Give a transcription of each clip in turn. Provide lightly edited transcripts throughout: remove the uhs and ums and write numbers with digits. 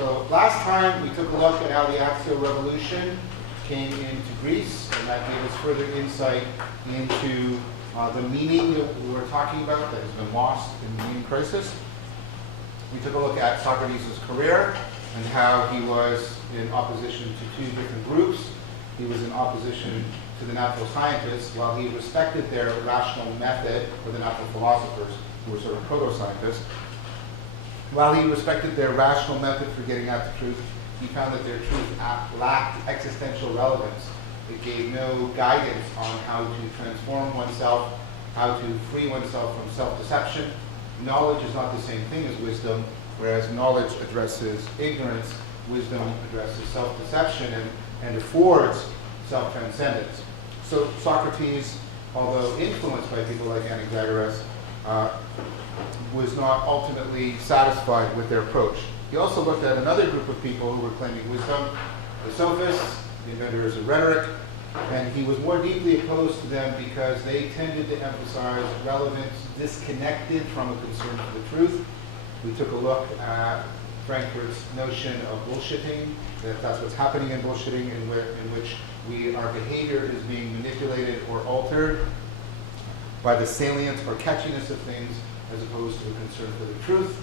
So last time we took a look at how the Axial Revolution came into Greece, and that gave us further insight into the meaning that we were talking about that has been lost in the meaning crisis. We took a look at Socrates' career and how he was in opposition to two different groups. He was in opposition to the natural scientists, while he respected their rational method, or the natural philosophers, who were sort of proto-scientists. While he respected their rational method for getting at the truth, he found that their truth lacked existential relevance. It gave no guidance on how to transform oneself, how to free oneself from self-deception. Knowledge is not the same thing as wisdom, whereas knowledge addresses ignorance, wisdom addresses self-deception and affords self-transcendence. So Socrates, although influenced by people like Anaxagoras, was not ultimately satisfied with their approach. He also looked at another group of people who were claiming wisdom, the sophists, the inventors of rhetoric, and he was more deeply opposed to them because they tended to emphasize relevance disconnected from a concern for the truth. We took a look at Frankfurt's notion of bullshitting, that's what's happening in bullshitting, in which our behavior is being manipulated or altered by the salience or catchiness of things as opposed to a concern for the truth.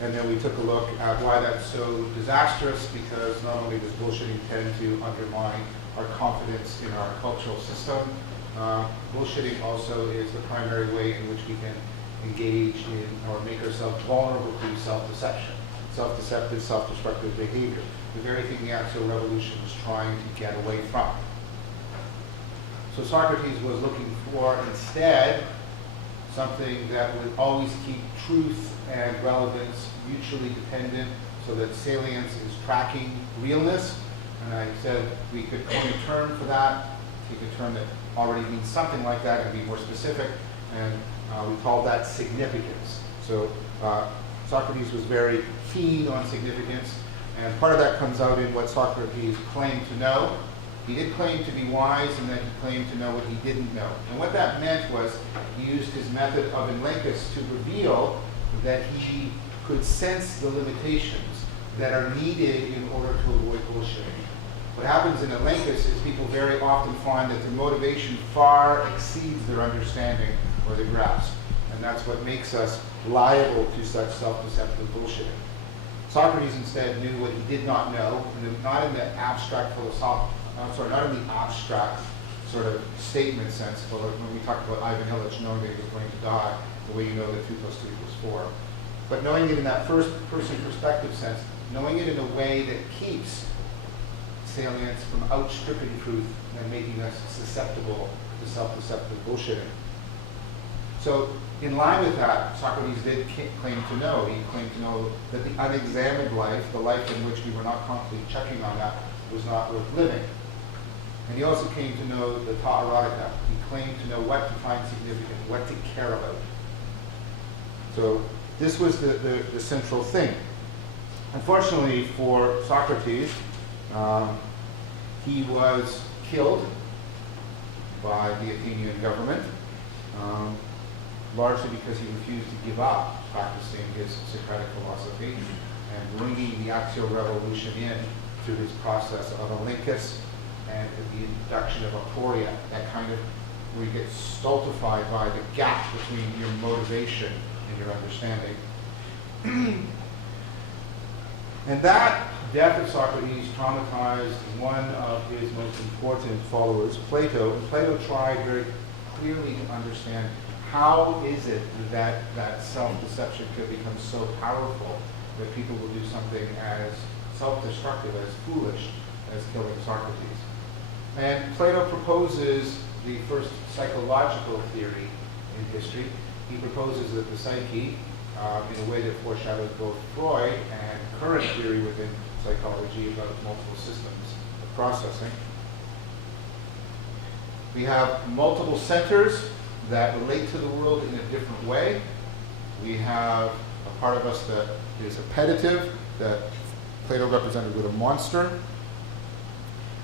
And then we took a look at why that's so disastrous, because not only does bullshitting tend to undermine our confidence in our cultural system, bullshitting also is the primary way in which we can engage in or make ourselves vulnerable to self-deception, self-deceptive, self-destructive behavior, the very thing the Axial Revolution was trying to get away from. So Socrates was looking for instead something that would always keep truth and relevance mutually dependent, so that salience is tracking realness. And I said we could coin a term for that, take a term that already means something like that and be more specific, and we called that significance. So Socrates was very keen on significance, and part of that comes out in what Socrates claimed to know. He did claim to be wise, and then he claimed to know what he didn't know. And what that meant was he used his method of Enlincus to reveal that he could sense the limitations that are needed in order to avoid bullshitting. What happens in Enlincus is people very often find that their motivation far exceeds their understanding or their grasp. And that's what makes us liable to such self-deceptive bullshitting. Socrates instead knew what he did not know, and not in the abstract not in the abstract sort of statement sense, but when we talked about Ivan Illich knowing that he was going to die, the way you know that 2 + 3 = 4. But knowing it in that first-person perspective sense, knowing it in a way that keeps salience from outstripping truth and making us susceptible to self-deceptive bullshitting. So in line with that, Socrates did claim to know. He claimed to know that the unexamined life, the life in which we were not constantly checking on that, was not worth living. And he also came to know the ta erotica. He claimed to know what to find significant, what to care about. So this was the central thing. Unfortunately for Socrates, he was killed by the Athenian government, largely because he refused to give up practicing his Socratic philosophy and bringing the Axial Revolution in through his process of Enlincus and the introduction of aporia, that kind of where you get stultified by the gap between your motivation and your understanding. And that death of Socrates traumatized one of his most important followers, Plato. And Plato tried very clearly to understand how is it that self-deception could become so powerful that people will do something as self-destructive, as foolish, as killing Socrates. And Plato proposes the first psychological theory in history. He proposes that the psyche, in a way that foreshadows both Freud and current theory within psychology about multiple systems of processing. We have multiple centers that relate to the world in a different way. We have a part of us that is appetitive, that Plato represented with a monster.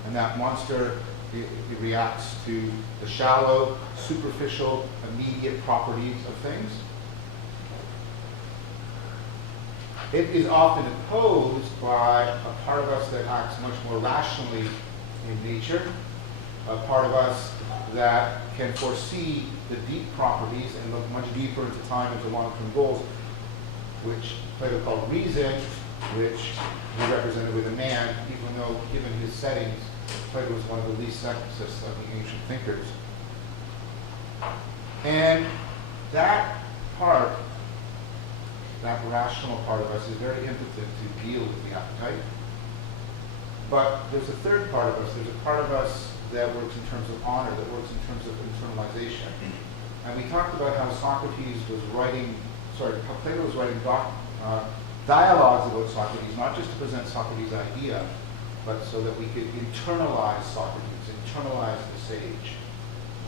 And that monster, it reacts to the shallow, superficial, immediate properties of things. It is often opposed by a part of us that acts much more rationally in nature, a part of us that can foresee the deep properties and look much deeper into time, into long-term goals, which Plato called reason, which we represented with a man, even though, given his settings, Plato was one of the least sexist of the ancient thinkers. And that part, that rational part of us, is very impotent to deal with the appetite. But there's a third part of us. There's a part of us that works in terms of honor, that works in terms of internalization. And we talked about how Socrates was writing, how Plato was writing dialogues about Socrates, not just to present Socrates' idea, but so that we could internalize Socrates, internalize the sage.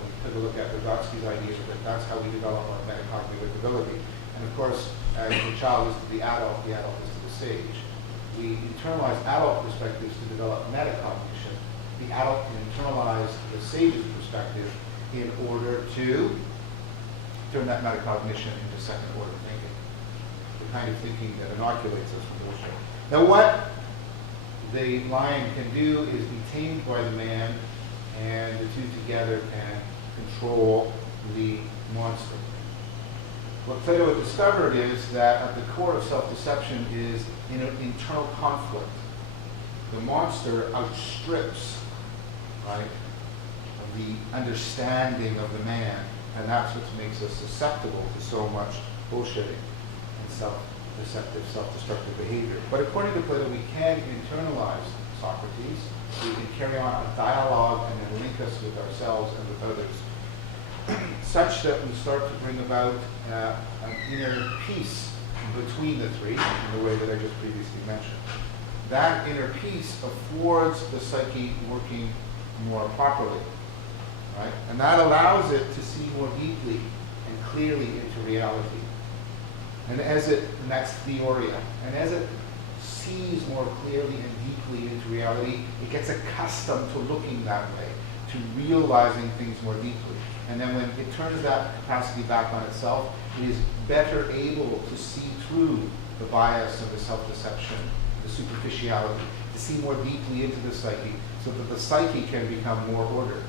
When we took a look at Vygotsky's idea that that's how we develop our metacognitive ability. And of course, as the child is to the adult is to the sage. We internalize adult perspectives to develop metacognition. The adult can internalize the sage's perspective in order to turn that metacognition into second order thinking. The kind of thinking that inoculates us from bullshit. Now what the lion can do is be tamed by the man, and the two together can control the monster. What Plato had discovered is that at the core of self-deception is an internal conflict. The monster outstrips, right, the understanding of the man, and that's what makes us susceptible to so much bullshitting and self-deceptive, self-destructive behavior. But according to Plato, we can internalize Socrates. We can carry on a dialogue and then link us with ourselves and with others, such that we start to bring about an inner peace between the three, in the way that I just previously mentioned. That inner peace affords the psyche working more properly, right? And that allows it to see more deeply and clearly into reality. And that's theoria. And as it sees more clearly and deeply into reality, it gets accustomed to looking that way, to realizing things more deeply. And then when it turns that capacity back on itself, it is better able to see through the bias of the self-deception, the superficiality, to see more deeply into the psyche, so that the psyche can become more ordered.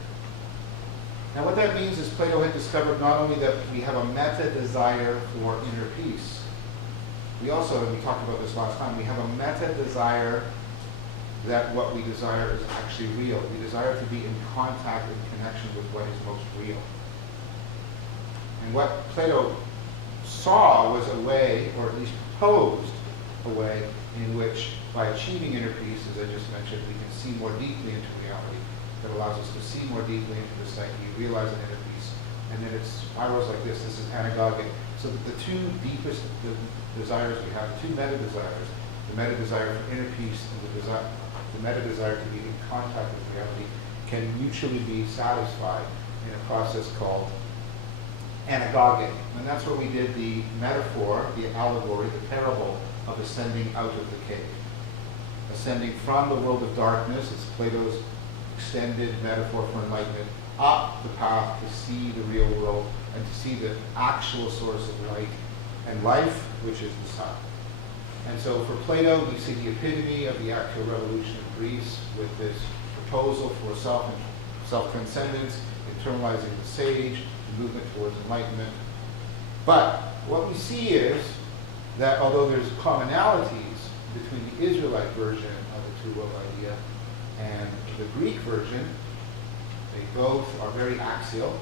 Now what that means is Plato had discovered not only that we have a meta-desire for inner peace, we also, and we talked about this last time, we have a meta-desire that what we desire is actually real. We desire to be in contact and connection with what is most real. And what Plato saw was a way, or at least proposed a way, in which by achieving inner peace, as I just mentioned, we can see more deeply into reality, that allows us to see more deeply into the psyche, realize an inner peace. And then it spirals like this. This is anagogic. So that the two deepest desires we have, two meta-desires, the meta-desire for inner peace and the meta-desire to be in contact with reality, can mutually be satisfied in a process called anagogic. And that's where we did the metaphor, the allegory, the parable of ascending out of the cave. Ascending from the world of darkness, it's Plato's extended metaphor for enlightenment, up the path to see the real world and to see the actual source of light and life, which is the sun. And so for Plato, we see the epitome of the actual revolution in Greece with this proposal for self-transcendence, internalizing the sage, the movement towards enlightenment. But what we see is that although there's commonalities between the Israelite version of the two-world idea and the Greek version, they both are very axial.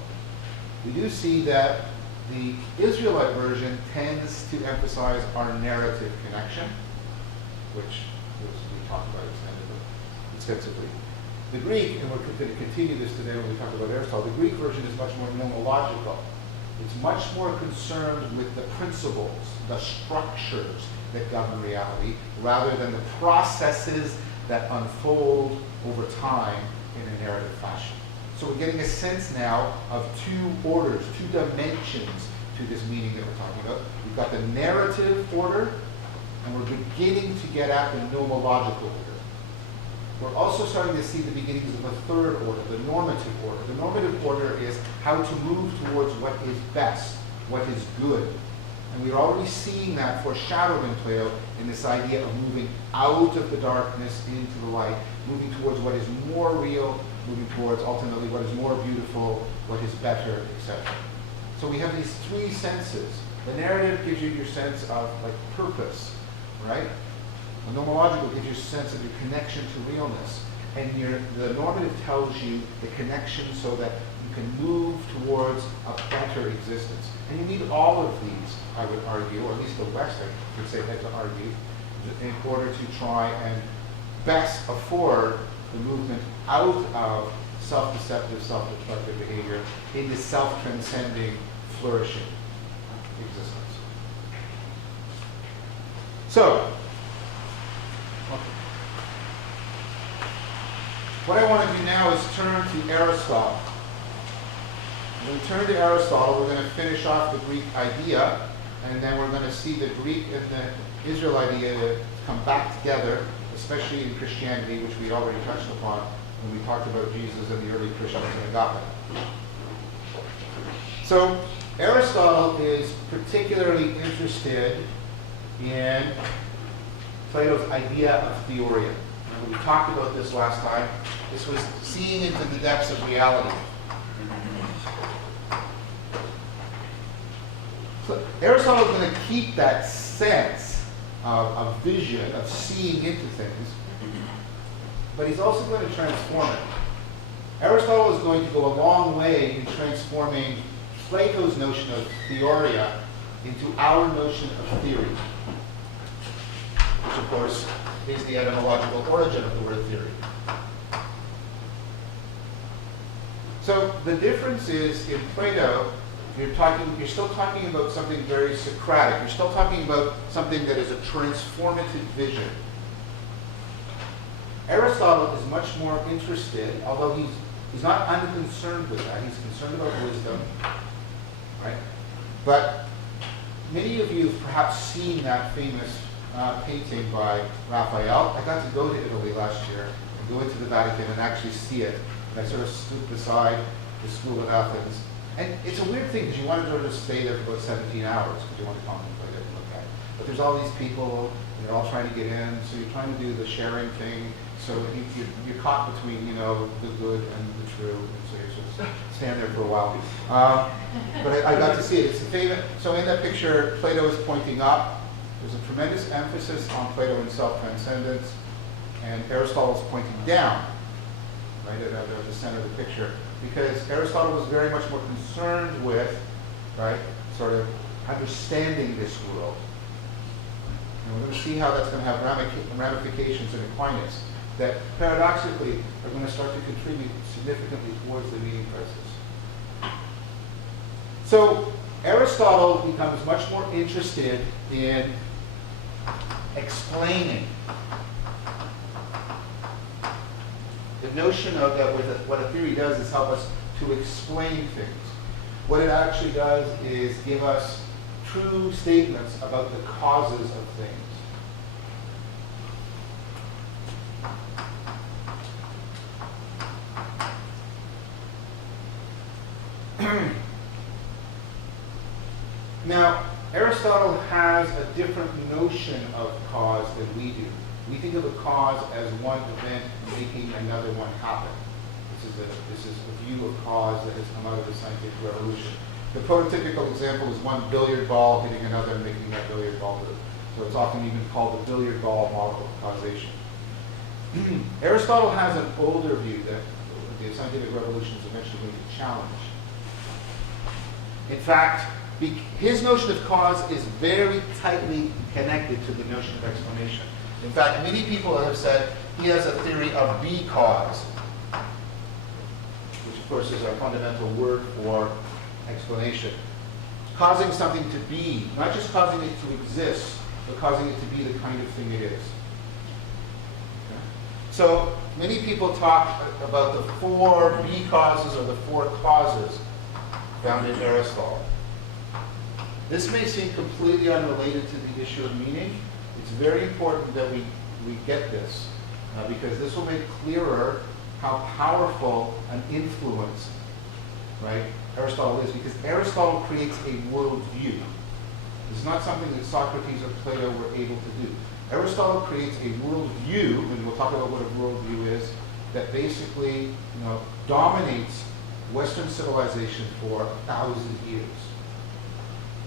We do see that the Israelite version tends to emphasize our narrative connection, which we talked about extensively. The Greek, and we're going to continue this today when we talk about Aristotle, the Greek version is much more nomological. It's much more concerned with the principles, the structures that govern reality, rather than the processes that unfold over time in a narrative fashion. So we're getting a sense now of two orders, two dimensions to this meaning that we're talking about. We've got the narrative order, and we're beginning to get at the nomological order. We're also starting to see the beginnings of the third order, the normative order. The normative order is how to move towards what is best, what is good. And we're already seeing that foreshadowed in Plato in this idea of moving out of the darkness into the light, moving towards what is more real, moving towards ultimately what is more beautiful, what is better, etc. So we have these three senses. The narrative gives you your sense of like purpose, right? The nomological gives you a sense of your connection to realness. And the normative tells you the connection so that you can move towards a better existence. And you need all of these, I would argue, or at least the West, I would say, had to argue, in order to try and best afford the movement out of self-deceptive, self-destructive behavior into self-transcending, flourishing existence. So, what I want to do now is turn to Aristotle. When we turn to Aristotle, we're going to finish off the Greek idea, and then we're going to see the Greek and the Israel idea come back together, especially in Christianity, which we already touched upon when we talked about Jesus and the early Christians and agape. So Aristotle is particularly interested in Plato's idea of theoria. Remember, we talked about this last time. This was seeing into the depths of reality. So Aristotle is going to keep that sense of vision, of seeing into things, but he's also going to transform it. Aristotle is going to go a long way in transforming Plato's notion of theoria into our notion of theory, which of course is the etymological origin of the word theory. So the difference is in Plato, you're still talking about something very Socratic. You're still talking about something that is a transformative vision. Aristotle is much more interested, although he's not unconcerned with that. He's concerned about wisdom, right? But many of you have perhaps seen that famous painting by Raphael. I got to go to Italy last year and go into the Vatican and actually see it. And I sort of stood beside the School of Athens. And it's a weird thing because you want to just stay there for about 17 hours because you want to contemplate it and look at it. But there's all these people, and they're all trying to get in, so you're trying to do the sharing thing. So you're caught between, the good and the true, and so you sort of stand there for a while. But I got to see it. It's a famous. So in that picture, Plato is pointing up. There's a tremendous emphasis on Plato and self-transcendence, and Aristotle is pointing down, right at the center of the picture, because Aristotle was very much more concerned with, right, sort of understanding this world. And we're going to see how that's going to have ramifications in Aquinas that paradoxically are going to start to contribute significantly towards the meaning crisis. So Aristotle becomes much more interested in explaining the notion of that what a theory does is help us to explain things. What it actually does is give us true statements about the causes of things. Now, Aristotle has a different notion of cause than we do. We think of a cause as one event making another one happen. This is a view of cause that has come out of the scientific revolution. The prototypical example is one billiard ball hitting another and making that billiard ball move. So it's often even called the billiard ball model of causation. Aristotle has an older view that the scientific revolution is eventually going to challenge. In fact, his notion of cause is very tightly connected to the notion of explanation. In fact, many people have said he has a theory of be-cause, which of course is our fundamental word for explanation. Causing something to be, not just causing it to exist, but causing it to be the kind of thing it is. Okay? So many people talk about the four be-causes or the four causes found in Aristotle. This may seem completely unrelated to the issue of meaning. It's very important that we get this because this will make clearer how powerful an influence, right, Aristotle is, because Aristotle creates a worldview. It's not something that Socrates or Plato were able to do. Aristotle creates a worldview, and we'll talk about what a worldview is, that basically, dominates Western civilization for 1,000 years,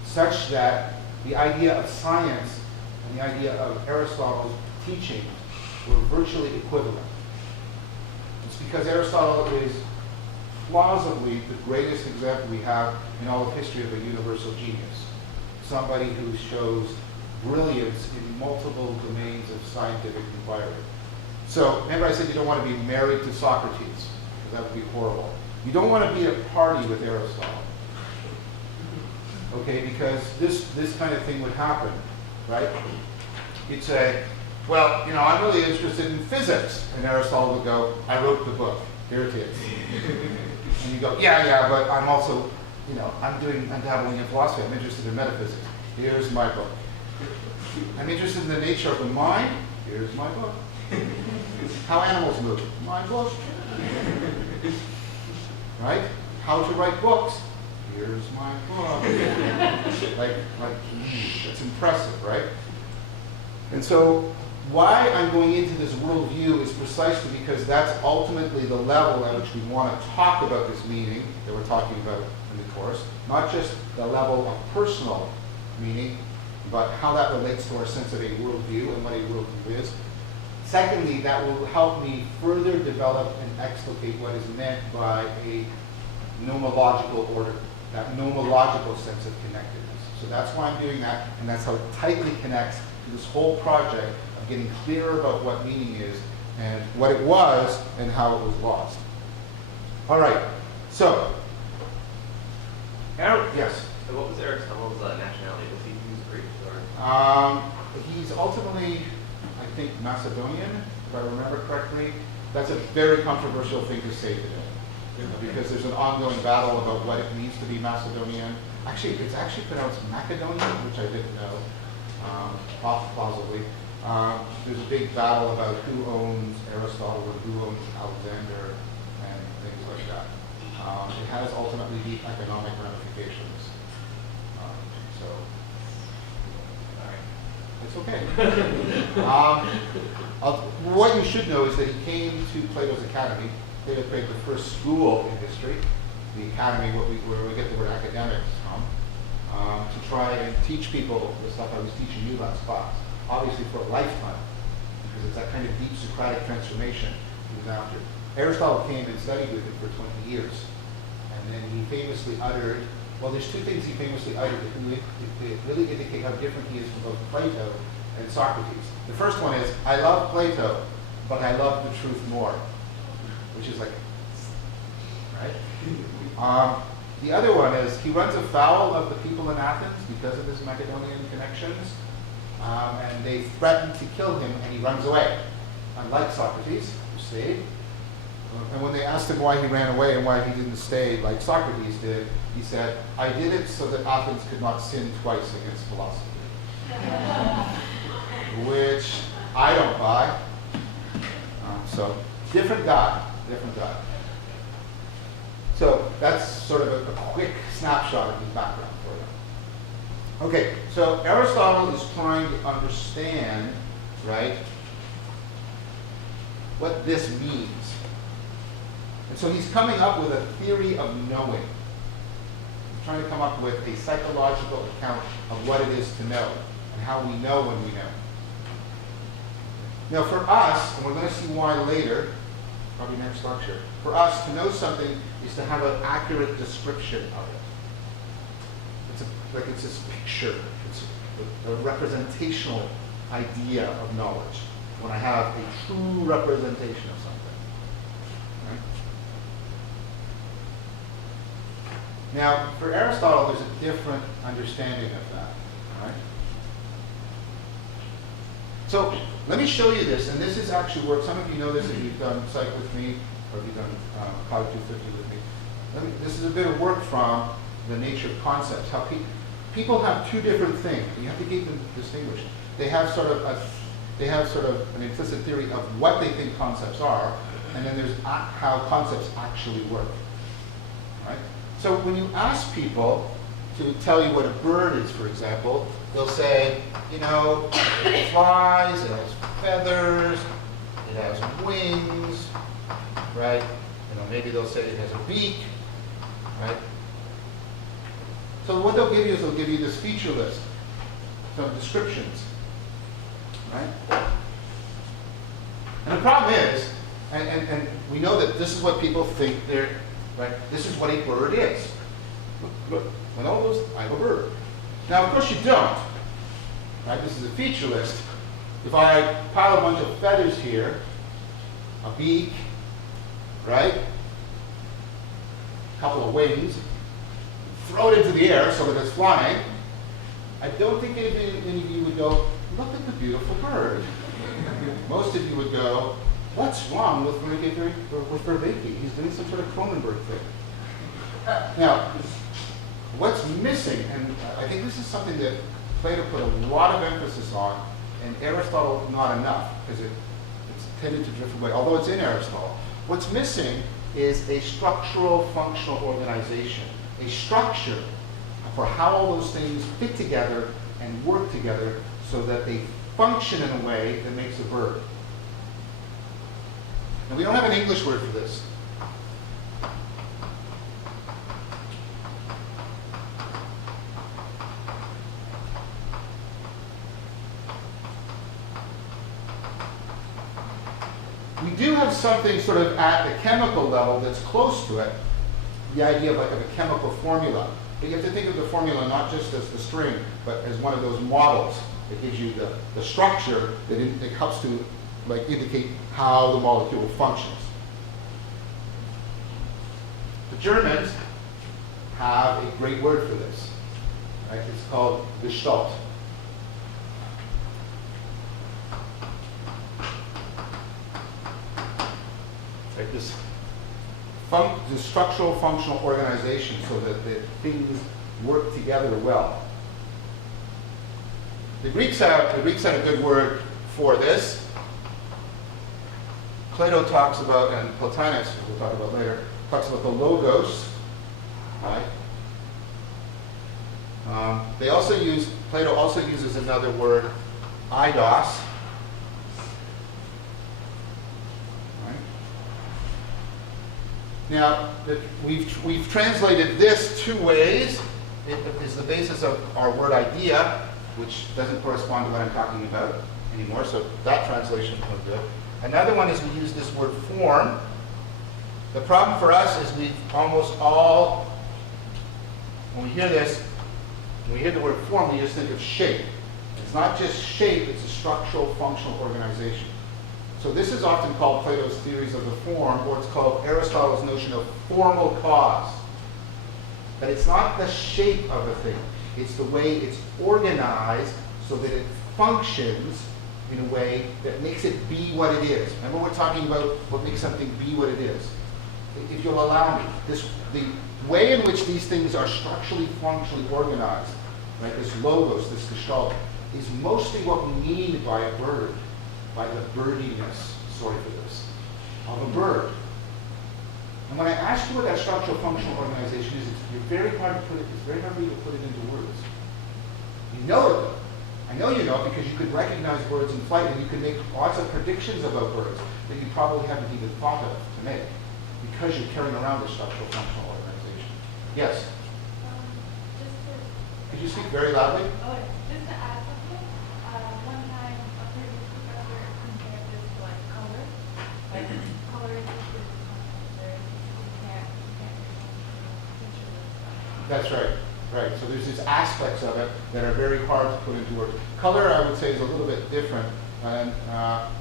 such that the idea of science and the idea of Aristotle's teachings were virtually equivalent. It's because Aristotle is plausibly the greatest example we have in all of history of a universal genius. Somebody who shows brilliance in multiple domains of scientific inquiry. So, remember I said you don't want to be married to Socrates, because that would be horrible. You don't want to be at a party with Aristotle. Okay, because this kind of thing would happen, right? You'd say, well, I'm really interested in physics. And Aristotle would go, I wrote the book. Here it is. And you go, yeah, but I'm also, I'm dabbling in philosophy. I'm interested in metaphysics. Here's my book. I'm interested in the nature of the mind. Here's my book. How animals move. My book. Right? How to write books. Here's my book. It's impressive, right? And so why I'm going into this worldview is precisely because that's ultimately the level at which we want to talk about this meaning that we're talking about in the course, not just the level of personal meaning, but how that relates to our sense of a worldview and what a worldview is. Secondly, that will help me further develop and explicate what is meant by a nomological order, that nomological sense of connectedness. So that's why I'm doing that, and that's how it tightly connects to this whole project of getting clearer about what meaning is and what it was and how it was lost. All right, so, yes? So what was Aristotle's nationality? Was he Greek or? He's ultimately, I think, Macedonian, if I remember correctly. That's a very controversial thing to say today, because there's an ongoing battle about what it means to be Macedonian. Actually, it's actually pronounced Macedonian, which I didn't know, plausibly. There's a big battle about who owns Aristotle and who owns Alexander and things like that. It has ultimately deep economic ramifications. It's okay. What you should know is that he came to Plato's Academy. Plato created the first school in history, the academy, where we get the word academics from, to try and teach people the stuff I was teaching you last class. Obviously for a lifetime, because it's that kind of deep Socratic transformation he was after. Aristotle came and studied with him for 20 years, and then he famously uttered, well, there's two things he famously uttered that really indicate how different he is from both Plato and Socrates. The first one is, I love Plato, but I love the truth more, which is like, right? The other one is, he runs afoul of the people in Athens because of his Macedonian connections, and they threaten to kill him, and he runs away. Unlike Socrates, who stayed. And when they asked him why he ran away and why he didn't stay like Socrates did, he said, I did it so that Athens could not sin twice against philosophy. Which I don't buy. So, different guy. So, that's sort of a quick snapshot of his background for you. Okay, so Aristotle is trying to understand, right, what this means. And so he's coming up with a theory of knowing. He's trying to come up with a psychological account of what it is to know and how we know when we know. Now for us, and we're going to see why later, probably next lecture, for us to know something is to have an accurate description of it. It's this picture, it's a representational idea of knowledge. When I have a true representation of something. Right? Now, for Aristotle, there's a different understanding of that. Right? So, let me show you this, and this is actually work. Some of you know this if you've done psych with me, or if you've done College 250 with me. This is a bit of work from the nature of concepts. How people have two different things. You have to keep them distinguished. They have sort of an implicit theory of what they think concepts are, and then there's how concepts actually work. Right? So when you ask people, to tell you what a bird is, for example, they'll say, you know, it flies, it has feathers, it has wings, right? You know, maybe they'll say it has a beak, right? So what they'll give you is they'll give you this feature list, some descriptions, right? And the problem is, and we know that this is what people think they're, right? This is what a bird is. Look, when all those, I have a bird. Now, of course you don't, right? This is a feature list. If I pile a bunch of feathers here, a beak, right? A couple of wings, throw it into the air so that it's flying, I don't think any of you would go, look at the beautiful bird. Most of you would go, what's wrong with Vervaeke? He's doing some sort of Cronenberg thing. Now, what's missing, and I think this is something that Plato put a lot of emphasis on, and Aristotle not enough, because it's tended to drift away, although it's in Aristotle. What's missing is a structural functional organization, a structure for how all those things fit together and work together so that they function in a way that makes a verb. Now, we don't have an English word for this. We do have something sort of at the chemical level that's close to it, the idea of like a chemical formula. But you have to think of the formula not just as the string, but as one of those models that gives you the structure that it helps to like indicate how the molecule functions. The Germans have a great word for this, right? It's called Gestalt. Like this structural functional organization so that the things work together well. The Greeks had a good word for this. Plato talks about, and Plotinus, who we'll talk about later, talks about the logos. Right? Plato also uses another word, eidos. Now, we've translated this two ways. It is the basis of our word idea, which doesn't correspond to what I'm talking about anymore, so that translation is no good. Another one is we use this word form. The problem for us is we almost all, when we hear this, when we hear the word form, we just think of shape. It's not just shape, it's a structural, functional organization. So this is often called Plato's theories of the form, or it's called Aristotle's notion of formal cause. But it's not the shape of a thing. It's the way it's organized so that it functions in a way that makes it be what it is. Remember we're talking about what makes something be what it is. If you'll allow me, the way in which these things are structurally, functionally organized, right, this logos, this gestalt, is mostly what we mean by a bird. By the birdiness, sorry for this, of a bird. And when I ask you what that structural functional organization is, it's very hard for you to put it into words. You know it though. I know you know it because you could recognize birds in flight and you can make lots of predictions about birds that you probably haven't even thought of to make because you're carrying around the structural functional organization. Yes? Could you speak very loudly? Oh, just to add something, one time a previous professor compared this to like color. Like color is just you can't picture this stuff. That's right. Right. So there's these aspects of it that are very hard to put into words. Color, I would say, is a little bit different, and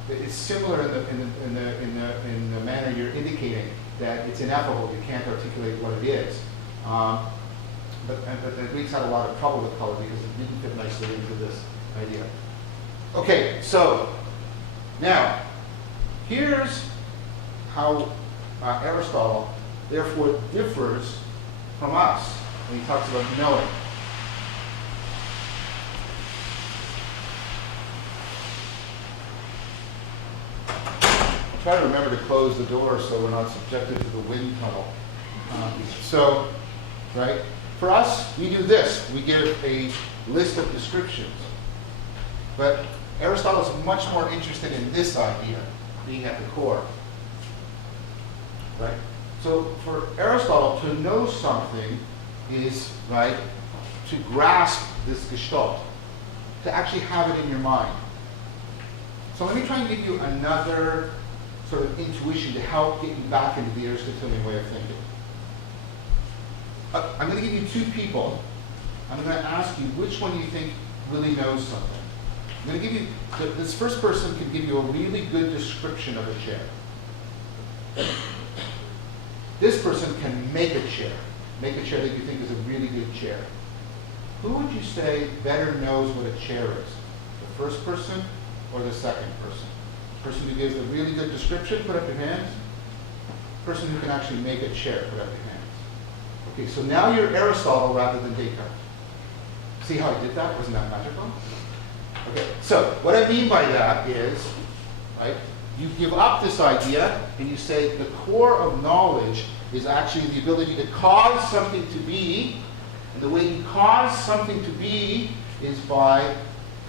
it's similar in the manner you're indicating that it's ineffable. You can't articulate what it is. But the Greeks had a lot of trouble with color because it didn't fit nicely into this idea. Okay, so now here's how Aristotle therefore differs from us when he talks about knowing. Try to remember to close the door so we're not subjected to the wind tunnel. Right? For us, we do this. We give a list of descriptions. But Aristotle is much more interested in this idea, being at the core. Right? So for Aristotle, to know something is, right, to grasp this gestalt, to actually have it in your mind. So let me try and give you another sort of intuition to help get you back into the Aristotelian way of thinking. I'm going to give you two people. I'm going to ask you which one you think really knows something. I'm going to give you, this first person can give you a really good description of a chair. This person can make a chair that you think is a really good chair. Who would you say better knows what a chair is? The first person or the second person? Person who gives a really good description, put up your hands. Person who can actually make a chair, put up your hands. Okay, so now you're Aristotle rather than Descartes. See how I did that? Wasn't that magical? Okay, so what I mean by that is, right, you give up this idea and you say the core of knowledge is actually the ability to cause something to be, and the way you cause something to be is by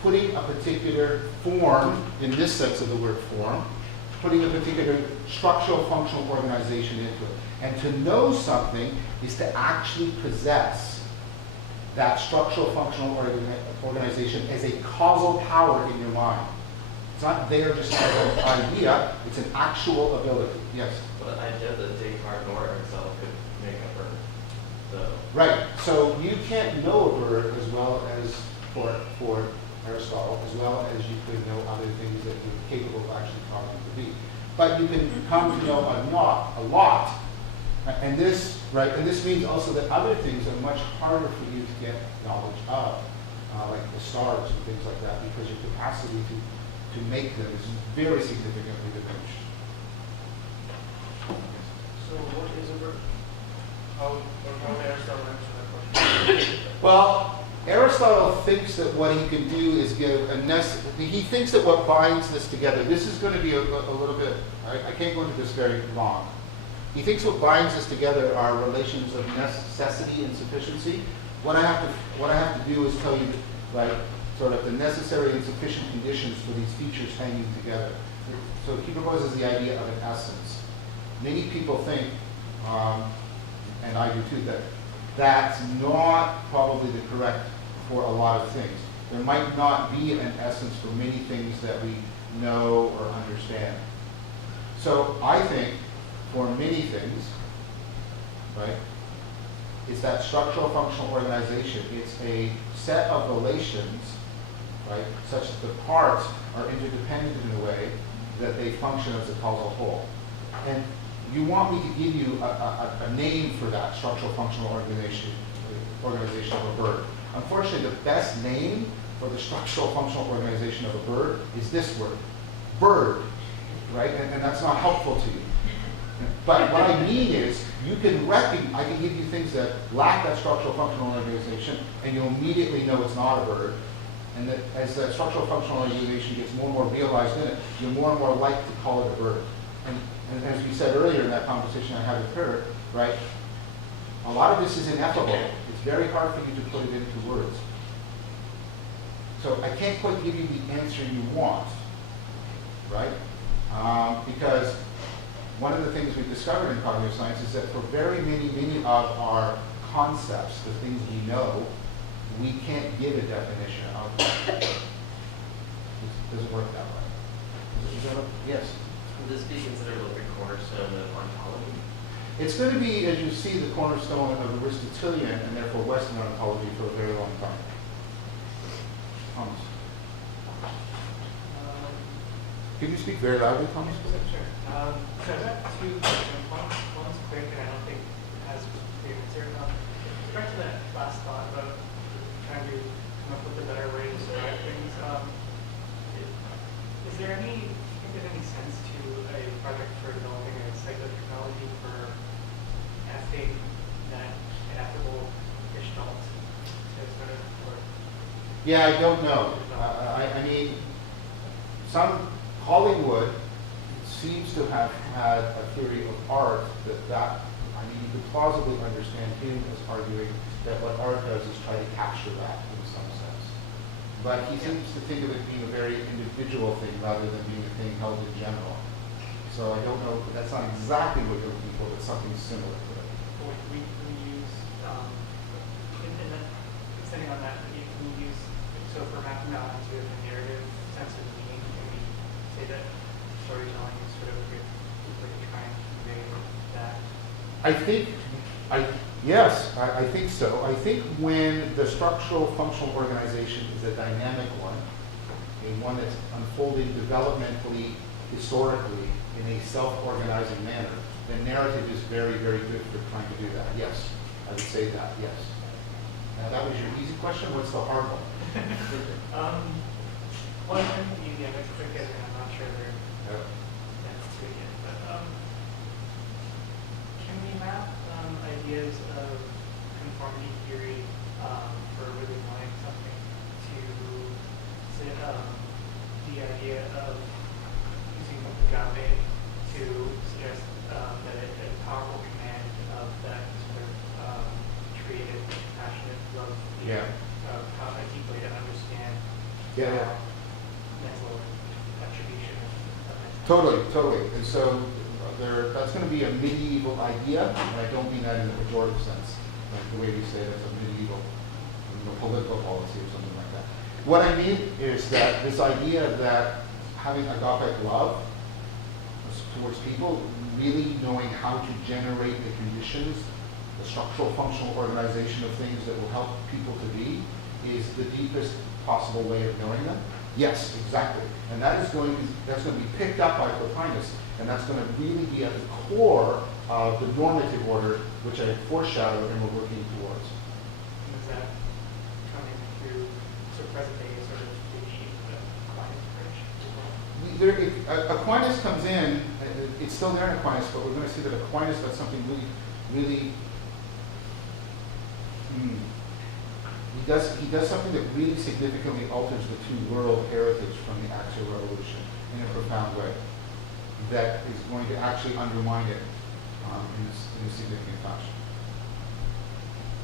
putting a particular form, in this sense of the word form, putting a particular structural functional organization into it. And to know something is to actually possess that structural functional organization as a causal power in your mind. It's not there just as an idea, it's an actual ability. Yes? But the idea that Descartes nor Aristotle could make a bird. So Right. So you can't know a bird as well as for Aristotle, as well as you could know other things that you're capable of actually causing to be. But you can come to know a lot. And this, right, and this means also that other things are much harder for you to get knowledge of, like the stars and things like that, because your capacity to make them is very significantly diminished. So what is a bird? How would Aristotle answer that question? Well, Aristotle thinks that what he can do is give he thinks that what binds this together, this is going to be a little bit, I can't go into this very long. He thinks what binds us together are relations of necessity and sufficiency. What I have to do is tell you, right, sort of the necessary and sufficient conditions for these features hanging together. So he proposes the idea of an essence. Many people think, and I do too, that that's not probably the correct for a lot of things. There might not be an essence for many things that we know or understand. So I think for many things, right, it's that structural functional organization. It's a set of relations, right, such that the parts are interdependent in a way that they function as a causal whole. And you want me to give you a name for that structural functional organization of a bird. Unfortunately, the best name for the structural functional organization of a bird is this word, bird, right? And that's not helpful to you. But what I mean is, you can I can give you things that lack that structural functional organization, and you'll immediately know it's not a bird. And that as that structural functional organization gets more and more realized in it, you're more and more likely to call it a bird. And as we said earlier in that conversation I had with her, right, a lot of this is ineffable. It's very hard for you to put it into words. So I can't quite give you the answer you want, right? Because one of the things we've discovered in cognitive science is that for very many of our concepts, the things we know, we can't give a definition of them. It doesn't work that way. Yes? would this be considered like the cornerstone of ontology? It's going to be, as you see, the cornerstone of Aristotelian and therefore Western ontology for a very long time. Thomas. Can you speak very loudly, Thomas? Sure. So I've got two questions. One's quick and I don't think it has the answer. With respect to that last thought about trying to come up with a better way to describe things, is there any, do you think there's any sense to a project for developing a psychotechnology for asking that adaptable gestalt to sort of work? Yeah, I don't know. I mean, Hollywood seems to have had a theory of art that you could plausibly understand him as arguing that what art does is try to capture that in some sense. But he seems to think of it being a very individual thing rather than being a thing held in general. So I don't know, that's not exactly what you're looking for, but something similar to it. We use, and then extending on that, we use, so for mapping out onto the narrative sense of meaning, can we say that storytelling is sort of like trying to convey that? I think so. I think when the structural functional organization is a dynamic one, a one that's unfolding developmentally, historically, in a self-organizing manner, then narrative is very, very good for trying to do that. Yes, I would say that, yes. Now that was your easy question. What's the hard one? Well, I think the easy, I'm not sure they're Yep. that's too again, but can we map ideas of conformity theory for really knowing something to say, the idea of using agave to suggest that a powerful command of that sort of creative, passionate love Yeah. of how a deep way to understand Yeah. mental attribution of mental. Totally. And so that's going to be a medieval idea, and I don't mean that in a pejorative sense, like the way we say that's a medieval political policy or something like that. What I mean is that this idea that having agape love towards people, really knowing how to generate the conditions, the structural functional organization of things that will help people to be, is the deepest possible way of knowing them. Yes, exactly. And that's going to be picked up by Plotinus, and that's going to really be at the core of the normative order, which I foreshadowed and we're working towards. Is that coming through sort of present day sort of the Aquinas approach as well? Aquinas comes in, it's still there in Aquinas, but we're going to see that Aquinas does something really, he does something that really significantly alters the two-world heritage from the Axial Revolution in a profound way that is going to actually undermine it in a significant fashion.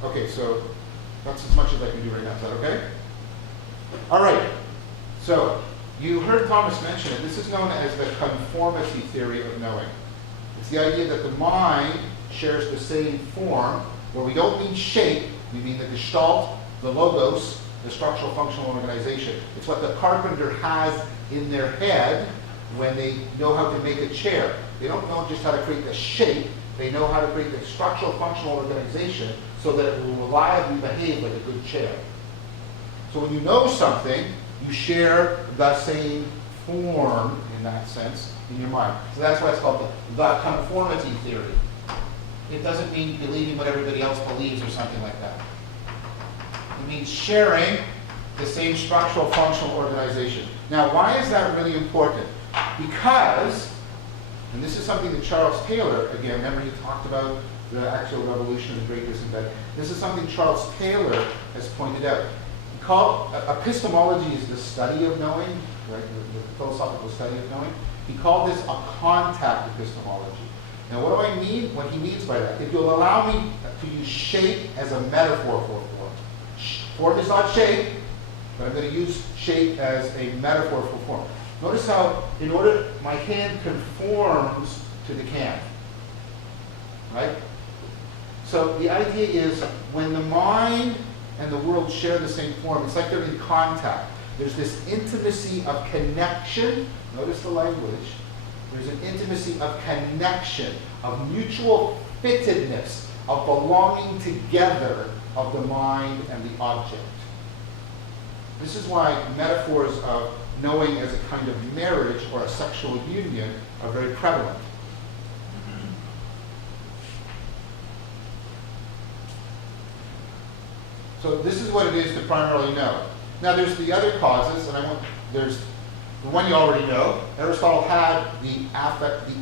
Okay, so that's as much as I can do right now. Is that okay? All right. So you heard Thomas mention it. This is known as the conformity theory of knowing. It's the idea that the mind shares the same form, where we don't mean shape, we mean the gestalt, the logos, the structural functional organization. It's what the carpenter has in their head when they know how to make a chair. They don't know just how to create the shape, they know how to create the structural functional organization so that it will reliably behave like a good chair. So when you know something, you share the same form, in that sense, in your mind. So that's why it's called the conformity theory. It doesn't mean believing what everybody else believes or something like that. It means sharing the same structural functional organization. Now, why is that really important? Because, and this is something that Charles Taylor, again, remember he talked about the Axial Revolution and great this and that. This is something Charles Taylor has pointed out. He called, epistemology is the study of knowing, right? The philosophical study of knowing. He called this a contact epistemology. Now, what do I mean? What he means by that? If you'll allow me to use shape as a metaphor for form. Form is not shape, but I'm going to use shape as a metaphor for form. Notice how, my hand conforms to the can, right? So the idea is when the mind and the world share the same form, it's like they're in contact. There's this intimacy of connection. Notice the language. There's an intimacy of connection, of mutual fittedness, of belonging together of the mind and the object. This is why metaphors of knowing as a kind of marriage or a sexual union are very prevalent. So this is what it is to primarily know. Now there's the other causes, and there's the one you already know. Aristotle had the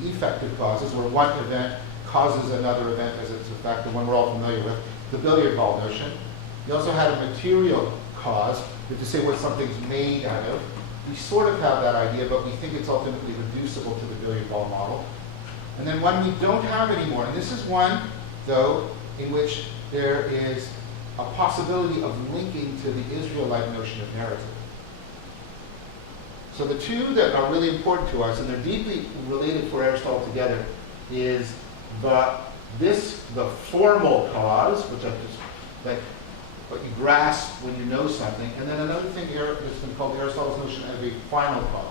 effective causes, where one event causes another event as its effect, the one we're all familiar with, the billiard ball notion. He also had a material cause, to say what something's made out of. We sort of have that idea, but we think it's ultimately reducible to the billiard ball model. And then one we don't have anymore, and this is one, though, in which there is a possibility of linking to the Israelite notion of narrative. So the two that are really important to us, and they're deeply related for Aristotle together, is the formal cause, which I've just, like what you grasp when you know something, and then another thing that's been called Aristotle's notion of a final cause.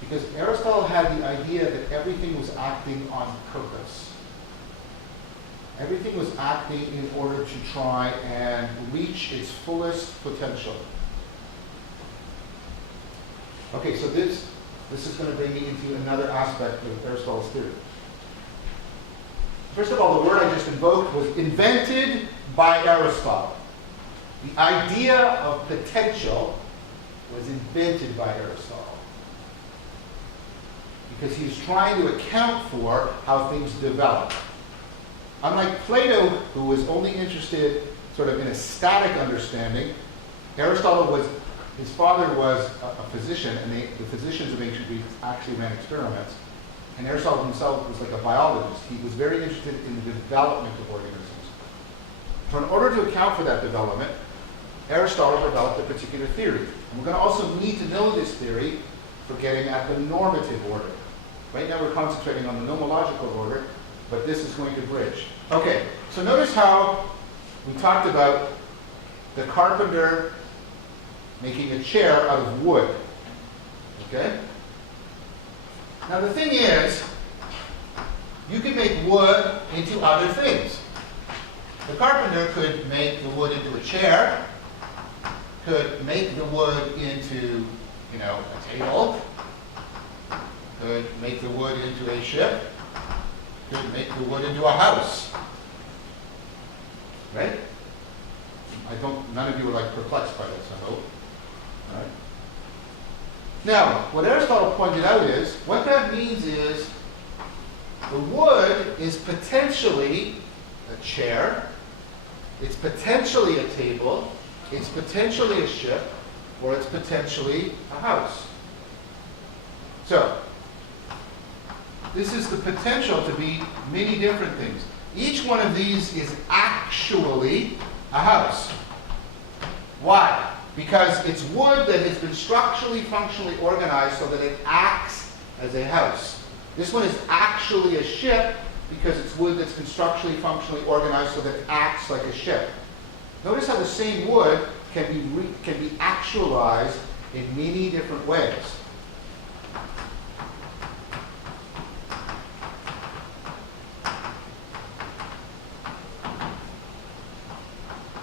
Because Aristotle had the idea that everything was acting on purpose. Everything was acting in order to try and reach its fullest potential. Okay, so this is going to bring me into another aspect of Aristotle's theory. First of all, the word I just invoked was invented by Aristotle. The idea of potential was invented by Aristotle. Because he's trying to account for how things develop. Unlike Plato, who was only interested sort of in a static understanding, his father was a physician, and the physicians of ancient Greece actually ran experiments. And Aristotle himself was like a biologist. He was very interested in the development of organisms. So in order to account for that development, Aristotle developed a particular theory. And we're going to also need to know this theory for getting at the normative order. Right now we're concentrating on the nomological order, but this is going to bridge. Okay, so notice how we talked about the carpenter making a chair out of wood. Okay? Now the thing is, you can make wood into other things. The carpenter could make the wood into a chair, could make the wood into, a table, could make the wood into a ship, could make the wood into a house. Right? None of you are perplexed by this, I hope. All right. Now, what Aristotle pointed out is, what that means is, the wood is potentially a chair, it's potentially a table, it's potentially a ship, or it's potentially a house. So, this is the potential to be many different things. Each one of these is actually a house. Why? Because it's wood that has been structurally, functionally organized so that it acts as a house. This one is actually a ship because it's wood that's been structurally, functionally organized so that it acts like a ship. Notice how the same wood can be actualized in many different ways.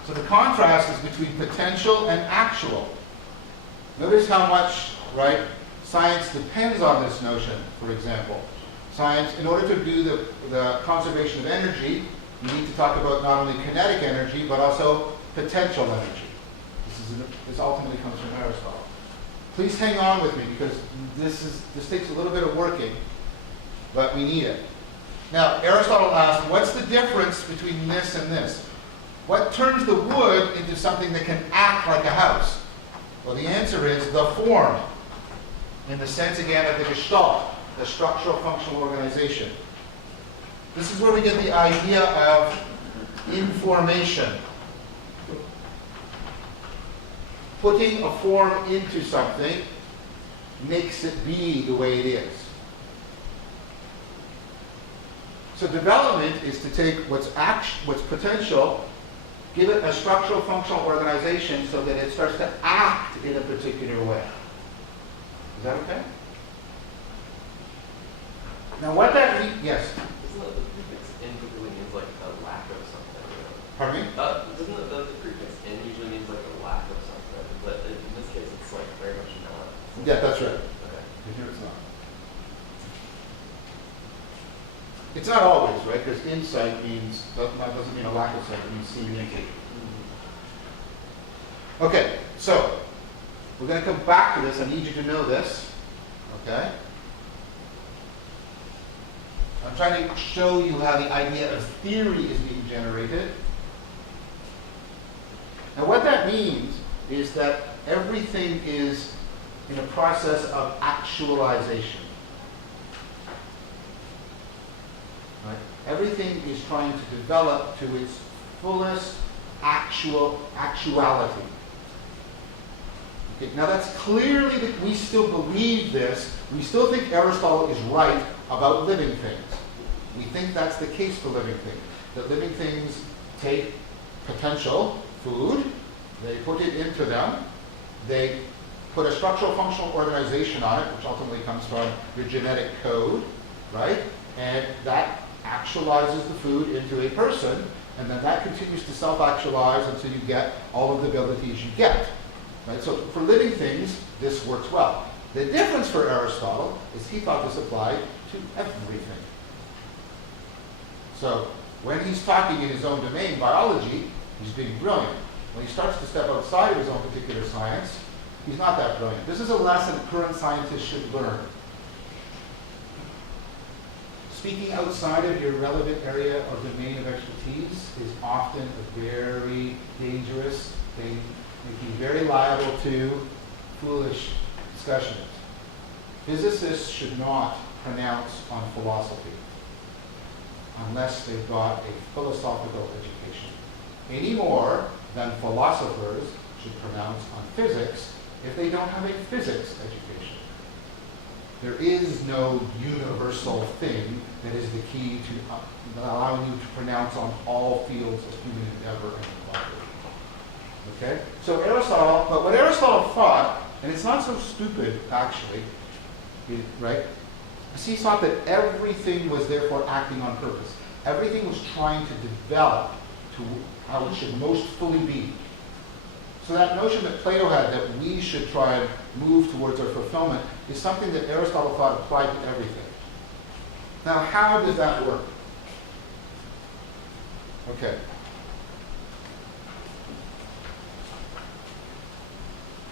So the contrast is between potential and actual. Notice how much, science depends on this notion, for example. Science, in order to do the conservation of energy, you need to talk about not only kinetic energy, but also potential energy. This ultimately comes from Aristotle. Please hang on with me, because this takes a little bit of working, but we need it. Now, Aristotle asked, what's the difference between this and this? What turns the wood into something that can act like a house? Well, the answer is the form, in the sense, again, of the Gestalt, the structural functional organization. This is where we get the idea of information. Putting a form into something makes it be the way it is. So development is to take what's potential, give it a structural functional organization so that it starts to act in a particular way. Is that okay? Now what that means, yes? Isn't it the prefix in typically means a lack of something? Pardon me? Doesn't it the prefix in usually means a lack of something? But in this case it's very much not. Yeah, that's right. Okay. Here it's not. It's not always, right? Because insight doesn't mean a lack of sight, it means seeing into. Okay, so we're going to come back to this. I need you to know this. Okay? I'm trying to show you how the idea of theory is being generated. Now what that means is that everything is in a process of actualization. Right? Everything is trying to develop to its fullest actuality. Okay, now that's clearly that we still believe this. We still think Aristotle is right about living things. We think that's the case for living things. That living things take potential, food, they put it into them, they put a structural functional organization on it, which ultimately comes from your genetic code, right? And that actualizes the food into a person, and then that continues to self-actualize until you get all of the abilities you get. Right? So for living things, this works well. The difference for Aristotle is he thought this applied to everything. So when he's talking in his own domain, biology, he's being brilliant. When he starts to step outside of his own particular science, he's not that brilliant. This is a lesson current scientists should learn. Speaking outside of your relevant area or domain of expertise is often a very dangerous thing, making you very liable to foolish discussions. Physicists should not pronounce on philosophy unless they've got a philosophical education, any more than philosophers should pronounce on physics if they don't have a physics education. There is no universal thing that is the key to allowing you to pronounce on all fields of human endeavor and inquiry. Okay? So Aristotle, but what Aristotle thought, and it's not so stupid actually, right? He thought that everything was therefore acting on purpose. Everything was trying to develop to how it should most fully be. So that notion that Plato had that we should try and move towards our fulfillment is something that Aristotle thought applied to everything. Now, how does that work? Okay.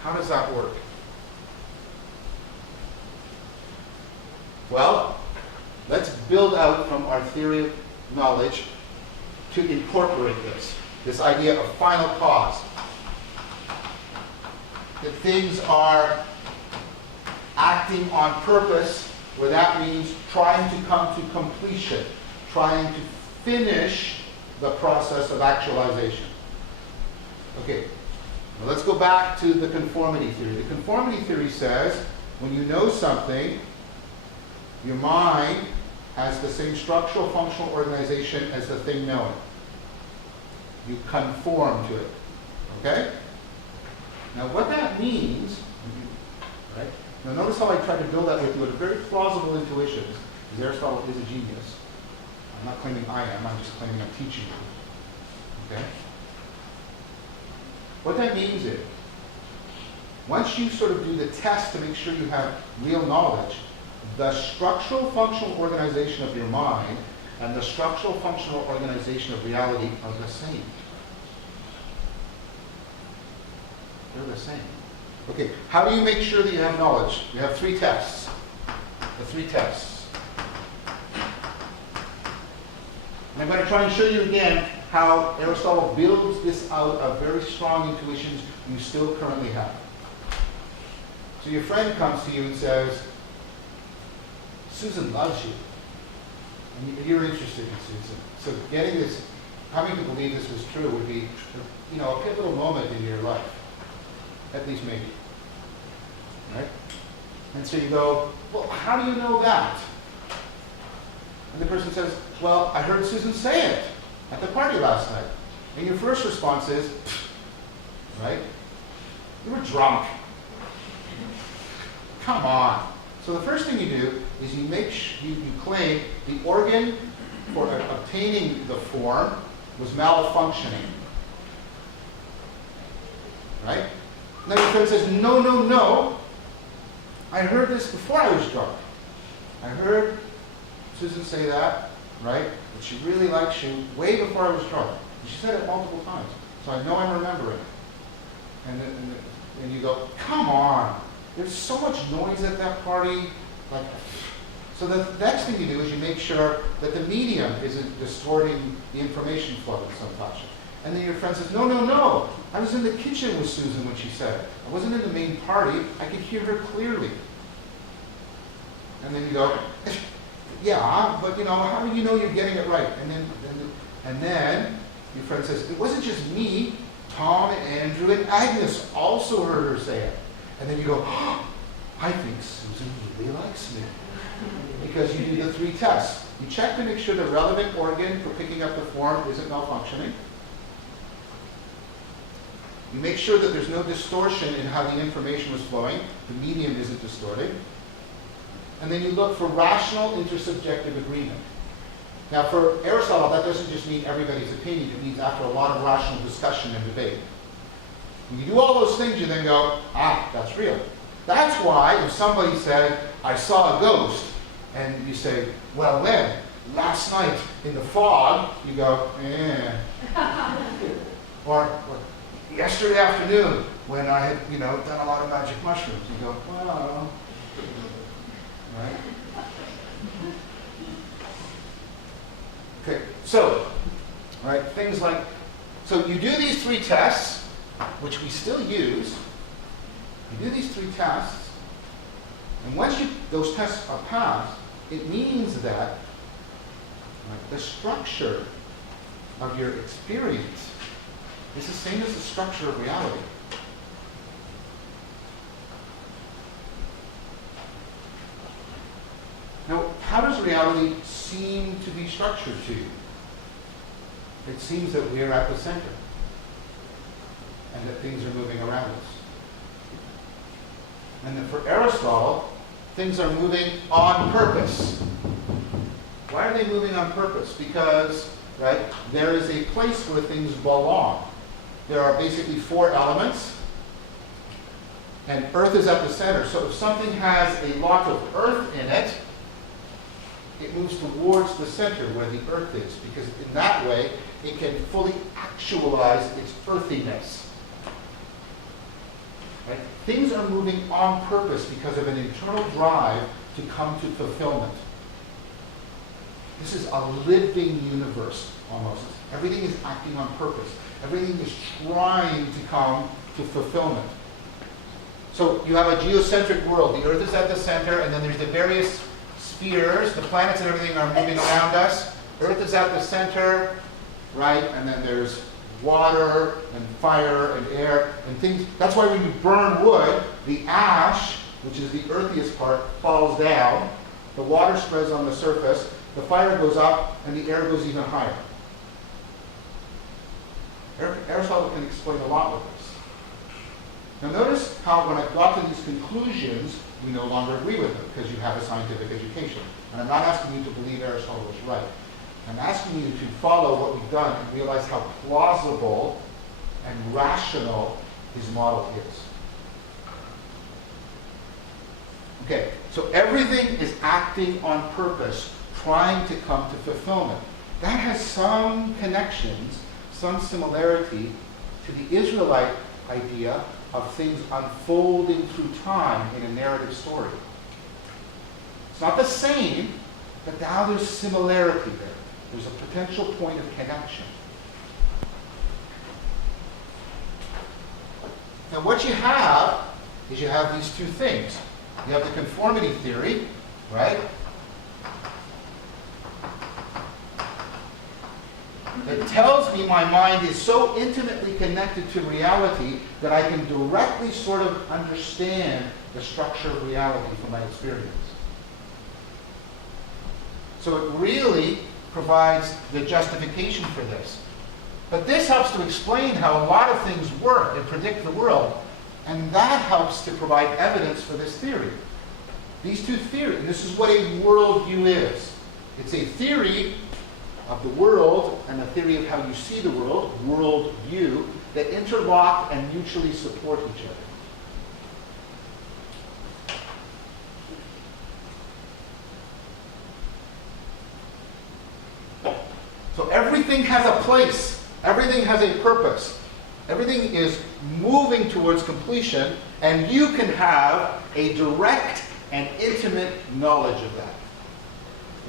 How does that work? Well, let's build out from our theory of knowledge to incorporate this idea of final cause. That things are acting on purpose, where that means trying to come to completion, trying to finish the process of actualization. Okay, now let's go back to the conformity theory. The conformity theory says when you know something, your mind has the same structural functional organization as the thing known. You conform to it. Okay? Now what that means, right? Now notice how I tried to build that with you with very plausible intuitions, because Aristotle is a genius. I'm not claiming I am, I'm just claiming I'm teaching you. Okay? What that means is, once you sort of do the test to make sure you have real knowledge, the structural functional organization of your mind and the structural functional organization of reality are the same. They're the same. Okay, how do you make sure that you have knowledge? You have three tests. The three tests. And I'm going to try and show you again how Aristotle builds this out of very strong intuitions you still currently have. So your friend comes to you and says, Susan loves you. And you're interested in Susan. So getting this, coming to believe this was true would be, a pivotal moment in your life. At least maybe. Right? And so you go, well, how do you know that? And the person says, well, I heard Susan say it at the party last night. And your first response is, right? You were drunk. Come on. So the first thing you do is you claim the organ for obtaining the form was malfunctioning. Right? And then your friend says, no. I heard this before I was drunk. I heard Susan say that, right? That she really likes you way before I was drunk. And she said it multiple times. So I know I'm remembering it. And you go, come on. There's so much noise at that party. So the next thing you do is you make sure that the medium isn't distorting the information flow in some fashion. And then your friend says, no. I was in the kitchen with Susan when she said it. I wasn't in the main party. I could hear her clearly. And then you go, yeah, but how do you know you're getting it right? And then your friend says, it wasn't just me, Tom and Andrew and Agnes also heard her say it. And then you go, oh, I think Susan really likes me. Because you do the 3 tests. You check to make sure the relevant organ for picking up the form isn't malfunctioning. You make sure that there's no distortion in how the information was flowing. The medium isn't distorted. And then you look for rational intersubjective agreement. Now for Aristotle, that doesn't just mean everybody's opinion. It means after a lot of rational discussion and debate. When you do all those things, you then go, ah, that's real. That's why if somebody said, I saw a ghost, and you say, well when? Last night in the fog, you go, eh. Or yesterday afternoon when I had, done a lot of magic mushrooms, you go, well, right? Okay, so, right, things like, so you do these 3 tests, which we still use. You do these 3 tests, and once those tests are passed, it means that the structure of your experience is the same as the structure of reality. Now, how does reality seem to be structured to you? It seems that we are at the center and that things are moving around us. And that for Aristotle, things are moving on purpose. Why are they moving on purpose? Because, right, there is a place where things belong. There are basically 4 elements, and Earth is at the center. So if something has a lot of Earth in it, it moves towards the center where the Earth is, because in that way, it can fully actualize its earthiness. Right? Things are moving on purpose because of an internal drive to come to fulfillment. This is a living universe, almost. Everything is acting on purpose. Everything is trying to come to fulfillment. So you have a geocentric world. The Earth is at the center, and then there's the various spheres. The planets and everything are moving around us. Earth is at the center, right? And then there's water and fire and air and things. That's why when you burn wood, the ash, which is the earthiest part, falls down. The water spreads on the surface. The fire goes up, and the air goes even higher. Aristotle can explain a lot with this. Now notice how when I got to these conclusions, we no longer agree with them because you have a scientific education. And I'm not asking you to believe Aristotle was right. I'm asking you to follow what we've done and realize how plausible and rational his model is. Okay, so everything is acting on purpose, trying to come to fulfillment. That has some connections, some similarity to the Israelite idea of things unfolding through time in a narrative story. It's not the same, but now there's similarity there. There's a potential point of connection. Now what you have is you have these 2 things. You have the conformity theory, right? That tells me my mind is so intimately connected to reality that I can directly sort of understand the structure of reality from my experience. So it really provides the justification for this. But this helps to explain how a lot of things work and predict the world, and that helps to provide evidence for this theory. These 2 theories, and this is what a worldview is. It's a theory of the world and a theory of how you see the world, worldview, that interlock and mutually support each other. So everything has a place. Everything has a purpose. Everything is moving towards completion, and you can have a direct and intimate knowledge of that.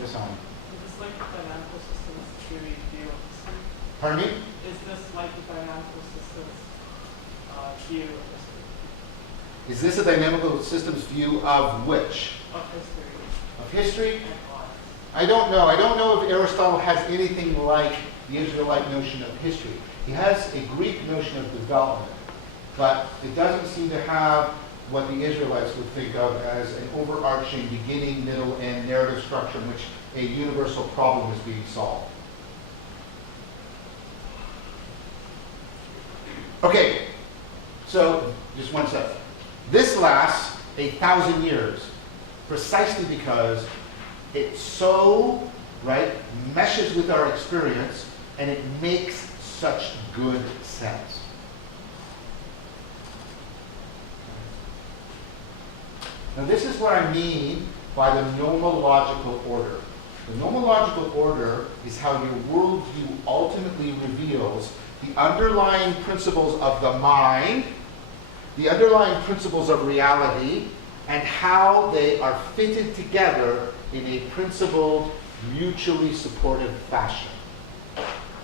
Yes, Anna? Is this like the dynamical systems theory view of history? Pardon me? Is this like the dynamical systems view of history? Is this a dynamical systems view of which? Of history Of history? and art. I don't know. I don't know if Aristotle has anything like the Israelite notion of history. He has a Greek notion of development, but it doesn't seem to have what the Israelites would think of as an overarching beginning, middle, and narrative structure in which a universal problem is being solved. Okay, so just one second. This lasts 1,000 years precisely because it so, right, meshes with our experience and it makes such good sense. Now this is what I mean by the nomological order. The nomological order is how your worldview ultimately reveals the underlying principles of the mind, the underlying principles of reality, and how they are fitted together in a principled, mutually supportive fashion.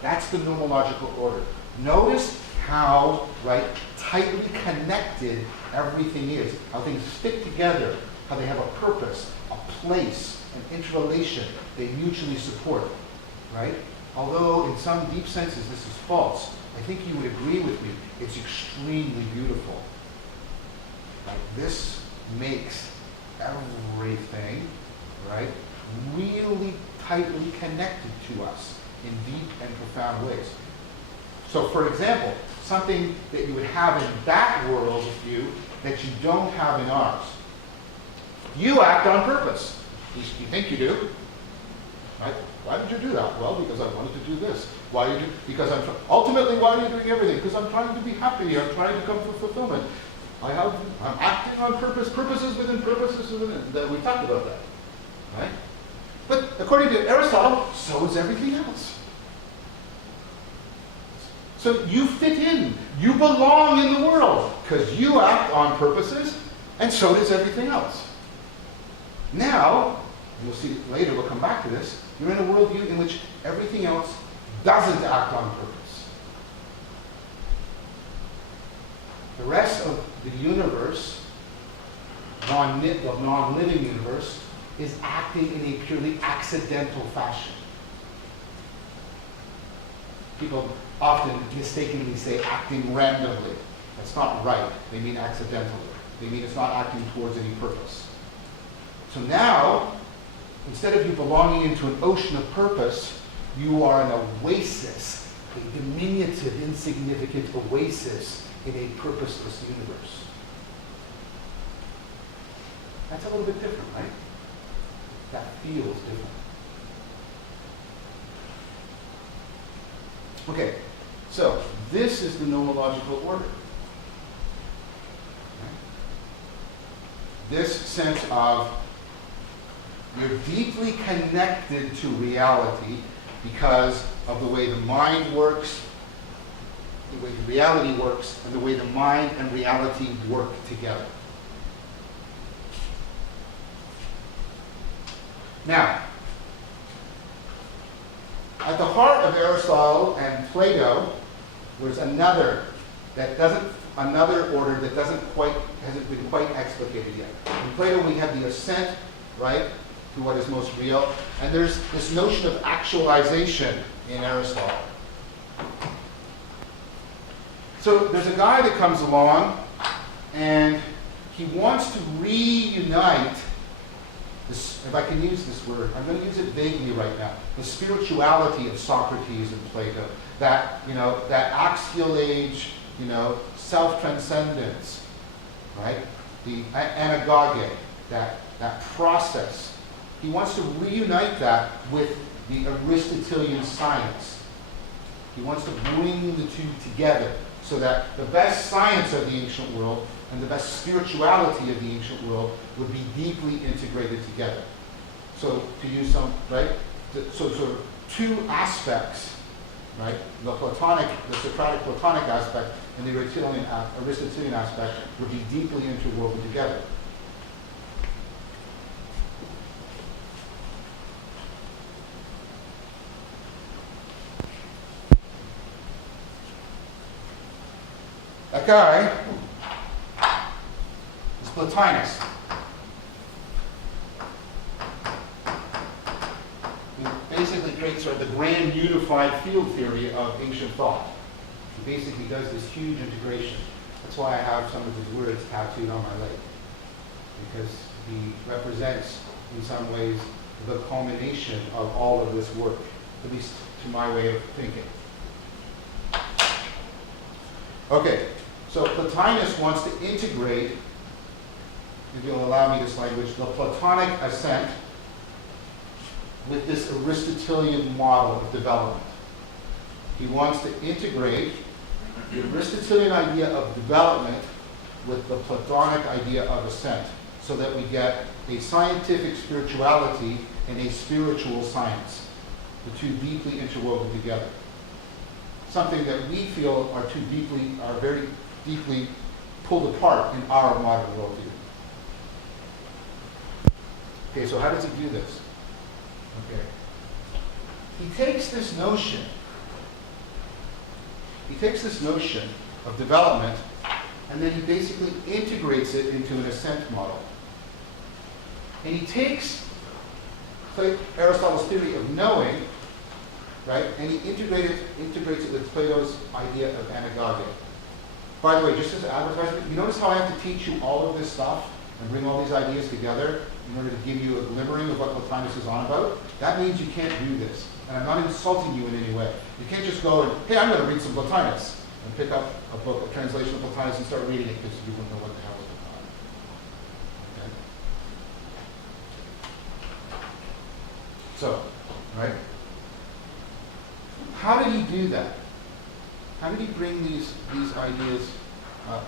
That's the nomological order. Notice how, right, tightly connected everything is, how things fit together, how they have a purpose, a place, an interrelation, they mutually support, right? Although in some deep senses this is false, I think you would agree with me, it's extremely beautiful. Like this makes everything, right, really tightly connected to us in deep and profound ways. So for example, something that you would have in that world view that you don't have in ours. You act on purpose. You think you do. Right? Why did you do that? Well, because I wanted to do this. Why did you? Because ultimately, why are you doing everything? Because I'm trying to be happy. I'm trying to come for fulfillment. I'm acting on purpose, purposes within purposes within. We talked about that. Right? But according to Aristotle, so is everything else. So you fit in. You belong in the world because you act on purposes, and so does everything else. Now, you'll see later, we'll come back to this, you're in a worldview in which everything else doesn't act on purpose. The rest of the universe, the non-living universe, is acting in a purely accidental fashion. People often mistakenly say acting randomly. That's not right. They mean accidentally. They mean it's not acting towards any purpose. So now, instead of you belonging into an ocean of purpose, you are an oasis, a diminutive, insignificant oasis in a purposeless universe. That's a little bit different, right? That feels different. Okay, so this is the nomological order. This sense of you're deeply connected to reality because of the way the mind works, the way the reality works, and the way the mind and reality work together. Now, at the heart of Aristotle and Plato was another order that hasn't been quite explicated yet. In Plato we have the ascent, right, to what is most real, and there's this notion of actualization in Aristotle. So there's a guy that comes along and he wants to reunite this, if I can use this word, I'm going to use it vaguely right now, the spirituality of Socrates and Plato, that axial age, self-transcendence, right? The anagoge, that process. He wants to reunite that with the Aristotelian science. He wants to bring the two together so that the best science of the ancient world and the best spirituality of the ancient world would be deeply integrated together. So to use some, right? So sort of two aspects, right? The Socratic Platonic aspect and the Aristotelian aspect would be deeply interwoven together. That guy is Plotinus. basically creates sort of the grand unified field theory of ancient thought. He basically does this huge integration. That's why I have some of his words tattooed on my leg, because he represents, in some ways, the culmination of all of this work, at least to my way of thinking. Okay, so Plotinus wants to integrate, if you'll allow me this language, the Platonic ascent with this Aristotelian model of development. He wants to integrate the Aristotelian idea of development with the Platonic idea of ascent, so that we get a scientific spirituality and a spiritual science, the two deeply interwoven together. Something that we feel are very deeply pulled apart in our modern worldview. Okay, so how does he do this? Okay. He takes this notion of development, and then he basically integrates it into an ascent model. And he takes Aristotle's theory of knowing, right, and he integrates it with Plato's idea of anagoge. By the way, just as advertisement, you notice how I have to teach you all of this stuff and bring all these ideas together in order to give you a glimmering of what Plotinus is on about? That means you can't do this. And I'm not insulting you in any way. You can't just go and, hey, I'm going to read some Plotinus, and pick up a book, a translation of Plotinus, and start reading it because you wouldn't know what the hell is going on. Okay? So, right? How did he do that? How did he bring these ideas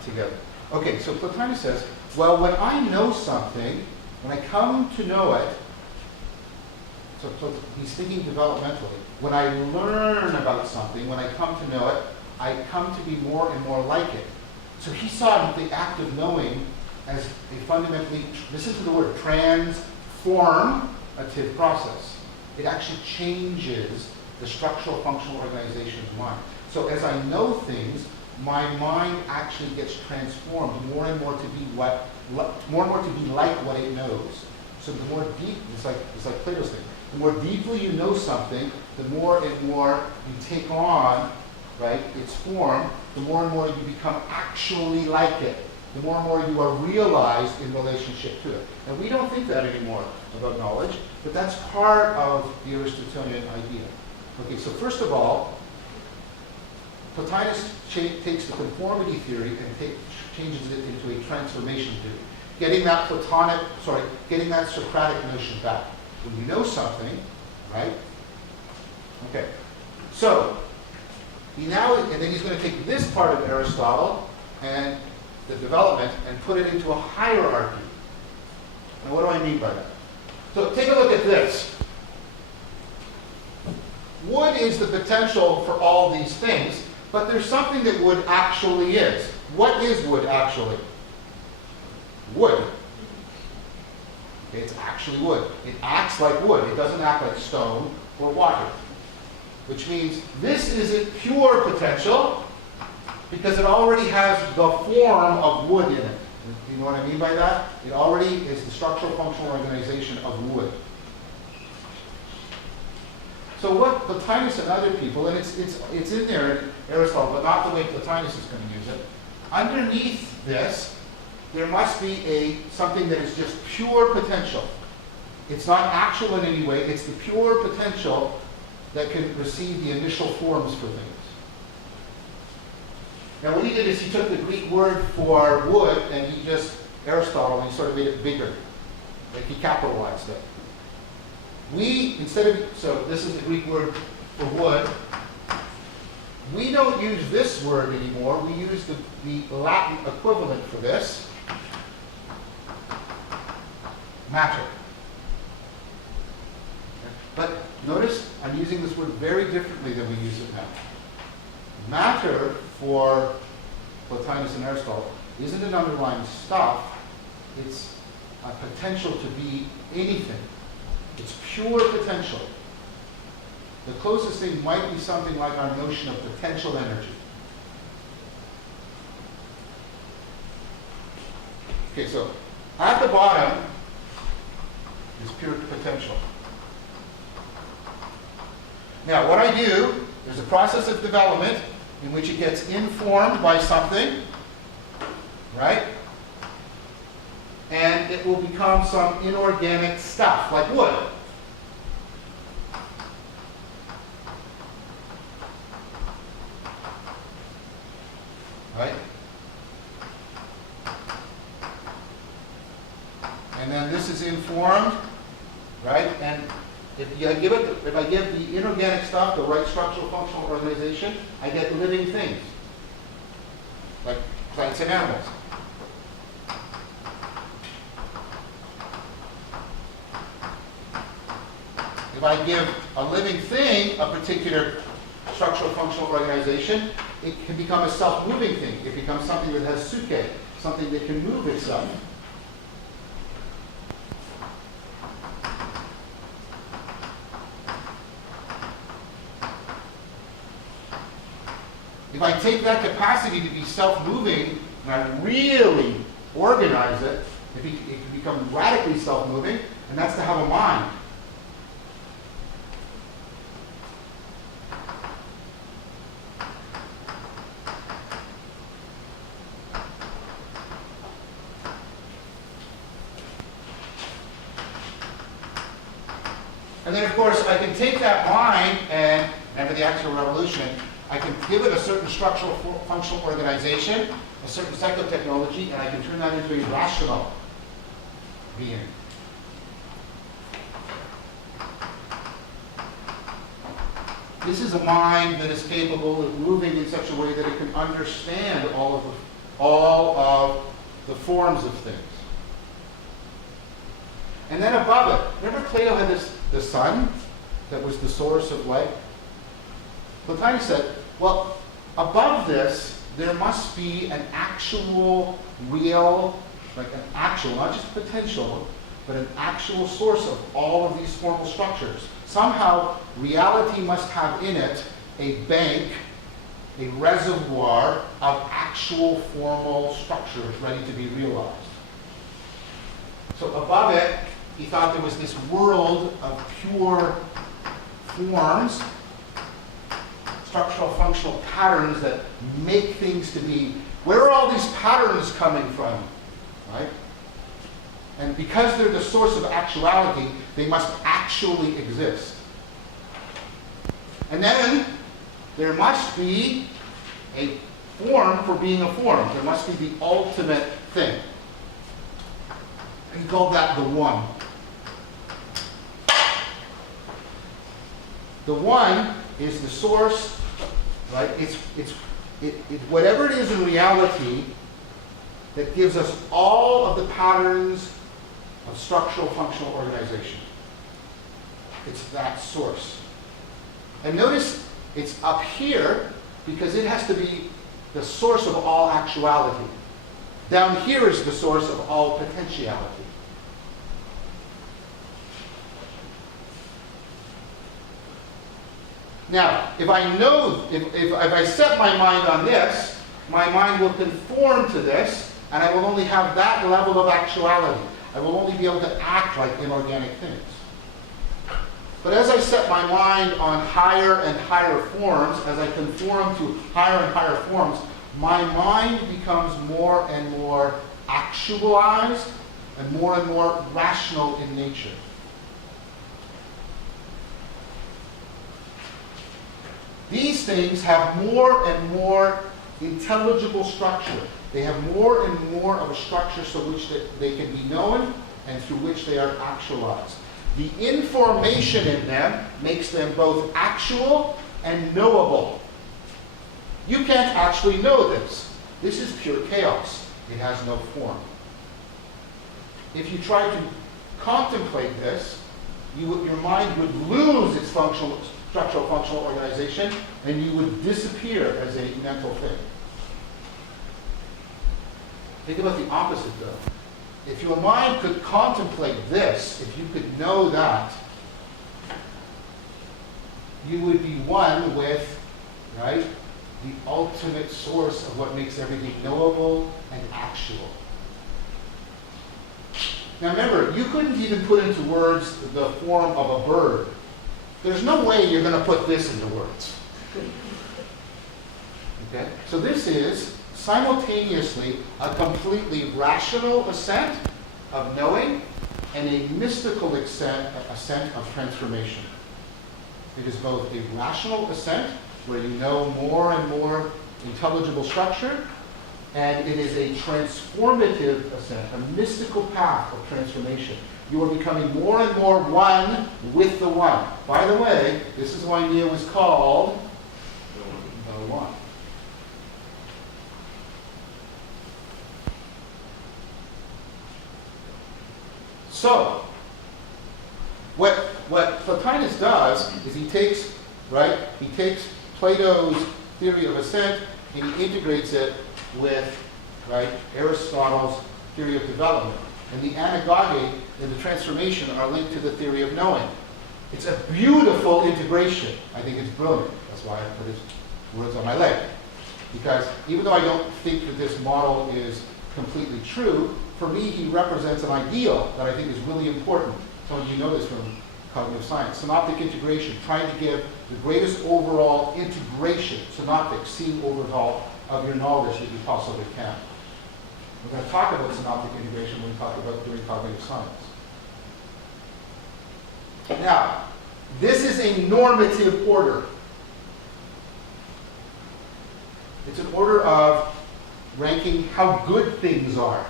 together? Okay, so Plotinus says, well, when I know something, when I come to know it, so he's thinking developmentally. When I learn about something, when I come to know it, I come to be more and more like it. So he saw the act of knowing as a fundamentally, listen to the word, transformative process. It actually changes the structural functional organization of the mind. So as I know things, my mind actually gets transformed more and more to be like what it knows. So the more deep, it's like Plato's thing. The more deeply you know something, the more and more you take on, right, its form, the more and more you become actually like it. The more and more you are realized in relationship to it. And we don't think that anymore about knowledge, but that's part of the Aristotelian idea. Okay, so first of all, Plotinus takes the conformity theory and changes it into a transformation theory. Getting that Socratic notion back. When you know something, right? Okay. So, and then he's going to take this part of Aristotle and the development and put it into a hierarchy. Now what do I mean by that? So take a look at this. Wood is the potential for all these things, but there's something that wood actually is. What is wood actually? Wood. Okay, it's actually wood. It acts like wood. It doesn't act like stone or water. Which means this isn't pure potential because it already has the form of wood in it. You know what I mean by that? It already is the structural functional organization of wood. So what Plotinus and other people, and it's in there in Aristotle, but not the way Plotinus is going to use it. Underneath this, there must be something that is just pure potential. It's not actual in any way. It's the pure potential that can receive the initial forms for things. Now what he did is he took the Greek word for wood and Aristotle, and he sort of made it bigger. Like he capitalized it. So this is the Greek word for wood. We don't use this word anymore. We use the Latin equivalent for this, matter. But notice I'm using this word very differently than we use it now. Matter for Plotinus and Aristotle isn't an underlying stuff. It's a potential to be anything. It's pure potential. The closest thing might be something like our notion of potential energy. Okay, so at the bottom is pure potential. Now, what I do, there's a process of development in which it gets informed by something, right? And it will become some inorganic stuff, like wood. Right? And then this is informed, right? And if I give the inorganic stuff the right structural functional organization, I get living things, like plants and animals. If I give a living thing a particular structural functional organization, it can become a self-moving thing. It becomes something that has suke, something that can move itself. If I take that capacity to be self-moving and I really organize it, it can become radically self-moving, and that's to have a mind. And then, of course, I can take that mind and, remember the axial revolution, I can give it a certain structural functional organization, a certain psychotechnology, and I can turn that into a rational being. This is a mind that is capable of moving in such a way that it can understand all of the forms of things. And then above it, remember Plato had the sun that was the source of life? Plotinus said, well, above this, there must be an actual, real, like an actual, not just potential, but an actual source of all of these formal structures. Somehow, reality must have in it a bank, a reservoir of actual formal structures ready to be realized. So above it, he thought there was this world of pure forms, structural functional patterns that make things to be. Where are all these patterns coming from? Right? And because they're the source of actuality, they must actually exist. And then there must be a form for being a form. There must be the ultimate thing. He called that the one. The one is the source, right? It's whatever it is in reality that gives us all of the patterns of structural functional organization. It's that source. And notice it's up here because it has to be the source of all actuality. Down here is the source of all potentiality. Now, if I set my mind on this, my mind will conform to this, and I will only have that level of actuality. I will only be able to act like inorganic things. But as I set my mind on higher and higher forms, as I conform to higher and higher forms, my mind becomes more and more actualized and more rational in nature. These things have more and more intelligible structure. They have more and more of a structure so which they can be known and through which they are actualized. The information in them makes them both actual and knowable. You can't actually know this. This is pure chaos. It has no form. If you try to contemplate this, your mind would lose its structural functional organization, and you would disappear as a mental thing. Think about the opposite, though. If your mind could contemplate this, if you could know that, you would be one with, right, the ultimate source of what makes everything knowable and actual. Now remember, you couldn't even put into words the form of a bird. There's no way you're going to put this into words. Okay? So this is simultaneously a completely rational assent of knowing and a mystical assent of transformation. It is both a rational assent, where you know more and more intelligible structure, and it is a transformative assent, a mystical path of transformation. You are becoming more and more one with the one. By the way, this is why Nia was called the one. So, what Plotinus does is he takes Plato's theory of assent and he integrates it with, Aristotle's theory of development. And the anagoge and the transformation are linked to the theory of knowing. It's a beautiful integration. I think it's brilliant. That's why I put his words on my leg. Because even though I don't think that this model is completely true, for me he represents an ideal that I think is really important. Some of you know this from cognitive science. Synoptic integration, trying to give the greatest overall integration, synoptic, seeing overall, of your knowledge that you possibly can. We're going to talk about synoptic integration when we talk about doing cognitive science. Now, this is a normative order. It's an order of ranking how good things are.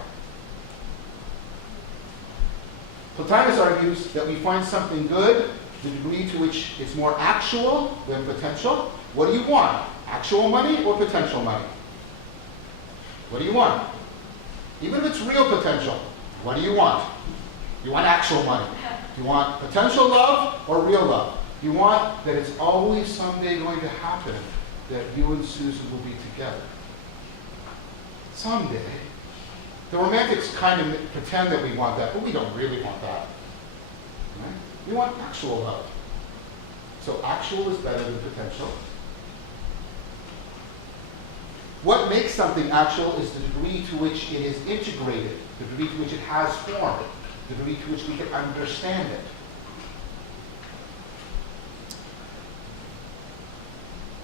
Plotinus argues that we find something good the degree to which it's more actual than potential. What do you want? Actual money or potential money? What do you want? Even if it's real potential, what do you want? You want actual money. Do you want potential love or real love? You want that it's always someday going to happen that you and Susan will be together. Someday. The romantics kind of pretend that we want that, but we don't really want that. Right? We want actual love. So actual is better than potential. What makes something actual is the degree to which it is integrated, the degree to which it has form, the degree to which we can understand it.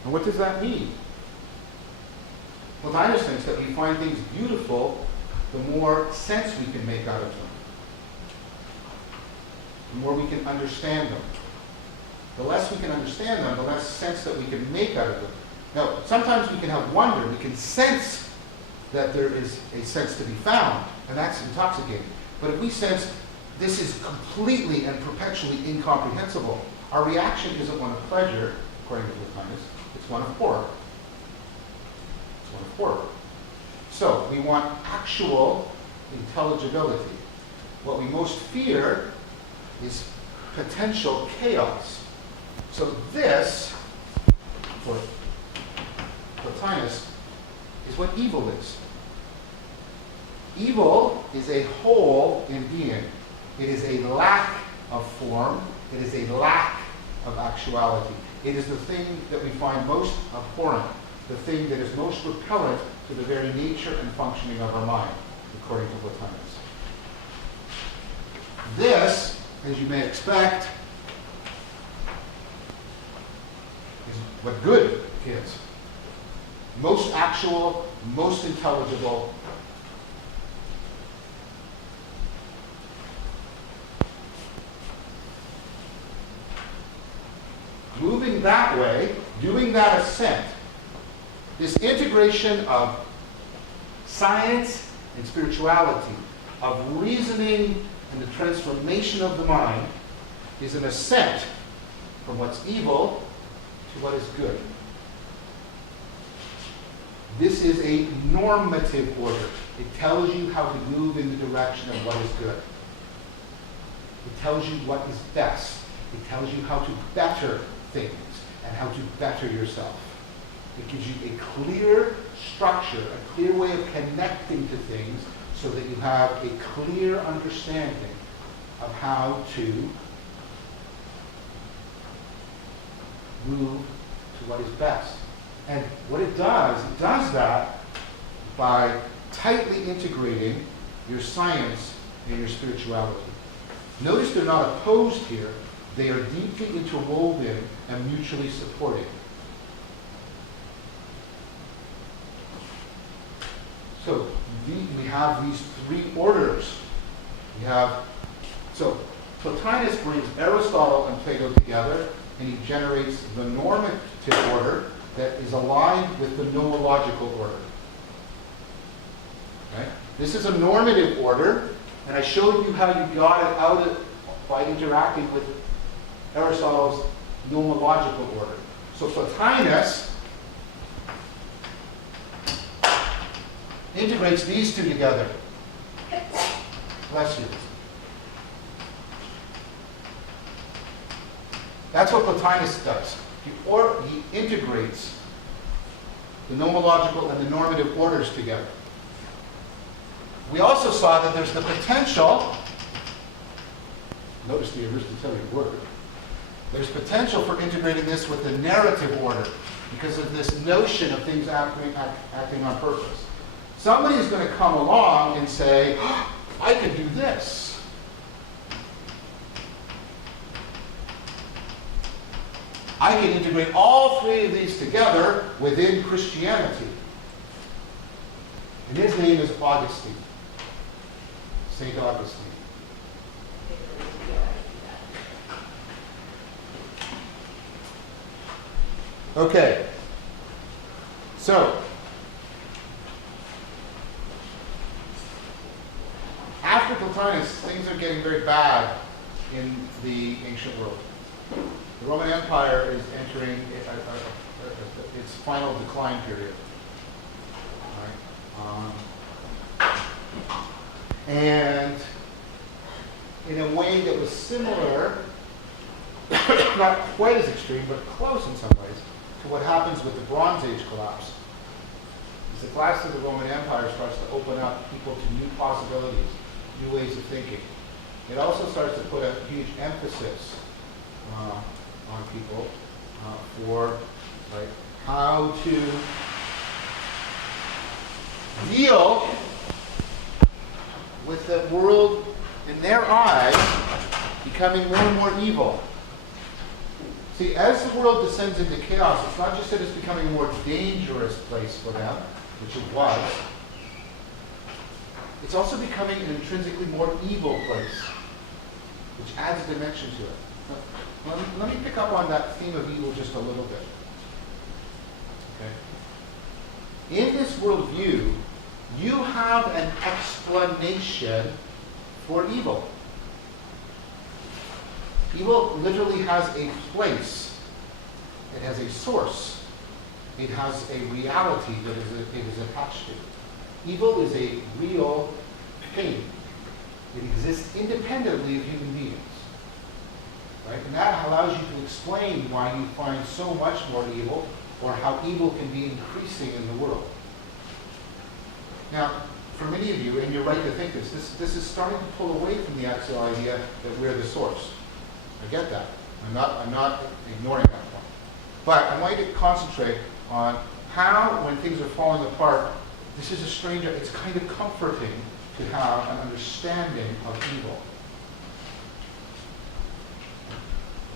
And what does that mean? Plotinus thinks that we find things beautiful the more sense we can make out of them, the more we can understand them. The less we can understand them, the less sense that we can make out of them. Now, sometimes we can have wonder, we can sense that there is a sense to be found, and that's intoxicating. But if we sense this is completely and perpetually incomprehensible, our reaction isn't one of pleasure, according to Plotinus, it's one of horror. It's one of horror. So, we want actual intelligibility. What we most fear is potential chaos. So this, for Plotinus, is what evil is. Evil is a hole in being. It is a lack of form. It is a lack of actuality. It is the thing that we find most abhorrent, the thing that is most repellent to the very nature and functioning of our mind, according to Plotinus. This, as you may expect, is what good is. Most actual, most intelligible. Moving that way, doing that assent, this integration of science and spirituality, of reasoning and the transformation of the mind, is an ascent from what's evil to what is good. This is a normative order. It tells you how to move in the direction of what is good. It tells you what is best. It tells you how to better things and how to better yourself. It gives you a clear structure, a clear way of connecting to things so that you have a clear understanding of how to move to what is best. And what it does that by tightly integrating your science and your spirituality. Notice they're not opposed here. They are deeply interwoven and mutually supporting. So we have these three orders. So Plotinus brings Aristotle and Plato together, and he generates the normative order that is aligned with the noological order. Okay? This is a normative order, and I showed you how you got it out by interacting with Aristotle's nomological order. So Plotinus integrates these two together. Bless you. That's what Plotinus does. He integrates the nomological and the normative orders together. We also saw that there's the potential, notice the Aristotelian word, there's potential for integrating this with the narrative order because of this notion of things acting on purpose. Somebody is going to come along and say, oh, I can do this. I can integrate all three of these together within Christianity. And his name is Augustine. St. Augustine. Okay. So, after Plotinus, things are getting very bad in the ancient world. The Roman Empire is entering its final decline period. Right? And in a way that was similar, not quite as extreme, but close in some ways, to what happens with the Bronze Age collapse. As the collapse of the Roman Empire starts to open up people to new possibilities, new ways of thinking. It also starts to put a huge emphasis on people for how to deal with the world in their eyes becoming more and more evil. See, as the world descends into chaos, it's not just that it's becoming a more dangerous place for them, which it was, it's also becoming an intrinsically more evil place, which adds a dimension to it. Let me pick up on that theme of evil just a little bit. Okay? In this worldview, you have an explanation for evil. Evil literally has a place. It has a source. It has a reality that it is attached to. Evil is a real thing. It exists independently of human beings. Right? And that allows you to explain why you find so much more evil, or how evil can be increasing in the world. Now, for many of you, and you're right to think this is starting to pull away from the axial idea that we're the source. I get that. I'm not ignoring that point. But I want you to concentrate on how, when things are falling apart, this is a stranger. It's kind of comforting to have an understanding of evil.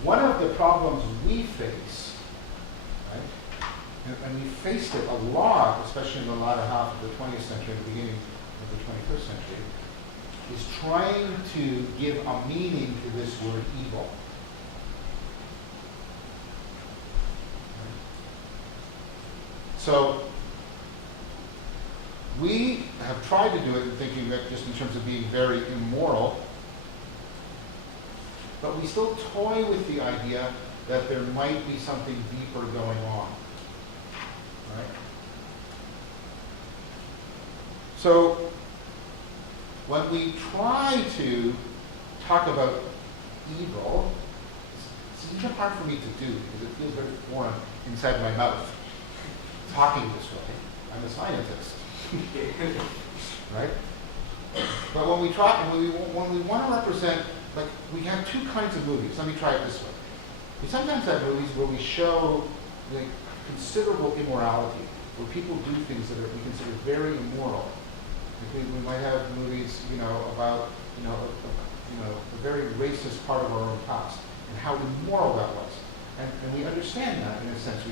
One of the problems we face, right, and we faced it a lot, especially in the latter half of the 20th century, the beginning of the 21st century, is trying to give a meaning to this word evil. So, we have tried to do it in thinking that just in terms of being very immoral, but we still toy with the idea that there might be something deeper going on. Right? So, when we try to talk about evil, it's even hard for me to do because it feels very foreign inside my mouth. Talking this way, I'm a scientist. Right? But when we talk, when we want to represent, like, we have two kinds of movies. Let me try it this way. We sometimes have movies where we show like considerable immorality, where people do things that we consider very immoral. Like we might have movies, about, a very racist part of our own past. and how immoral that was. And we understand that in a sense.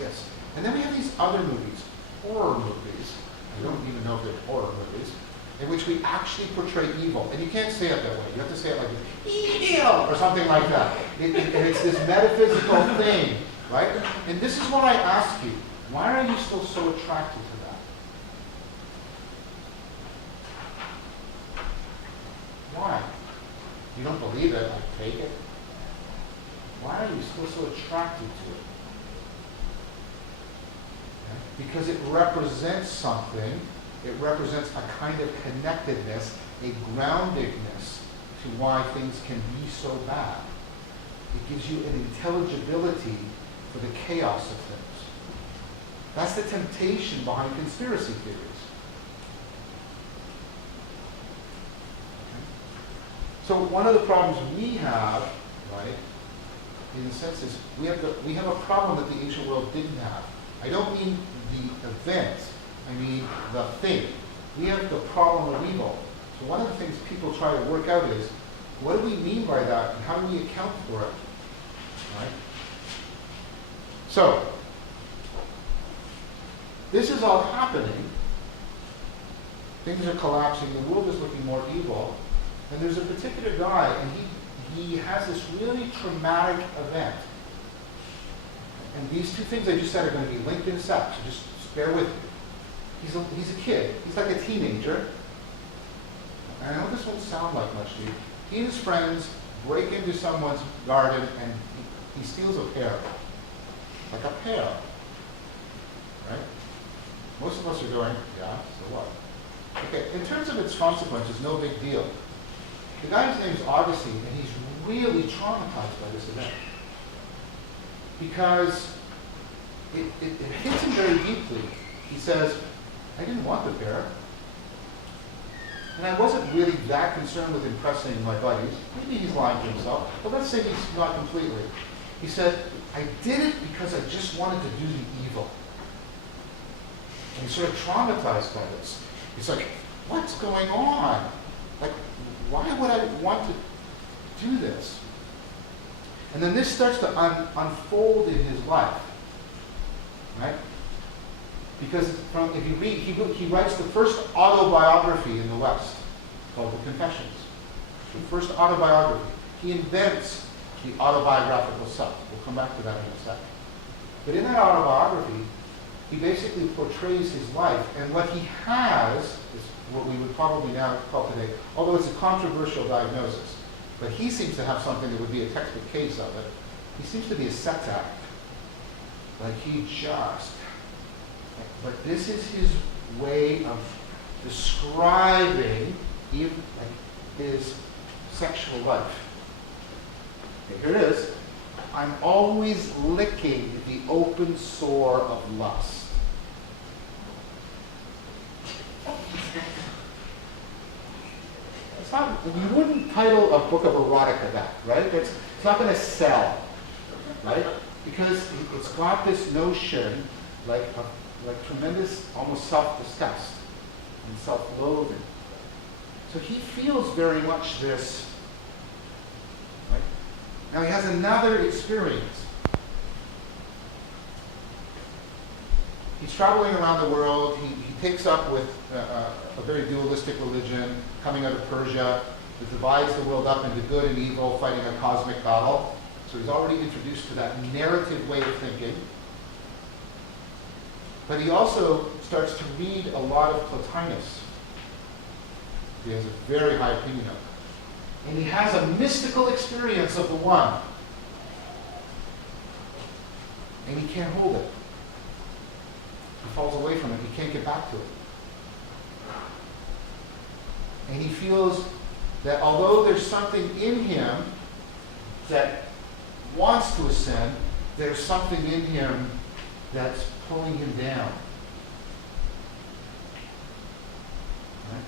Yes. And then we have these other movies, horror movies. I don't even know if they're horror movies, in which we actually portray evil. And you can't say it that way. You have to say it like evil or something like that. And it's this metaphysical thing, right? And this is what I ask you. Why are you still so attracted to that? Why? You don't believe it, I take it. Why are you still so attracted to it? Okay? Because it represents something. It represents a kind of connectedness, a groundedness to why things can be so bad. It gives you an intelligibility for the chaos of things. That's the temptation behind conspiracy theories. Okay? So one of the problems we have, right, in a sense is we have a problem that the ancient world didn't have. I don't mean the event, I mean the thing. We have the problem of evil. So one of the things people try to work out is, what do we mean by that and how do we account for it? Right? So, this is all happening. Things are collapsing, the world is looking more evil, and there's a particular guy, and he has this really traumatic event. And these two things I just said are going to be linked in a sec, so just bear with me. He's a kid. He's like a teenager. And I know this won't sound like much to you. He and his friends break into someone's garden and he steals a pear. Like a pear. Right? Most of us are going, yeah, so what? Okay, in terms of its consequences, no big deal. The guy's name is Augustine, and he's really traumatized by this event. Because it hits him very deeply. He says, I didn't want the pear. And I wasn't really that concerned with impressing my buddies. Maybe he's lying to himself, but let's say he's not completely. He said, I did it because I just wanted to do the evil. And he's sort of traumatized by this. He's like, what's going on? Like, why would I want to do this? And then this starts to unfold in his life. Right? Because if you read, he writes the first autobiography in the West, called The Confessions. The first autobiography. He invents the autobiographical self. We'll come back to that in a second. But in that autobiography, he basically portrays his life, and what he has is what we would probably now call today, although it's a controversial diagnosis, but he seems to have something that would be a textbook case of it. He seems to be a sex addict. Like he just, but this is his way of describing even like his sexual life. Okay, here it is. I'm always licking the open sore of lust. It's not, you wouldn't title a book of erotica that, right? It's not going to sell, right? Because it's got this notion like tremendous, almost self-disgust and self-loathing. So he feels very much this. Right? Now he has another experience. He's traveling around the world. He takes up with a very dualistic religion coming out of Persia that divides the world up into good and evil, fighting a cosmic battle. So he's already introduced to that narrative way of thinking. But he also starts to read a lot of Plotinus. He has a very high opinion of it. And he has a mystical experience of the one. And he can't hold it. He falls away from it. He can't get back to it. And he feels that although there's something in him that wants to ascend, there's something in him that's pulling him down. Right?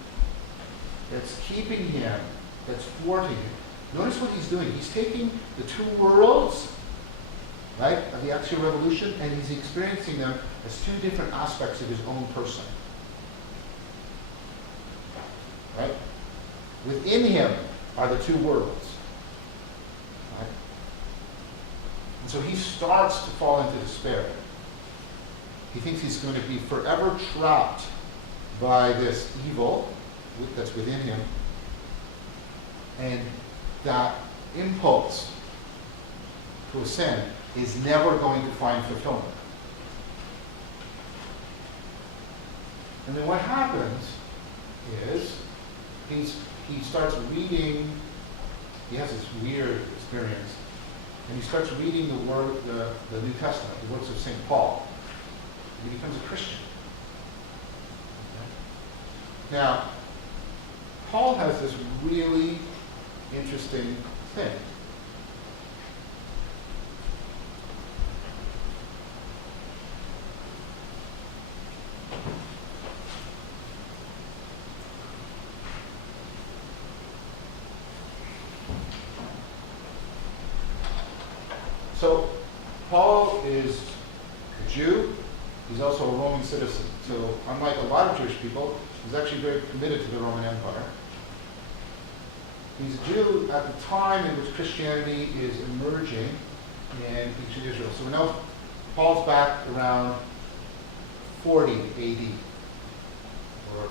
That's keeping him, that's thwarting him. Notice what he's doing. He's taking the two worlds, right, of the Axial Revolution, and he's experiencing them as two different aspects of his own person. Right? Within him are the two worlds. Right? And so he starts to fall into despair. He thinks he's going to be forever trapped by this evil that's within him. And that impulse to ascend is never going to find fulfillment. And then what happens is he starts reading, he has this weird experience, and he starts reading the New Testament, the works of St. Paul. And he becomes a Christian. Okay? Now, Paul has this really interesting thing. So, Paul is a Jew. He's also a Roman citizen. So, unlike a lot of Jewish people, he's actually very committed to the Roman Empire. He's a Jew at the time in which Christianity is emerging in ancient Israel. So now Paul's back around 40 AD, or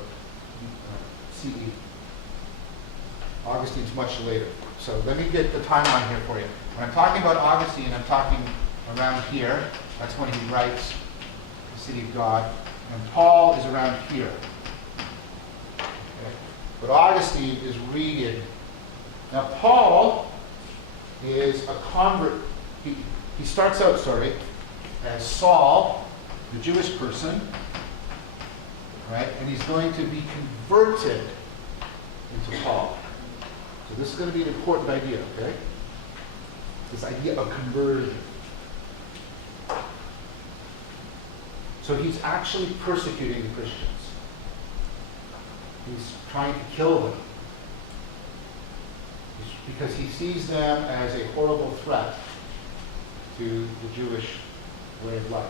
CE. Augustine's much later. So let me get the timeline here for you. When I'm talking about Augustine, I'm talking around here. That's when he writes the City of God. And Paul is around here. Okay. But Augustine is reading. Now Paul is a convert. He starts out, as Saul, the Jewish person, right? And he's going to be converted into Paul. So this is going to be an important idea, okay? This idea of conversion. So he's actually persecuting the Christians. He's trying to kill them. Because he sees them as a horrible threat to the Jewish way of life.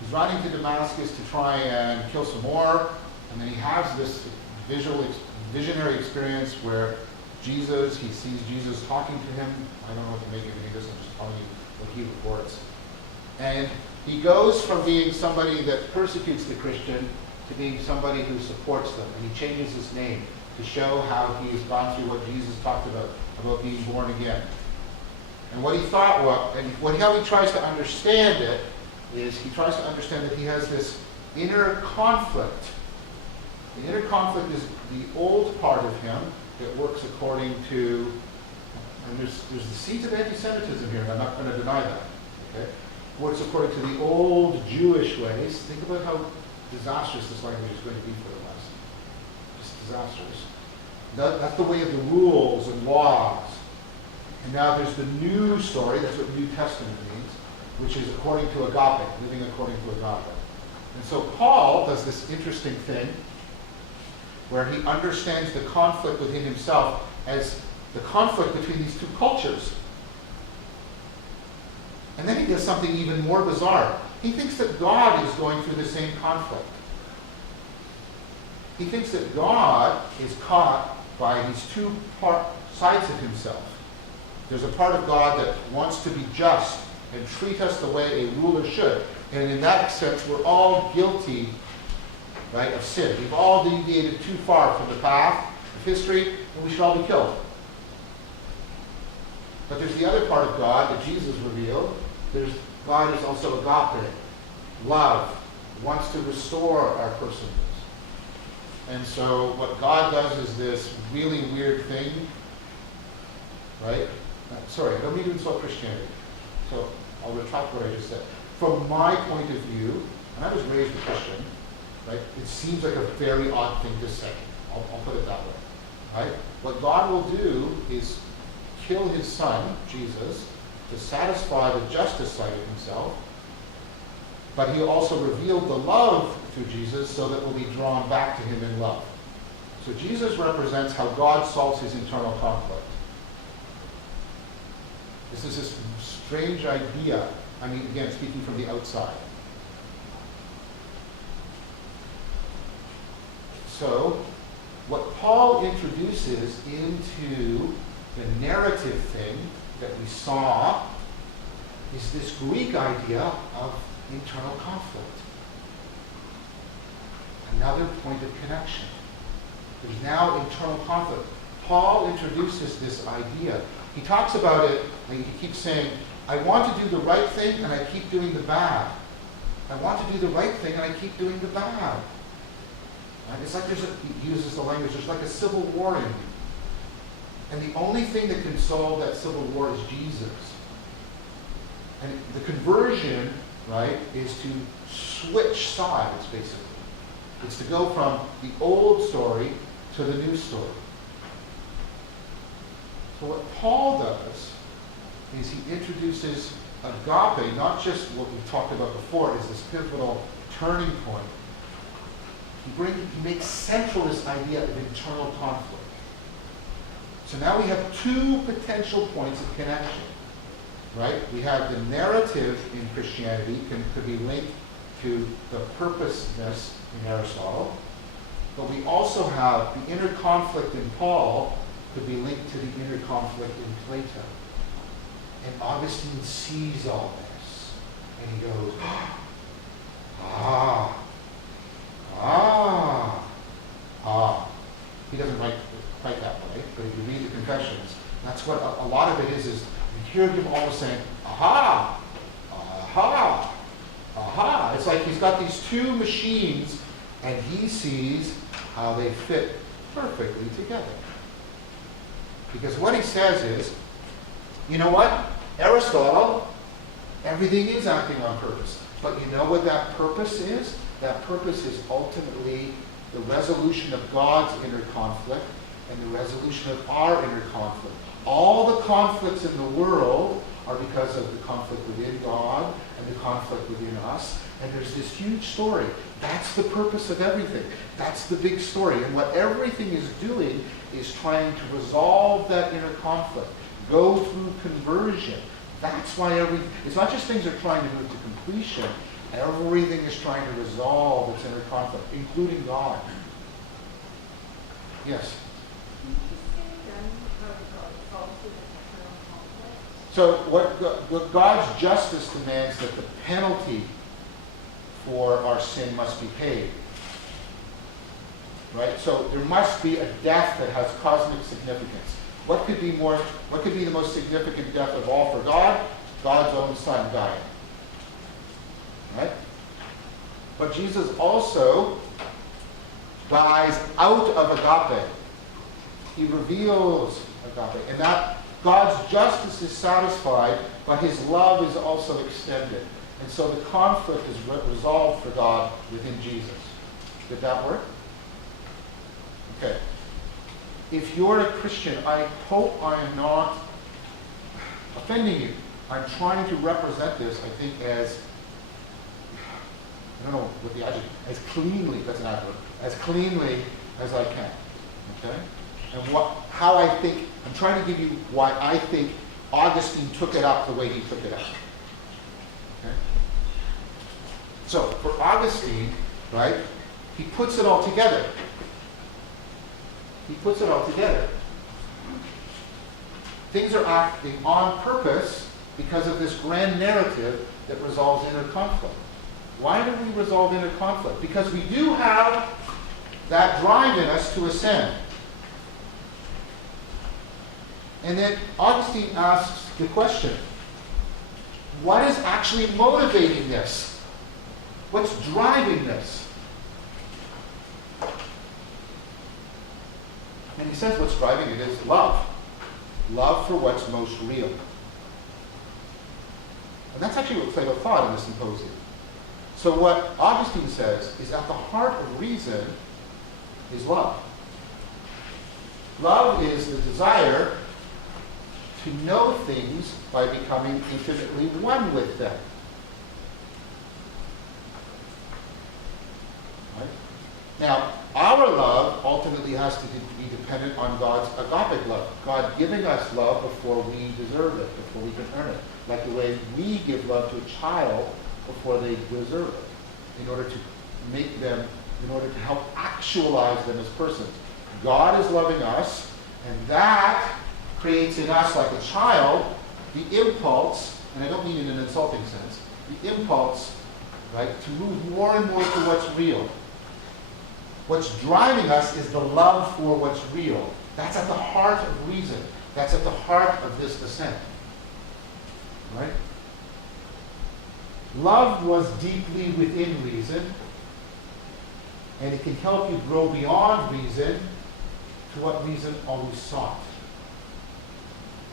He's riding to Damascus to try and kill some more, and then he has this visionary experience where he sees Jesus talking to him. I don't know what to make of any of this, I'm just telling you what he reports. And he goes from being somebody that persecutes the Christian to being somebody who supports them, and he changes his name to show how he has gone through what Jesus talked about being born again. And what he thought was, and how he tries to understand it, is he tries to understand that he has this inner conflict. The inner conflict is the old part of him that works according to, and there's the seeds of anti-Semitism here, and I'm not going to deny that. Okay? Works according to the old Jewish ways. Think about how disastrous this language is going to be for the West. Just disastrous. That's the way of the rules and laws. And now there's the new story, that's what New Testament means, which is according to agape, living according to agape. And so Paul does this interesting thing where he understands the conflict within himself as the conflict between these two cultures. And then he does something even more bizarre. He thinks that God is going through the same conflict. He thinks that God is caught by these two sides of himself. There's a part of God that wants to be just and treat us the way a ruler should. And in that sense, we're all guilty, right, of sin. We've all deviated too far from the path of history, and we should all be killed. But there's the other part of God that Jesus revealed. God is also agape, love, wants to restore our persons. And so what God does is this really weird thing, right? Sorry, I don't mean to insult Christianity. So I'll retract what I just said. From my point of view, and I was raised a Christian, right? It seems like a very odd thing to say. I'll put it that way, right? What God will do is kill his son, Jesus, to satisfy the justice side of himself, but he also revealed the love through Jesus so that we'll be drawn back to him in love. So Jesus represents how God solves his internal conflict. This is this strange idea, I mean, again, speaking from the outside. So, what Paul introduces into the narrative thing that we saw is this Greek idea of internal conflict. Another point of connection. There's now internal conflict. Paul introduces this idea. He talks about it, and he keeps saying, I want to do the right thing and I keep doing the bad. I want to do the right thing and I keep doing the bad. Right? It's like he uses the language, there's like a civil war in you. And the only thing that can solve that civil war is Jesus. And the conversion, right, is to switch sides, basically. It's to go from the old story to the new story. So what Paul does is he introduces agape, not just what we've talked about before, is this pivotal turning point. He makes central this idea of internal conflict. So now we have two potential points of connection, right? We have the narrative in Christianity could be linked to the purposeness in Aristotle, but we also have the inner conflict in Paul could be linked to the inner conflict in Plato. And Augustine sees all this, and he goes, He doesn't write quite that way, but if you read the Confessions, that's what a lot of it is you hear him almost saying, aha, aha, aha. It's like he's got these two machines, and he sees how they fit perfectly together. Because what he says is, you know what? Aristotle, everything is acting on purpose. But you know what that purpose is? That purpose is ultimately the resolution of God's inner conflict and the resolution of our inner conflict. All the conflicts in the world are because of the conflict within God and the conflict within us. And there's this huge story. That's the purpose of everything. That's the big story. And what everything is doing is trying to resolve that inner conflict. Go through conversion. That's why it's not just things are trying to move to completion. Everything is trying to resolve its inner conflict, including God. Yes? So what God's justice demands that the penalty for our sin must be paid. Right? So there must be a death that has cosmic significance. What could be the most significant death of all for God? God's own Son dying. Right? But Jesus also dies out of agape. He reveals agape. And that God's justice is satisfied, but his love is also extended. And so the conflict is resolved for God within Jesus. Did that work? Okay. If you're a Christian, I hope I am not offending you. I'm trying to represent this, I think, as, I don't know what the adjective, as cleanly, that's an adverb, as cleanly as I can. Okay? And how I think, I'm trying to give you why I think Augustine took it up the way he took it up. Okay? So, for Augustine, right, he puts it all together. He puts it all together. Things are acting on purpose because of this grand narrative that resolves inner conflict. Why do we resolve inner conflict? Because we do have that drive in us to ascend. And then Augustine asks the question, what is actually motivating this? What's driving this? And he says what's driving it is love. Love for what's most real. And that's actually what Plato thought in the Symposium. So what Augustine says is at the heart of reason is love. Love is the desire to know things by becoming intimately one with them. Right? Now, our love ultimately has to be dependent on God's agapic love. God giving us love before we deserve it, before we can earn it. Like the way we give love to a child before they deserve it, in order to help actualize them as persons. God is loving us, and that creates in us, like a child, the impulse, and I don't mean in an insulting sense, the impulse, right, to move more and more to what's real. What's driving us is the love for what's real. That's at the heart of reason. That's at the heart of this ascent. Right? Love was deeply within reason, and it can help you grow beyond reason to what reason always sought.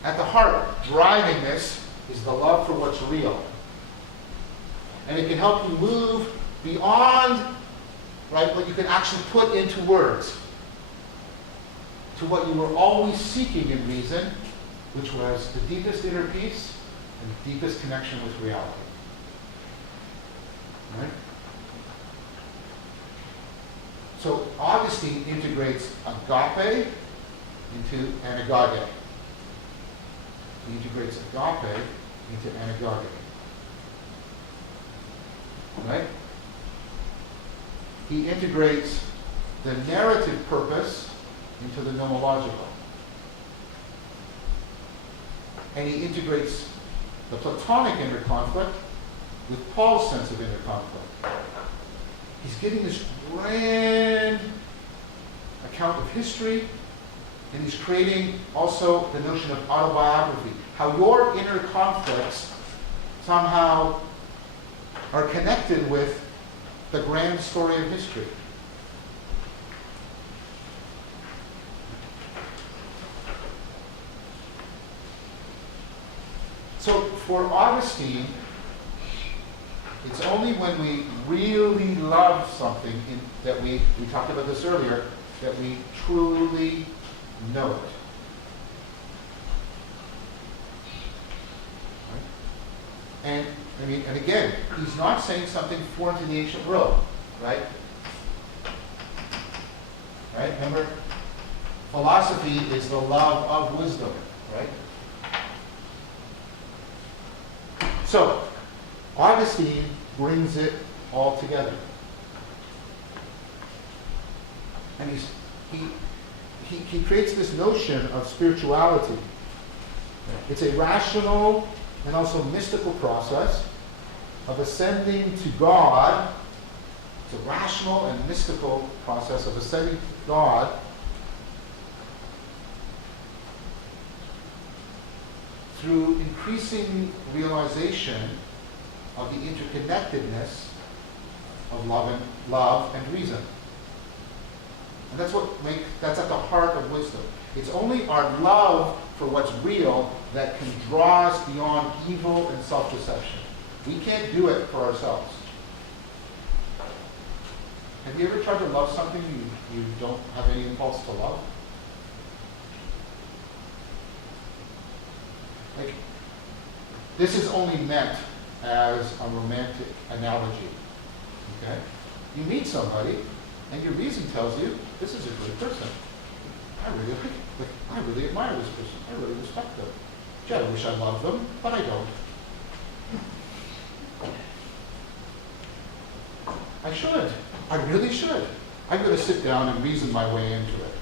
At the heart, driving this, is the love for what's real. And it can help you move beyond, right, what you can actually put into words, to what you were always seeking in reason, which was the deepest inner peace and the deepest connection with reality. Right? So Augustine integrates agape into anagoge. He integrates agape into anagoge. Right? He integrates the narrative purpose into the nomological. And he integrates the Platonic inner conflict with Paul's sense of inner conflict. He's giving this grand account of history, and he's creating also the notion of autobiography, how your inner conflicts somehow are connected with the grand story of history. So for Augustine, it's only when we really love something that we talked about this earlier, that we truly know it. Right? And I mean, and again, he's not saying something foreign to the ancient world, right? Right? Remember, philosophy is the love of wisdom, right? So, Augustine brings it all together. And he creates this notion of spirituality. It's a rational and also mystical process of ascending to God. It's a rational and mystical process of ascending to God through increasing realization of the interconnectedness of love and reason. And that's at the heart of wisdom. It's only our love for what's real that can draw us beyond evil and self-deception. We can't do it for ourselves. Have you ever tried to love something you don't have any impulse to love? Like, this is only meant as a romantic analogy. Okay? You meet somebody, and your reason tells you, this is a good person. I really admire this person. I really respect them. Gee, I wish I loved them, but I don't. I should. I really should. I'm going to sit down and reason my way into it.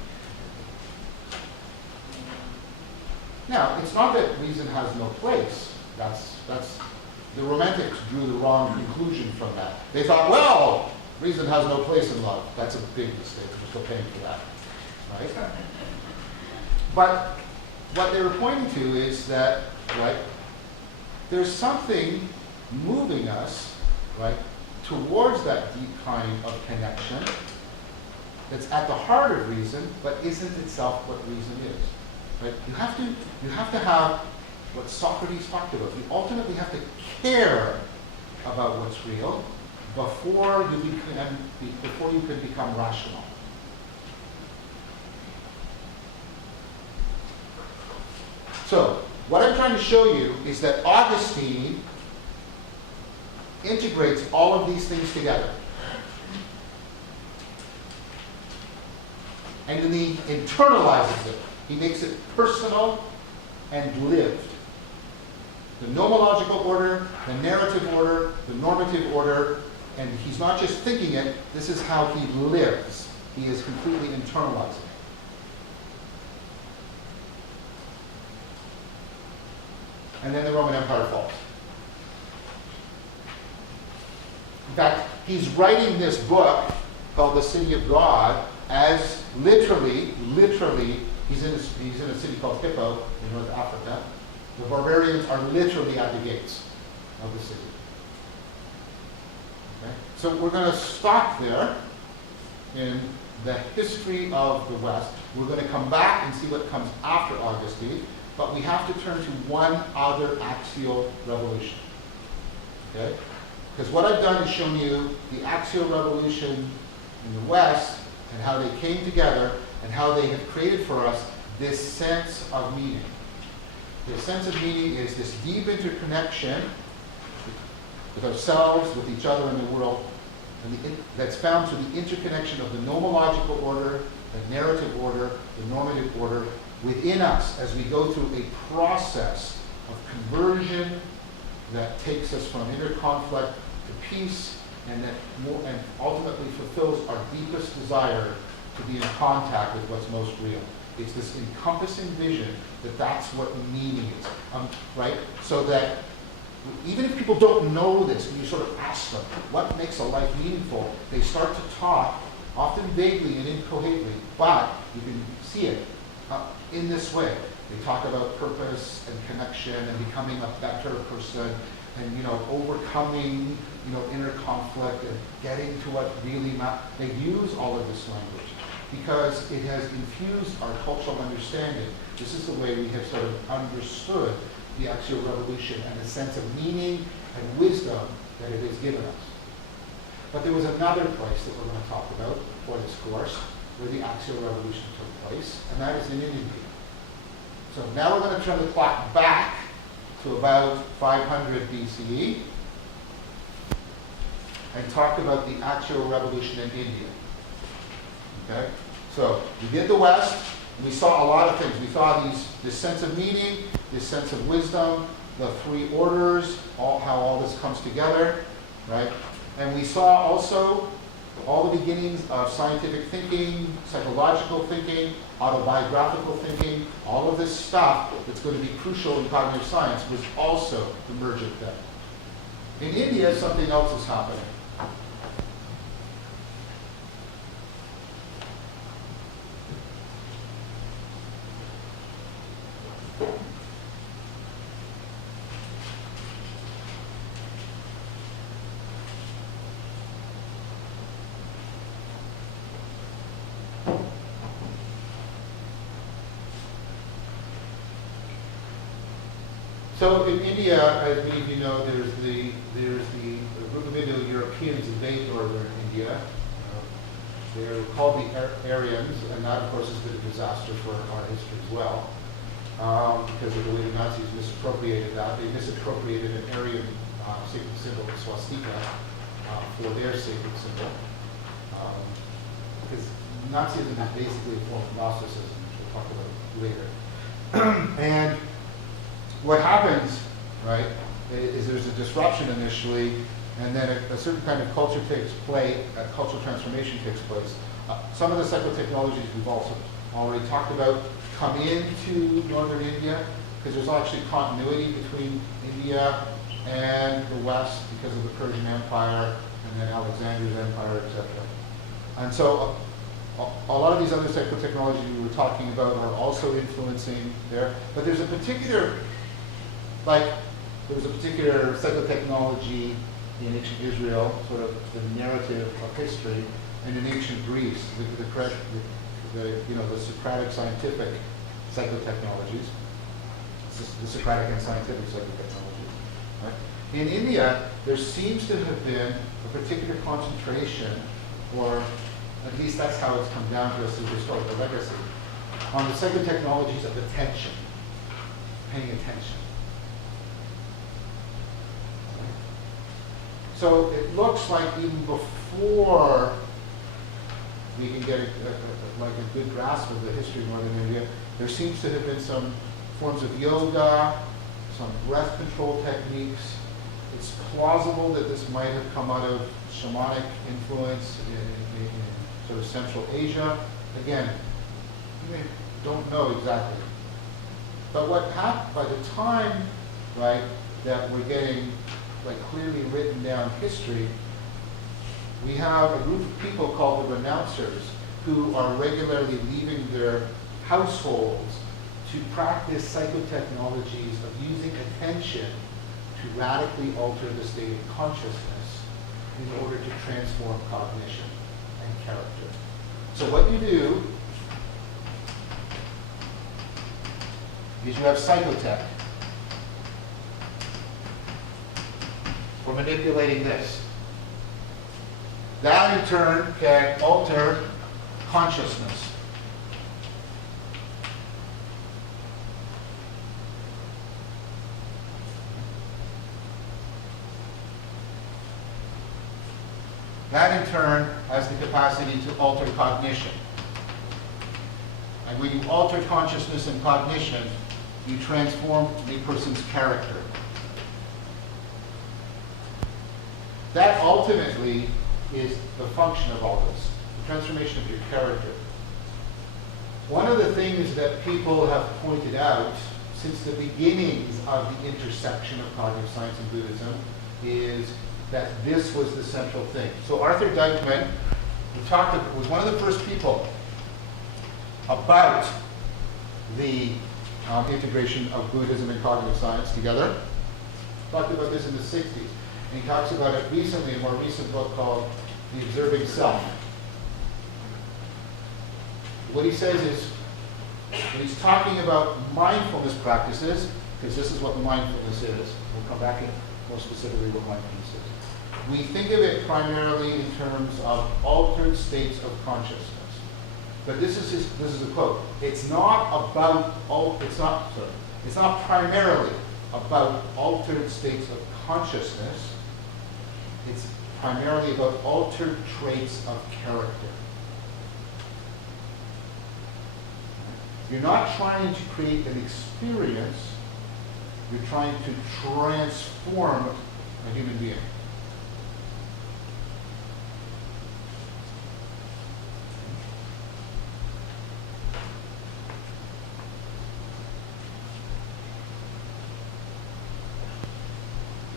Now, it's not that reason has no place. That's the Romantics drew the wrong conclusion from that. They thought, well, reason has no place in love. That's a big mistake. We're still paying for that, right? But what they were pointing to is that, right, there's something moving us, right, towards that deep kind of connection that's at the heart of reason, but isn't itself what reason is. Right? You have to have what Socrates talked about. You ultimately have to care about what's real before you can become rational. So, what I'm trying to show you is that Augustine integrates all of these things together. And then he internalizes it. He makes it personal and lived. The nomological order, the narrative order, the normative order, and he's not just thinking it, this is how he lives. He is completely internalizing it. and then the Roman Empire falls. In fact, he's writing this book called The City of God as literally, he's in a city called Hippo in North Africa. The barbarians are literally at the gates of the city. Okay? So we're going to stop there in the history of the West. We're going to come back and see what comes after Augustine, but we have to turn to one other axial revolution. Okay? Because what I've done is shown you the axial revolution in the West and how they came together and how they have created for us this sense of meaning. The sense of meaning is this deep interconnection with ourselves, with each other in the world, and that's found through the interconnection of the nomological order, the narrative order, the normative order within us as we go through a process of conversion that takes us from inner conflict to peace, and that and ultimately fulfills our deepest desire to be in contact with what's most real. It's this encompassing vision that that's what meaning is, right? So that even if people don't know this, and you sort of ask them, what makes a life meaningful, they start to talk, often vaguely and incoherently, but you can see it in this way. They talk about purpose and connection and becoming a better person and, overcoming, inner conflict and getting to what really matters. They use all of this language because it has infused our cultural understanding. This is the way we have sort of understood the axial revolution and the sense of meaning and wisdom that it has given us. But there was another place that we're going to talk about for this course where the axial revolution took place, and that is in India. So now we're going to turn the clock back to about 500 BCE and talk about the axial revolution in India. Okay? So we did the West, and we saw a lot of things. We saw this sense of meaning, this sense of wisdom, the three orders, how all this comes together, right? And we saw also all the beginnings of scientific thinking, psychological thinking, autobiographical thinking. All of this stuff that's going to be crucial in cognitive science was also emergent then. In India, something else is happening. So in India, I believe you know, there's the group of Indo-Europeans invade northern India. They're called the Aryans, and that, of course, has been a disaster for our history as well, because of the way the Nazis misappropriated that. They misappropriated an Aryan sacred symbol, the swastika, for their sacred symbol. Because Nazism is basically a form of Gnosticism, which we'll talk about later. And what happens, right, is there's a disruption initially, and then a certain kind of culture takes place, a cultural transformation takes place. Some of the psychotechnologies we've also already talked about come into northern India, because there's actually continuity between India and the West because of the Persian Empire and then Alexander's empire, etc. And so a lot of these other psychotechnologies we were talking about are also influencing there, but there's a particular there was a particular psychotechnology in ancient Israel, sort of the narrative of history, and in ancient Greece, the Socratic scientific psychotechnologies, the Socratic and scientific psychotechnologies. Right? In India, there seems to have been a particular concentration, or at least that's how it's come down to us through historical legacy, on the psychotechnologies of attention, paying attention. So it looks like even before we can get a good grasp of the history of northern India, there seems to have been some forms of yoga, some breath control techniques. It's plausible that this might have come out of shamanic influence in sort of Central Asia. Again, we don't know exactly. But what happened by the time right, that we're getting like clearly written down history, we have a group of people called the renouncers who are regularly leaving their households to practice psychotechnologies of using attention to radically alter the state of consciousness in order to transform cognition and character. So what you do is you have psychotech for manipulating this. That in turn can alter consciousness. That in turn has the capacity to alter cognition. And when you alter consciousness and cognition, you transform a person's character. That ultimately is the function of all this, the transformation of your character. One of the things that people have pointed out since the beginnings of the intersection of cognitive science and Buddhism is that this was the central thing. So Arthur Dykman was one of the first people about the integration of Buddhism and cognitive science together. Talked about this in the 60s. And he talks about it recently in a more recent book called The Observing Self. What he says is, when he's talking about mindfulness practices, because this is what mindfulness is, we'll come back to more specifically what mindfulness is. We think of it primarily in terms of altered states of consciousness. But this is a quote. It's not primarily about altered states of consciousness. It's primarily about altered traits of character. You're not trying to create an experience, you're trying to transform a human being.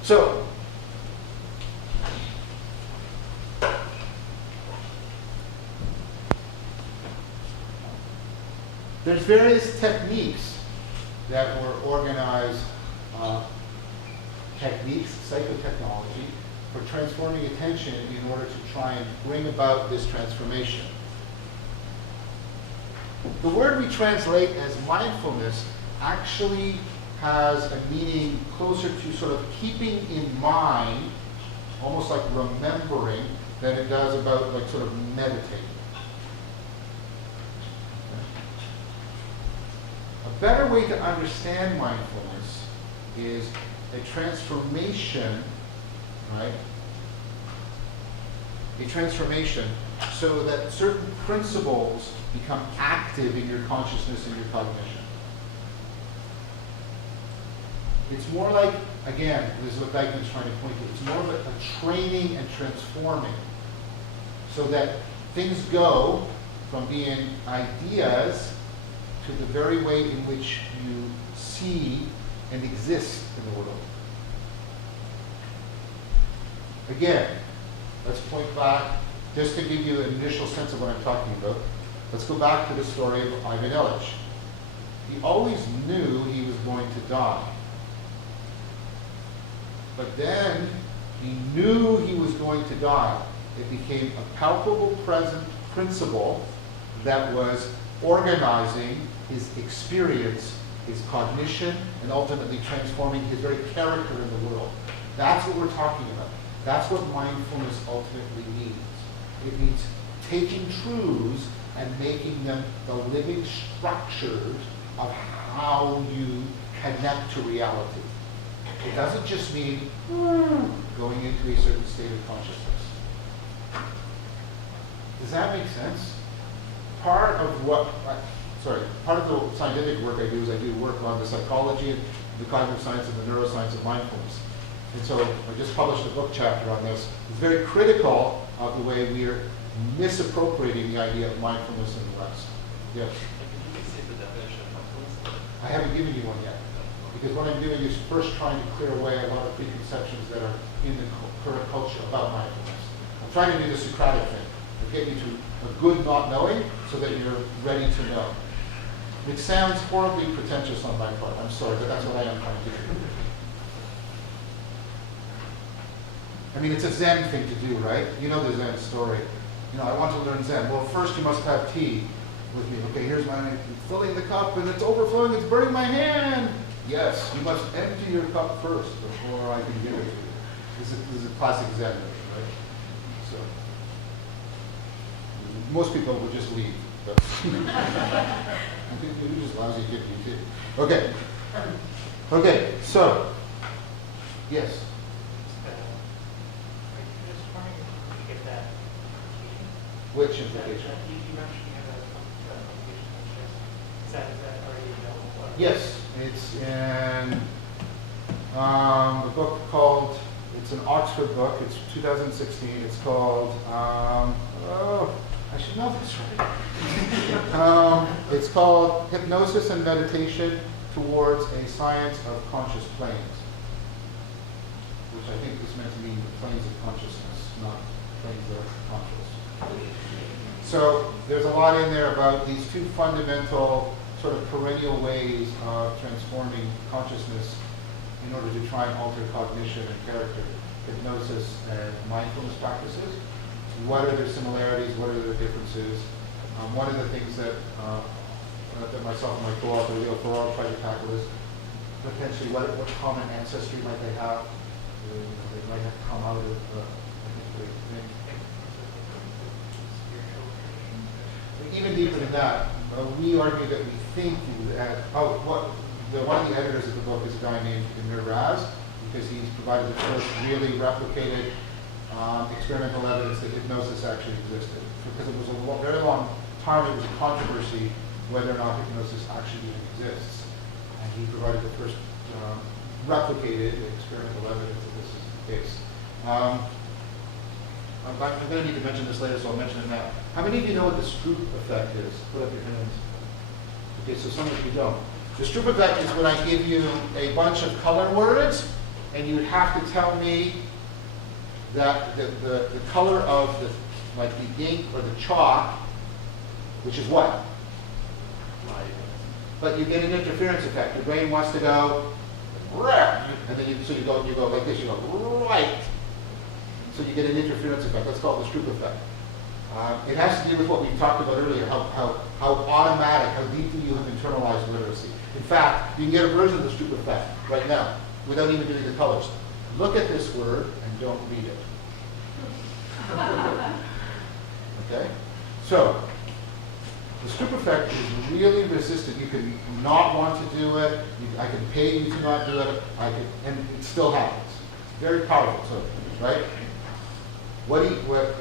So, there's various techniques that were organized, psychotechnology, for transforming attention in order to try and bring about this transformation. The word we translate as mindfulness actually has a meaning closer to sort of keeping in mind, almost like remembering, than it does about like sort of meditating. A better way to understand mindfulness is a transformation, right? A transformation so that certain principles become active in your consciousness and your cognition. It's more like, again, this is what Dykman's trying to point to, it's more of a training and transforming so that things go from being ideas to the very way in which you see and exist in the world. Again, let's point back, just to give you an initial sense of what I'm talking about, let's go back to the story of Ivan Illich. He always knew he was going to die. But then he knew he was going to die. It became a palpable present principle that was organizing his experience, his cognition, and ultimately transforming his very character in the world. That's what we're talking about. That's what mindfulness ultimately means. It means taking truths and making them the living structures of how you connect to reality. It doesn't just mean going into a certain state of consciousness. Does that make sense? Part of the scientific work I do is I do work on the psychology, the cognitive science, and the neuroscience of mindfulness. And so I just published a book chapter on this. It's very critical of the way we are misappropriating the idea of mindfulness in the West. Yes? Can you say the definition of mindfulness? I haven't given you one yet. Because what I'm doing is first trying to clear away a lot of preconceptions that are in the current culture about mindfulness. I'm trying to do the Socratic thing, of getting you to a good not knowing so that you're ready to know. It sounds horribly pretentious on my part. I'm sorry, but that's what I am trying to do. I mean, it's a Zen thing to do, right? You know the Zen story. You know, I want to learn Zen. Well, first you must have tea with me. Okay, here's my filling the cup and it's overflowing, it's burning my hand. Yes, you must empty your cup first before I can give it to you. This is a classic Zen, right? So, most people would just leave. But I think you're just lousy at giving you tea. Okay. Okay, so, yes. Just wondering if you get that application. Which implication? You mentioned you had a application interest. Is that already available? Yes, it's in a book called, it's an Oxford book, it's 2016, it's called, I should know this right. It's called Hypnosis and Meditation Towards a Science of Conscious Planes, which I think is meant to mean the planes of consciousness, not planes that are conscious. So there's a lot in there about these two fundamental sort of perennial ways of transforming consciousness in order to try and alter cognition and character, hypnosis and mindfulness practices. What are their similarities? What are their differences? One of the things that myself and my co-author Leo Farrar tried to tackle is potentially what common ancestry might they have. They might have come out of even deeper than that. We argue that we think that one of the editors of the book is a guy named Amir Raz, because he's provided the first really replicated experimental evidence that hypnosis actually existed. Because it was a very long time, it was a controversy whether or not hypnosis actually even exists. And he provided the first replicated experimental evidence that this is the case. I'm going to need to mention this later, so I'll mention it now. How many of you know what the Stroop effect is? Put up your hands. Okay, so some of you don't. The Stroop effect is when I give you a bunch of color words, and you have to tell me that the color of the ink or the chalk, which is what? Light. But you get an interference effect. Your brain wants to go, and then you go like this. You go right. So you get an interference effect. That's called the Stroop effect. It has to do with what we talked about earlier, how automatic, how deeply you have internalized literacy. In fact, you can get a version of the Stroop effect right now without even doing the colors. Look at this word and don't read it. Okay? So, the Stroop effect is really resistant. You can not want to do it. I can pay you to not do it. And it still happens. It's very powerful. So, right? What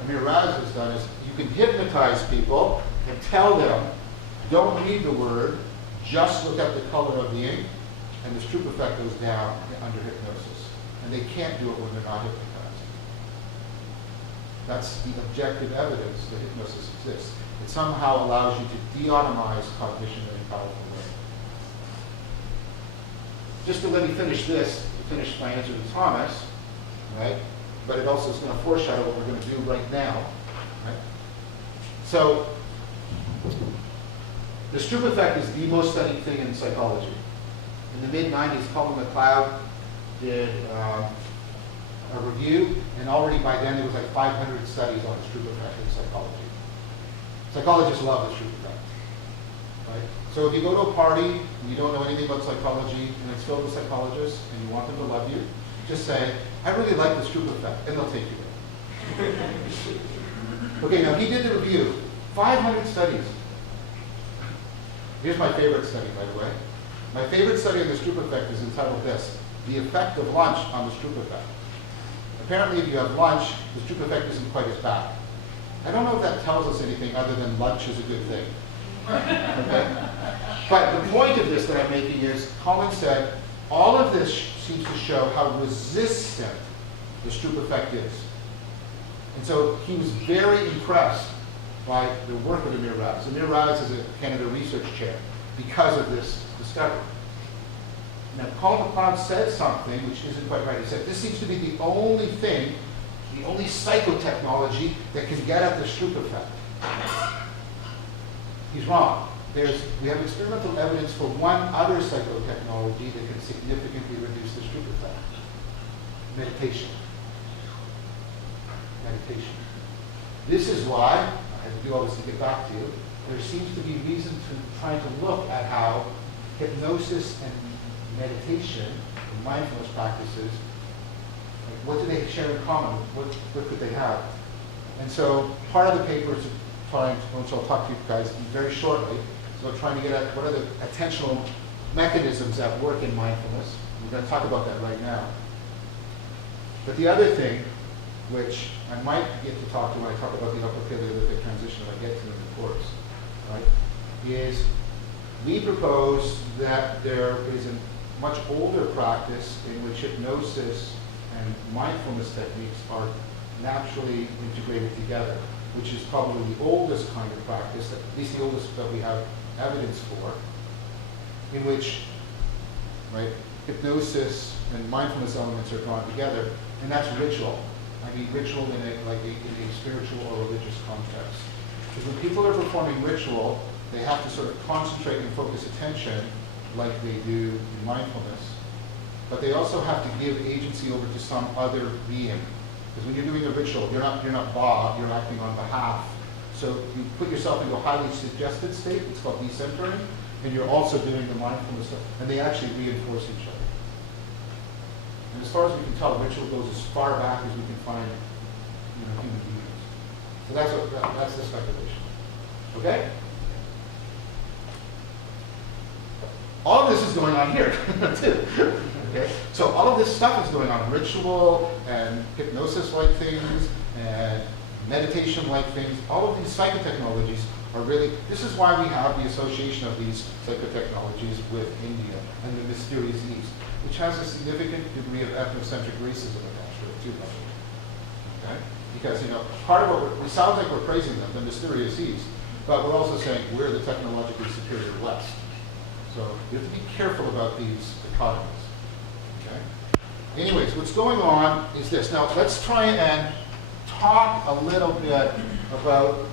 Amir Raz has done is you can hypnotize people and tell them, don't read the word, just look at the color of the ink, and the Stroop effect goes down under hypnosis. And they can't do it when they're not hypnotized. That's the objective evidence that hypnosis exists. It somehow allows you to de-automize cognition in a powerful way. Just to let me finish this, to finish my answer to Thomas, right? But it also is going to foreshadow what we're going to do right now. Right? So, the Stroop effect is the most studied thing in psychology. In the mid-90s, Cullen McLeod did a review, and already by then there was like 500 studies on the Stroop effect in psychology. Psychologists love the Stroop effect. Right? So if you go to a party and you don't know anything about psychology, and it's filled with psychologists, and you want them to love you, just say, I really like the Stroop effect, and they'll take you there. Okay, now he did the review. 500 studies. Here's my favorite study, by the way. My favorite study on the Stroop effect is entitled this, The Effect of Lunch on the Stroop Effect. Apparently, if you have lunch, the Stroop effect isn't quite as bad. I don't know if that tells us anything other than lunch is a good thing. Okay? But the point of this that I'm making is, Colin said, all of this seems to show how resistant the Stroop effect is. And so he was very impressed by the work of Amir Raz. Amir Raz is a Canada Research Chair because of this discovery. Now, Paul McLeod said something which isn't quite right. He said, this seems to be the only thing, the only psychotechnology that can get at the Stroop effect. He's wrong. We have experimental evidence for one other psychotechnology that can significantly reduce the Stroop effect. Meditation. Meditation. This is why, I have to do all this to get back to you, there seems to be reason to try to look at how hypnosis and meditation and mindfulness practices, like what do they share in common? What could they have? And so part of the paper is trying, which I'll talk to you guys very shortly, so trying to get at what are the attentional mechanisms that work in mindfulness. We're going to talk about that right now. But the other thing, which I might get to talk to when I talk about the upper Paleolithic transition, if I get to in the course, right, is we propose that there is a much older practice in which hypnosis and mindfulness techniques are naturally integrated together, which is probably the oldest kind of practice, at least the oldest that we have evidence for, in which, right, hypnosis and mindfulness elements are drawn together, and that's ritual. I mean ritual in a spiritual or religious context. Because when people are performing ritual, they have to sort of concentrate and focus attention like they do in mindfulness. But they also have to give agency over to some other being. Because when you're doing a ritual, you're not Bob, you're acting on behalf. So you put yourself into a highly suggested state, it's called decentering, and you're also doing the mindfulness stuff, and they actually reinforce each other. And as far as we can tell, ritual goes as far back as we can find, human beings. So that's the speculation. Okay? All of this is going on here, too. Okay? So all of this stuff is going on, ritual and hypnosis-like things and meditation-like things. All of these psychotechnologies are really, this is why we have the association of these psychotechnologies with India and the mysterious East, which has a significant degree of ethnocentric racism attached to it, too. Okay? Because, part of what it sounds like we're praising them, the mysterious East, but we're also saying we're the technologically superior West. So you have to be careful about these dichotomies. Okay? Anyways, what's going on is this. Now, let's try and talk a little bit about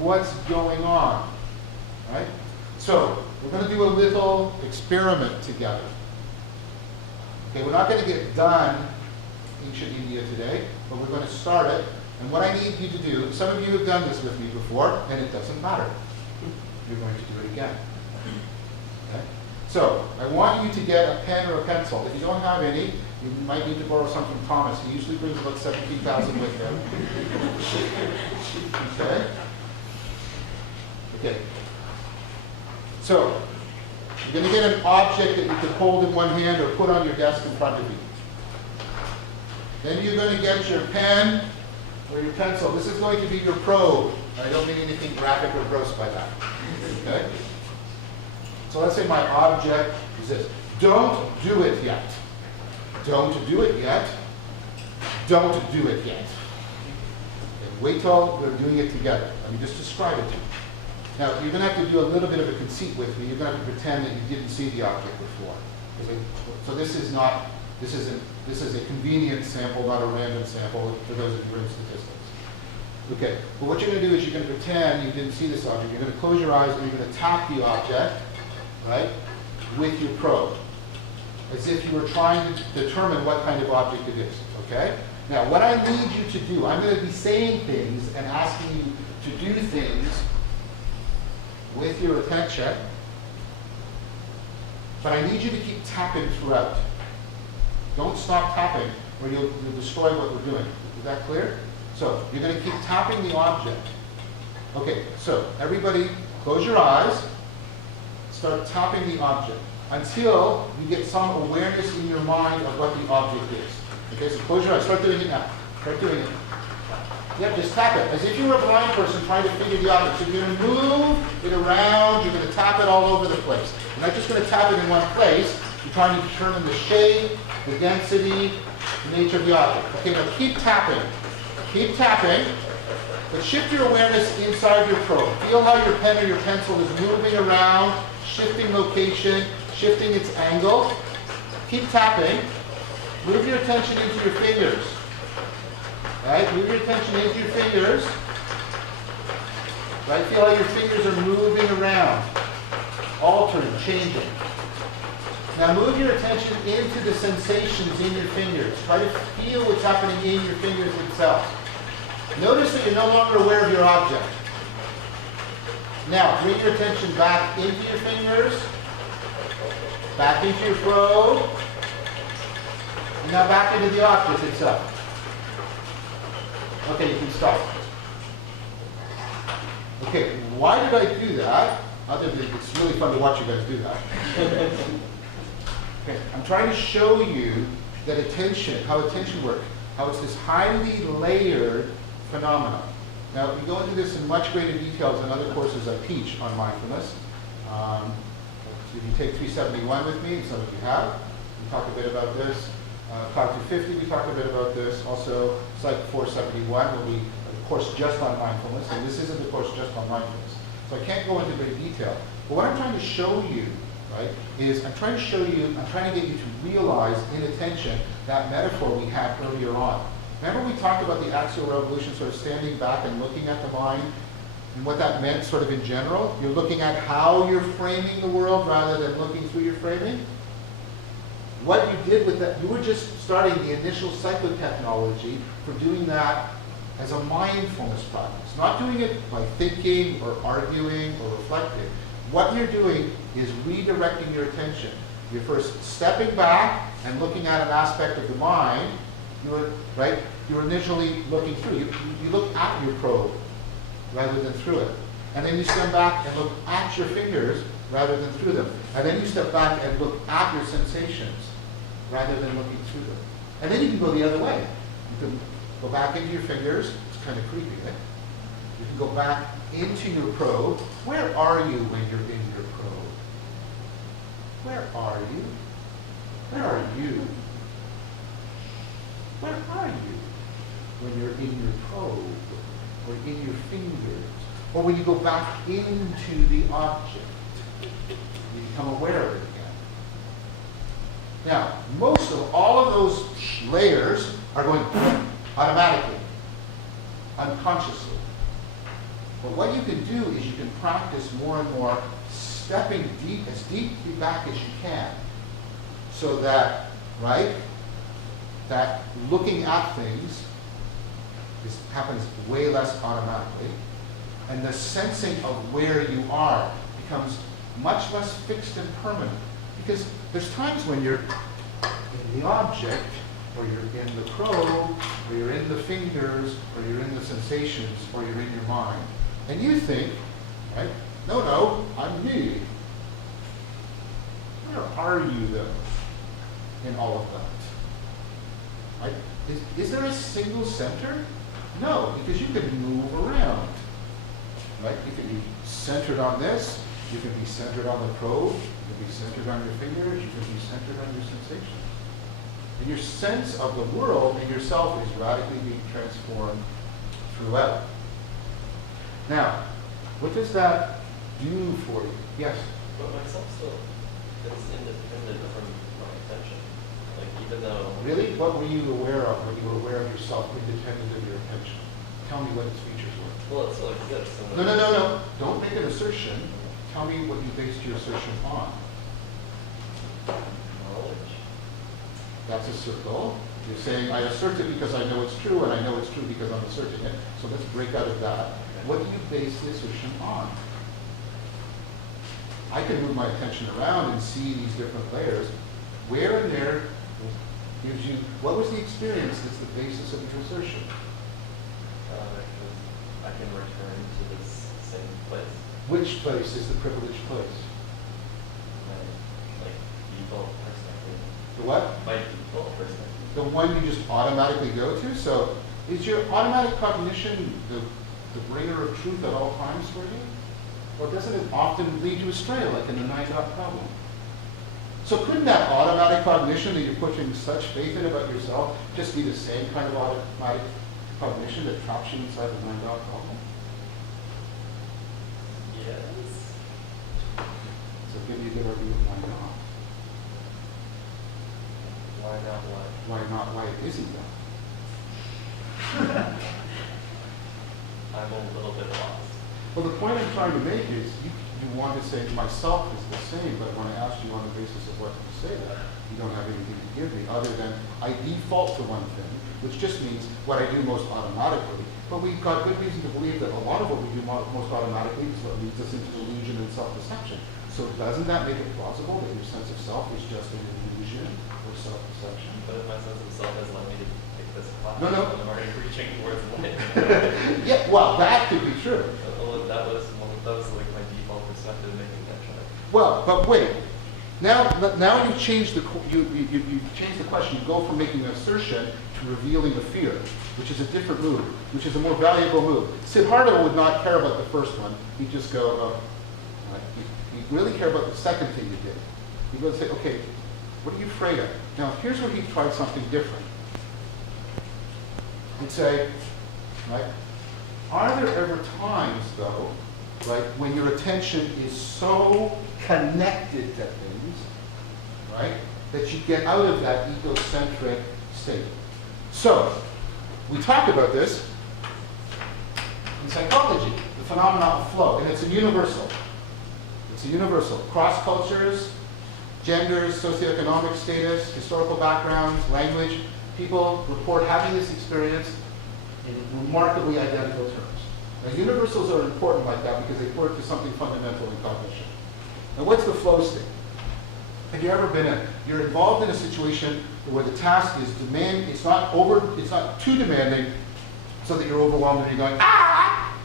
what's going on. Right? So we're going to do a little experiment together. Okay, we're not going to get done ancient India today, but we're going to start it. And what I need you to do, some of you have done this with me before, and it doesn't matter. You're going to do it again. Okay? So I want you to get a pen or a pencil. If you don't have any, you might need to borrow some from Thomas. He usually brings about 17,000 with him. Okay? Okay. So you're going to get an object that you can hold in one hand or put on your desk in front of you. Then you're going to get your pen or your pencil. This is going to be your probe. I don't mean anything graphic or gross by that. Okay? So let's say my object is this. Don't do it yet. Don't do it yet. Don't do it yet. Okay, wait till we're doing it together. Let me just describe it to you. Now, you're going to have to do a little bit of a conceit with me. You're going to have to pretend that you didn't see the object before. So this is a convenient sample, not a random sample for those of you who are in statistics. Okay, but what you're going to do is you're going to pretend you didn't see this object. You're going to close your eyes and you're going to tap the object, right, with your probe, as if you were trying to determine what kind of object it is, okay? Now, what I need you to do, I'm going to be saying things and asking you to do things with your attention, but I need you to keep tapping throughout. Don't stop tapping or you'll destroy what we're doing. Is that clear? So you're going to keep tapping the object. Okay, so everybody close your eyes, start tapping the object until you get some awareness in your mind of what the object is. Okay, so close your eyes, start doing it now. Start doing it. Yeah, just tap it, as if you were a blind person trying to figure the object. So you're going to move it around, you're going to tap it all over the place. You're not just going to tap it in one place, you're trying to determine the shape, the density, the nature of the object. Okay, now keep tapping. Keep tapping, but shift your awareness inside your probe. Feel how your pen or your pencil is moving around, shifting location, shifting its angle. keep tapping. Move your attention into your fingers. Right? Move your attention into your fingers. Right? Feel how your fingers are moving around, altering, changing. Now move your attention into the sensations in your fingers. Try to feel what's happening in your fingers itself. Notice that you're no longer aware of your object. Now bring your attention back into your fingers, back into your probe, and now back into the object itself. Okay, you can stop. Okay, why did I do that? Other than it's really fun to watch you guys do that. Okay, I'm trying to show you that attention, how attention works, how it's this highly layered phenomenon. Now, we go into this in much greater details in other courses I teach on mindfulness. If you take 371 with me, some of you have, we talk a bit about this. Cloud 250, we talk a bit about this. Also, Psych 471 will be a course just on mindfulness, and this isn't a course just on mindfulness. So I can't go into great detail. But what I'm trying to show you, right, is I'm trying to get you to realize in attention that metaphor we had earlier on. Remember we talked about the axial revolution, sort of standing back and looking at the mind, and what that meant sort of in general? You're looking at how you're framing the world rather than looking through your framing. What you did with that, you were just starting the initial psychotechnology for doing that as a mindfulness practice. Not doing it by thinking or arguing or reflecting. What you're doing is redirecting your attention. You're first stepping back and looking at an aspect of the mind. You're initially looking through. You look at your probe rather than through it. And then you step back and look at your fingers rather than through them. And then you step back and look at your sensations rather than looking through them. And then you can go the other way. You can go back into your fingers. It's kind of creepy, right? You can go back into your probe. Where are you when you're in your probe? Where are you? Where are you? Where are you when you're in your probe or in your fingers? Or when you go back into the object, you become aware of it again. Now, most of all of those layers are going automatically, unconsciously. But what you can do is you can practice more and more stepping as deeply back as you can, so that, right, that looking at things happens way less automatically, and the sensing of where you are becomes much less fixed and permanent. Because there's times when you're in the object, or you're in the probe, or you're in the fingers, or you're in the sensations, or you're in your mind, and you think, right, no, I'm me. Where are you though in all of that? Right? Is there a single center? No, because you can move around. Right? You can be centered on this, you can be centered on the probe, you can be centered on your fingers, you can be centered on your sensations. And your sense of the world and yourself is radically being transformed throughout. Now, what does that do for you? Yes? But myself still is independent from my attention. Like, even though... Really? What were you aware of when you were aware of yourself independent of your attention? Tell me what its features were. Well, it still exists. No. Don't make an assertion. Tell me what you based your assertion on. Knowledge. That's a circle. You're saying, I assert it because I know it's true, and I know it's true because I'm asserting it. So let's break out of that. What do you base the assertion on? I can move my attention around and see these different layers. Where in there gives you, what was the experience that's the basis of your assertion? I can return to this same place. Which place is the privileged place? My, default perspective. The what? My default perspective. The one you just automatically go to? So is your automatic cognition the bringer of truth at all times for you? Or doesn't it often lead you astray, like in the 9-dot problem? So couldn't that automatic cognition that you're putting such faith in about yourself just be the same kind of automatic cognition that traps you inside the 9-dot problem? Yes. So give me a good argument why not. why not, why it isn't done. I'm a little bit lost. Well, the point I'm trying to make is, you want to say myself is the same, but when I ask you on the basis of what you say that, you don't have anything to give me, other than I default to one thing, which just means what I do most automatically. But we've got good reason to believe that a lot of what we do most automatically is what leads us into delusion and self-deception. So doesn't that make it plausible that your sense of self is just an illusion or self-deception? But if my sense of self has led me to take this class, No, no. I'm already reaching towards light. Yeah, well, that could be true. That was like my default perspective making that choice. Well, but wait. Now you've changed you've changed the question. You go from making an assertion to revealing a fear, which is a different move, which is a more valuable move. Siddhartha would not care about the first one. He'd just go, oh. He'd really care about the second thing you did. He'd go say, okay, what are you afraid of? Now, here's where he tried something different. He'd say, right, are there ever times, though, right, when your attention is so connected to things, right, that you get out of that egocentric state? So, we talked about this in psychology, the phenomenon of flow, and it's a universal. It's a universal. Cross cultures, genders, socioeconomic status, historical backgrounds, language, people report having this experience in remarkably identical terms. Now, universals are important like that because they point to something fundamental in cognition. Now, what's the flow state? Have you ever been you're involved in a situation where the task is it's not too demanding so that you're overwhelmed and you're going, ah!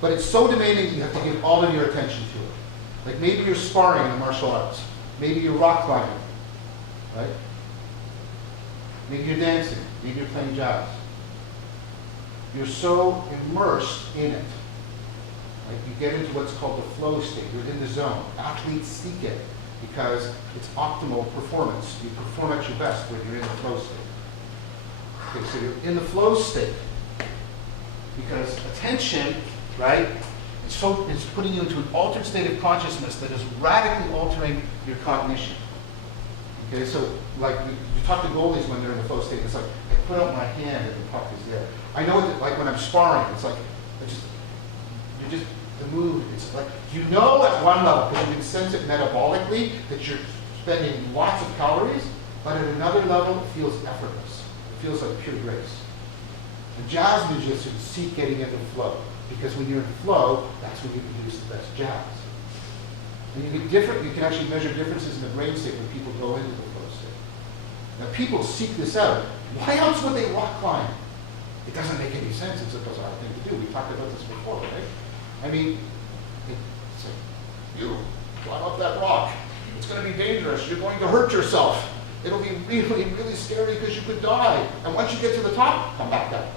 But it's so demanding you have to give all of your attention to it. Like maybe you're sparring in the martial arts. Maybe you're rock climbing, right? Maybe you're dancing. Maybe you're playing jazz. You're so immersed in it. Right? You get into what's called the flow state. You're in the zone. Athletes seek it because it's optimal performance. You perform at your best when you're in the flow state. Okay, so you're in the flow state because attention, right, it's putting you into an altered state of consciousness that is radically altering your cognition. Okay, so like you talk to goalies when they're in the flow state, it's like I put out my hand and the puck is there. I know that like when I'm sparring, it's like the move, it's like you know at one level, because you can sense it metabolically that you're spending lots of calories, but at another level it feels effortless. It feels like pure grace. The jazz musicians seek getting into flow. Because when you're in flow, that's when you produce the best jazz. And you can actually measure differences in the brain state when people go into the flow state. Now people seek this out. Why else would they rock climb? It doesn't make any sense. It's a bizarre thing to do. We talked about this before, right? I mean, it's like, you climb up that rock. It's going to be dangerous. You're going to hurt yourself. It'll be really, really scary because you could die. And once you get to the top, come back down.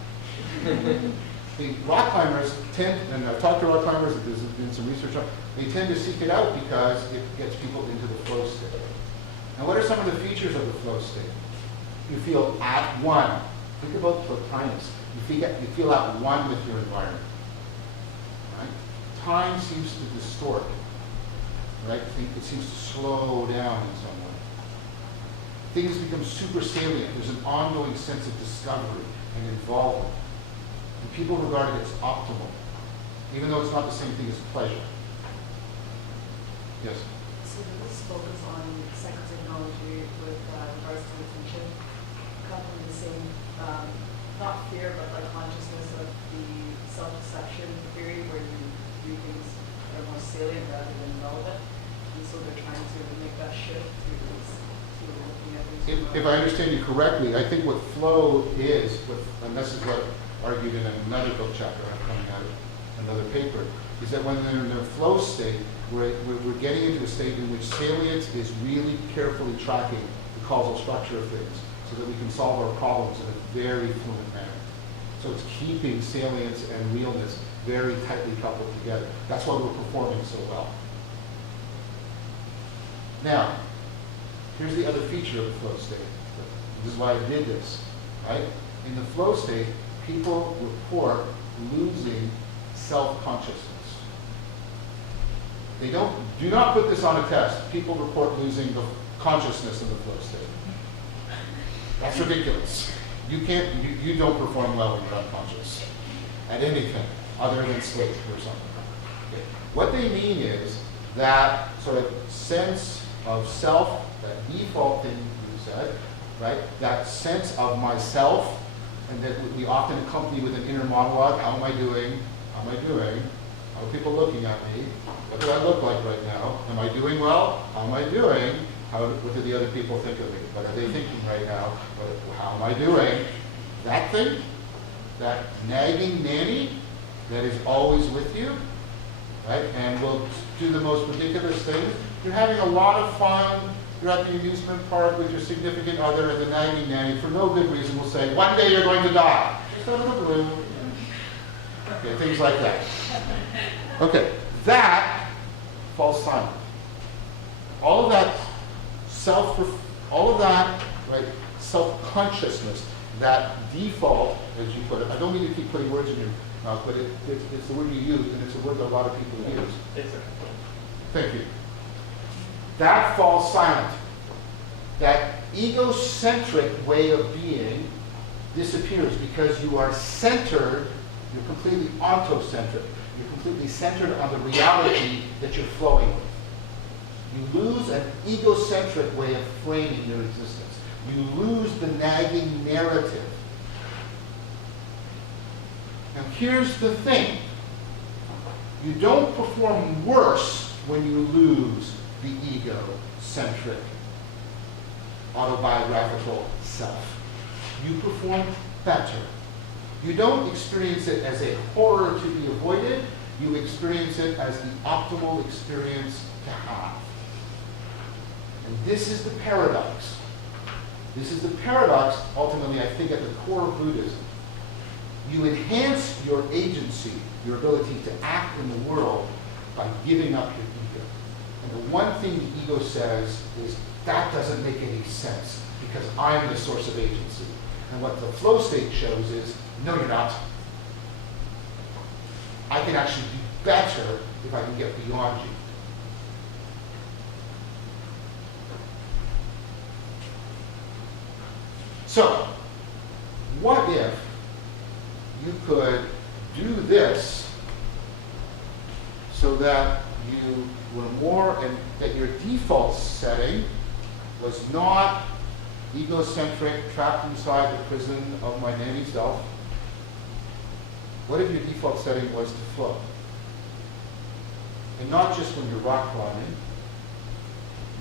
The rock climbers tend, and I've talked to rock climbers, there's been some research on, they tend to seek it out because it gets people into the flow state. And what are some of the features of the flow state? You feel at one. Think about plotinus. You feel at one with your environment. Right? Time seems to distort. Right? It seems to slow down in some way. Things become super salient. There's an ongoing sense of discovery and involvement. And people regard it as optimal, even though it's not the same thing as pleasure. Yes? So does this focus on psychotechnology with regards to attention come from the same, not fear, but like consciousness of the self-deception theory where you do things that are more salient rather than relevant? And so they're trying to make that shift to looking at things. If I understand you correctly, I think what flow is, and this is what argued in another book chapter I'm coming out of another paper, is that when they're in their flow state, we're getting into a state in which salience is really carefully tracking the causal structure of things so that we can solve our problems in a very fluent manner. So it's keeping salience and realness very tightly coupled together. That's why we're performing so well. Now, here's the other feature of the flow state. This is why I did this, right? In the flow state, people report losing self-consciousness. They do not put this on a test. People report losing the consciousness in the flow state. That's ridiculous. You don't perform well when you're unconscious at anything other than sleep or something. Okay. What they mean is that sort of sense of self, that default thing you said, right? That sense of myself, and that we often accompany with an inner monologue. How am I doing? How am I doing? How are people looking at me? What do I look like right now? Am I doing well? How am I doing? What do the other people think of me? What are they thinking right now? How am I doing? That thing, that nagging nanny that is always with you, right? And will do the most ridiculous things. You're having a lot of fun. You're at the amusement park with your significant other, and the nagging nanny, for no good reason, will say, one day you're going to die. Just out of the blue. Okay, things like that. Okay, that falls silent. All of that right, self-consciousness, that default, as you put it, I don't mean to keep putting words in your mouth, but it's the word you use, and it's a word that a lot of people use. Thank you. That falls silent. That egocentric way of being disappears because you are centered, you're completely ontocentric. You're completely centered on the reality that you're flowing with. You lose an egocentric way of framing your existence. You lose the nagging narrative. Now here's the thing. You don't perform worse when you lose the egocentric, autobiographical self. You perform better. You don't experience it as a horror to be avoided. You experience it as the optimal experience to have. And this is the paradox. This is the paradox, ultimately, I think, at the core of Buddhism. You enhance your agency, your ability to act in the world, by giving up your ego. And the one thing the ego says is, that doesn't make any sense, because I'm the source of agency. And what the flow state shows is, no, you're not. I can actually do better if I can get beyond you. So, what if you could do this so that you were more, and that your default setting was not egocentric, trapped inside the prison of my nanny self? What if your default setting was to flow? And not just when you're rock climbing,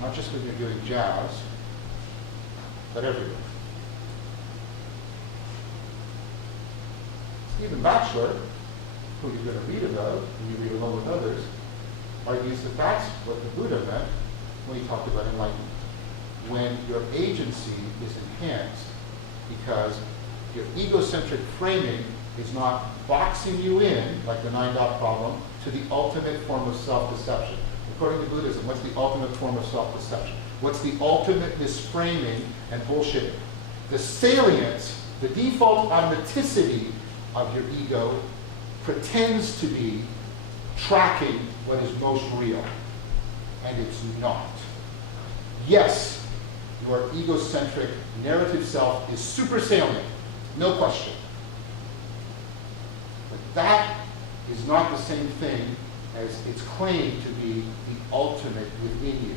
not just when you're doing jazz, but everywhere. Stephen Batchelor, who you're going to read about, and you read along with others, argues that that's what the Buddha meant when he talked about enlightenment. When your agency is enhanced because your egocentric framing is not boxing you in, like the 9-dot problem, to the ultimate form of self-deception. According to Buddhism, what's the ultimate form of self-deception? What's the ultimate misframing and bullshitting? The salience, the default automaticity of your ego pretends to be tracking what is most real, and it's not. Yes, your egocentric narrative self is super salient, no question. But that is not the same thing as its claim to be the ultimate within you.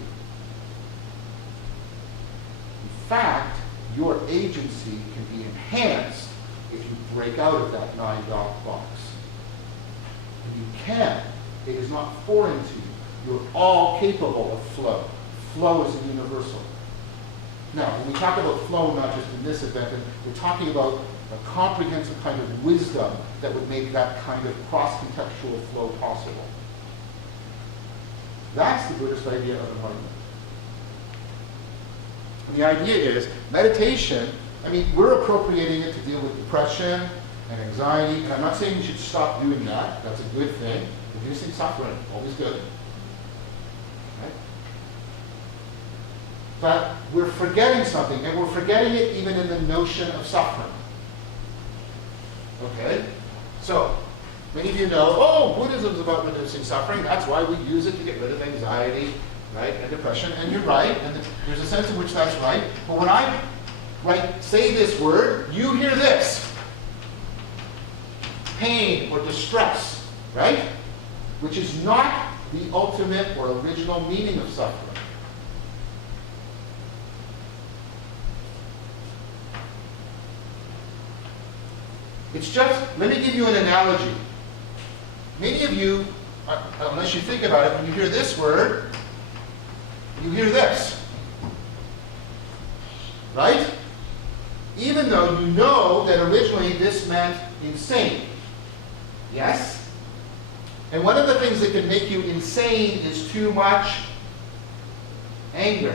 In fact, your agency can be enhanced if you break out of that 9-dot box. And you can. It is not foreign to you. You're all capable of flow. Flow is a universal. Now, when we talk about flow, not just in this event, we're talking about a comprehensive kind of wisdom that would make that kind of cross-contextual flow possible. That's the Buddhist idea of enlightenment. And the idea is meditation, I mean, we're appropriating it to deal with depression and anxiety, and I'm not saying you should stop doing that. That's a good thing. Reducing suffering, always good. Right? But we're forgetting something, and we're forgetting it even in the notion of suffering. Okay? So, many of you know, oh, Buddhism is about reducing suffering. That's why we use it to get rid of anxiety, right, and depression. And you're right, and there's a sense in which that's right. But when I right, say this word, you hear this. Pain or distress, right? Which is not the ultimate or original meaning of suffering. It's just, let me give you an analogy. Many of you, unless you think about it, when you hear this word, you hear this. Right? Even though you know that originally this meant insane. Yes? And one of the things that can make you insane is too much anger.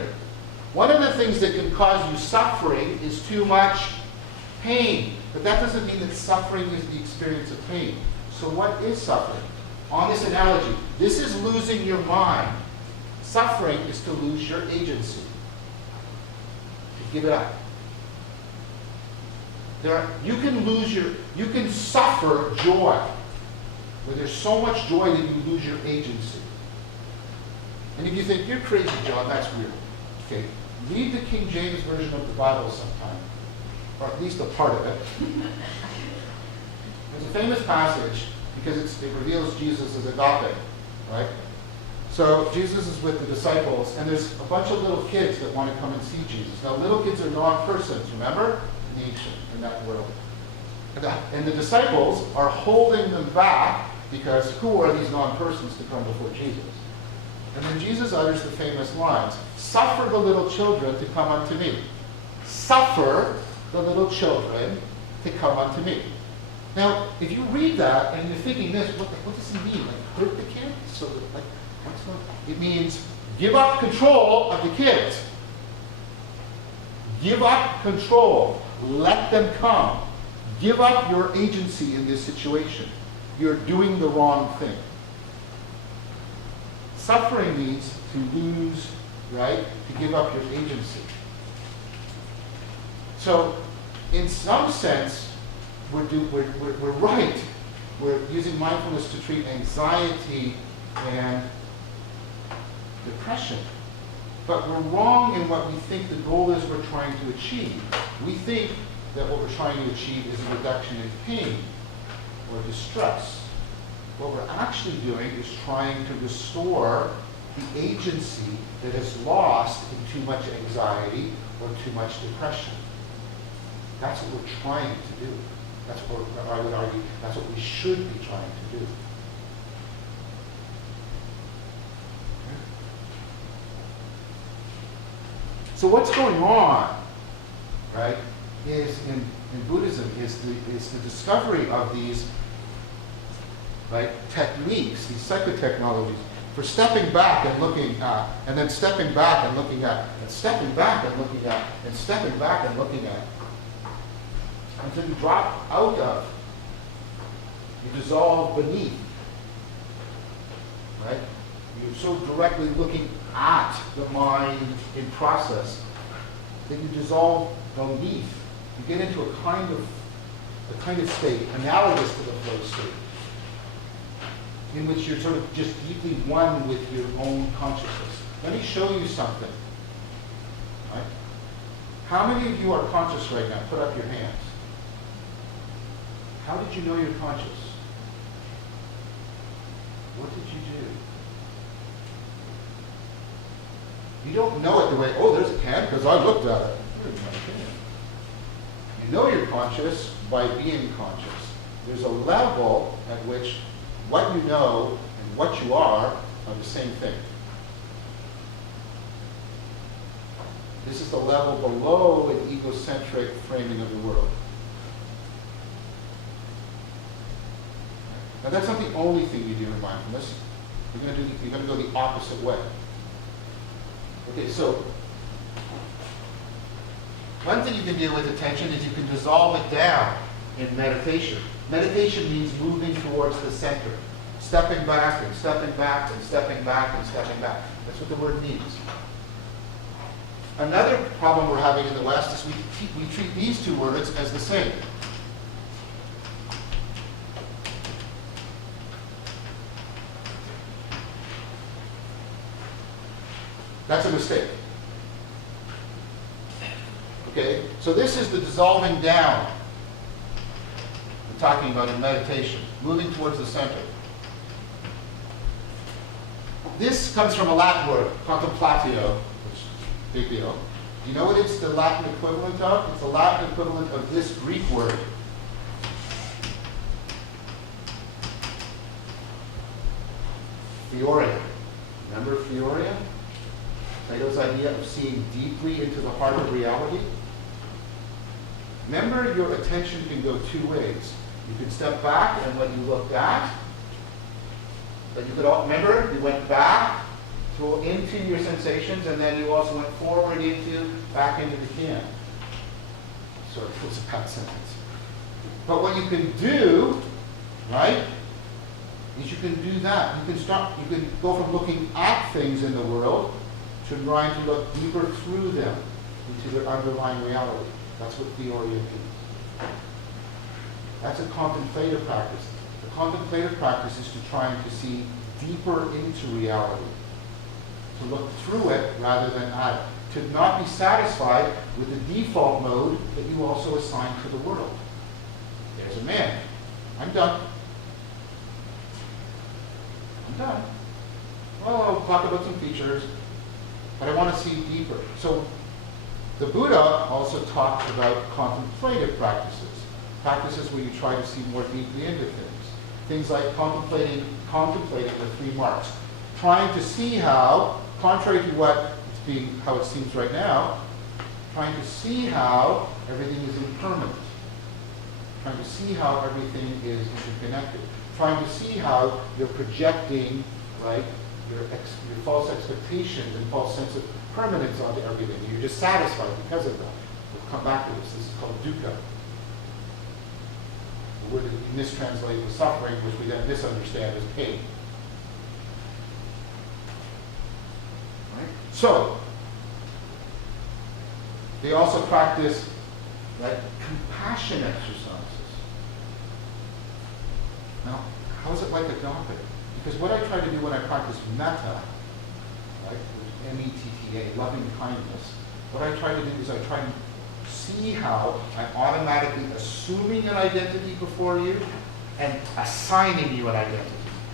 One of the things that can cause you suffering is too much pain. But that doesn't mean that suffering is the experience of pain. So what is suffering? On this analogy, this is losing your mind. Suffering is to lose your agency. To give it up. You can suffer joy. Where there's so much joy that you lose your agency. And if you think, you're crazy, John, that's weird. Okay, read the King James Version of the Bible sometime. Or at least a part of it. There's a famous passage because it reveals Jesus as agape, right? So Jesus is with the disciples, and there's a bunch of little kids that want to come and see Jesus. Now, little kids are non-persons, remember? In that world. And the disciples are holding them back because who are these non-persons to come before Jesus? And then Jesus utters the famous lines, "Suffer the little children to come unto me." Suffer the little children to come unto me. Now, if you read that and you're thinking this, what does he mean? Like, hurt the kids? So, like, what's going on? It means give up control of the kids. Give up control. Let them come. Give up your agency in this situation. You're doing the wrong thing. Suffering means to lose, right? To give up your agency. So, in some sense, we're right. We're using mindfulness to treat anxiety and depression. But we're wrong in what we think the goal is we're trying to achieve. We think that what we're trying to achieve is a reduction in pain or distress. What we're actually doing is trying to restore the agency that is lost in too much anxiety or too much depression. That's what we're trying to do. That's what I would argue, that's what we should be trying to do. So what's going on, right, is in Buddhism is the discovery of these, right, techniques, these psychotechnologies, for stepping back and looking at, and then stepping back and looking at, and stepping back and looking at, and stepping back and looking at, until you drop out of, you dissolve beneath, right? You're so directly looking at the mind in process that you dissolve beneath. You get into a kind of state analogous to the flow state, in which you're sort of just deeply one with your own consciousness. Let me show you something. Right? How many of you are conscious right now? Put up your hands. How did you know you're conscious? What did you do? You don't know it the way, oh, there's a can because I looked at it. There's my can. You know you're conscious by being conscious. There's a level at which what you know and what you are the same thing. This is the level below an egocentric framing of the world. Now that's not the only thing you do in mindfulness. You're going to go the opposite way. Okay, so one thing you can do with attention is you can dissolve it down in meditation. Meditation means moving towards the center. Stepping back and stepping back and stepping back and stepping back. That's what the word means. Another problem we're having in the West is we treat these two words as the same. That's a mistake. Okay? So this is the dissolving down I'm talking about in meditation, moving towards the center. This comes from a Latin word, contemplatio, which is a big deal. Do you know what it's the Latin equivalent of? It's the Latin equivalent of this Greek word. Theoria. Remember theoria? Plato's idea of seeing deeply into the heart of reality? Remember, your attention can go two ways. You can step back and what you looked at, but you could all, remember, you went back into your sensations, and then you also went forward back into the can. Sort of was a cut sentence. But what you can do, right, is you can do that. You can go from looking at things in the world to trying to look deeper through them into their underlying reality. That's what theoria means. That's a contemplative practice. The contemplative practice is to try to see deeper into reality, to look through it rather than at it, to not be satisfied with the default mode that you also assign to the world. There's a man. I'm done. I'm done. Well, I'll talk about some features, but I want to see deeper. So the Buddha also talked about contemplative practices, practices where you try to see more deeply into things. Things like contemplating the three marks, trying to see how, contrary to how it seems right now, trying to see how everything is impermanent, trying to see how everything is interconnected, trying to see how you're projecting, right, your false expectations and false sense of permanence onto everything. You're just satisfied because of that. We'll come back to this. This is called dukkha. The word that we mistranslate as suffering, which we then misunderstand as pain. Right? So, they also practice compassion exercises. Now, how is it like agape? Because what I try to do when I practice metta, right, M-E-T-T-A, loving kindness, what I try to do is I try to see how I'm automatically assuming an identity before you and assigning you an identity.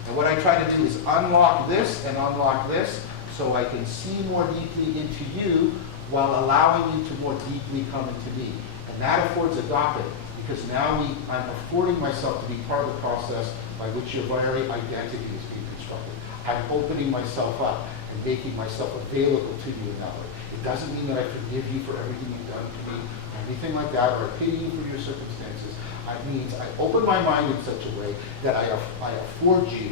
And what I try to do is unlock this and unlock this so I can see more deeply into you while allowing you to more deeply come into me. And that affords agape, because now I'm affording myself to be part of the process by which your very identity is being constructed. I'm opening myself up and making myself available to you in that way. It doesn't mean that I forgive you for everything you've done to me, or anything like that, or I pity you for your circumstances. It means I open my mind in such a way that I afford you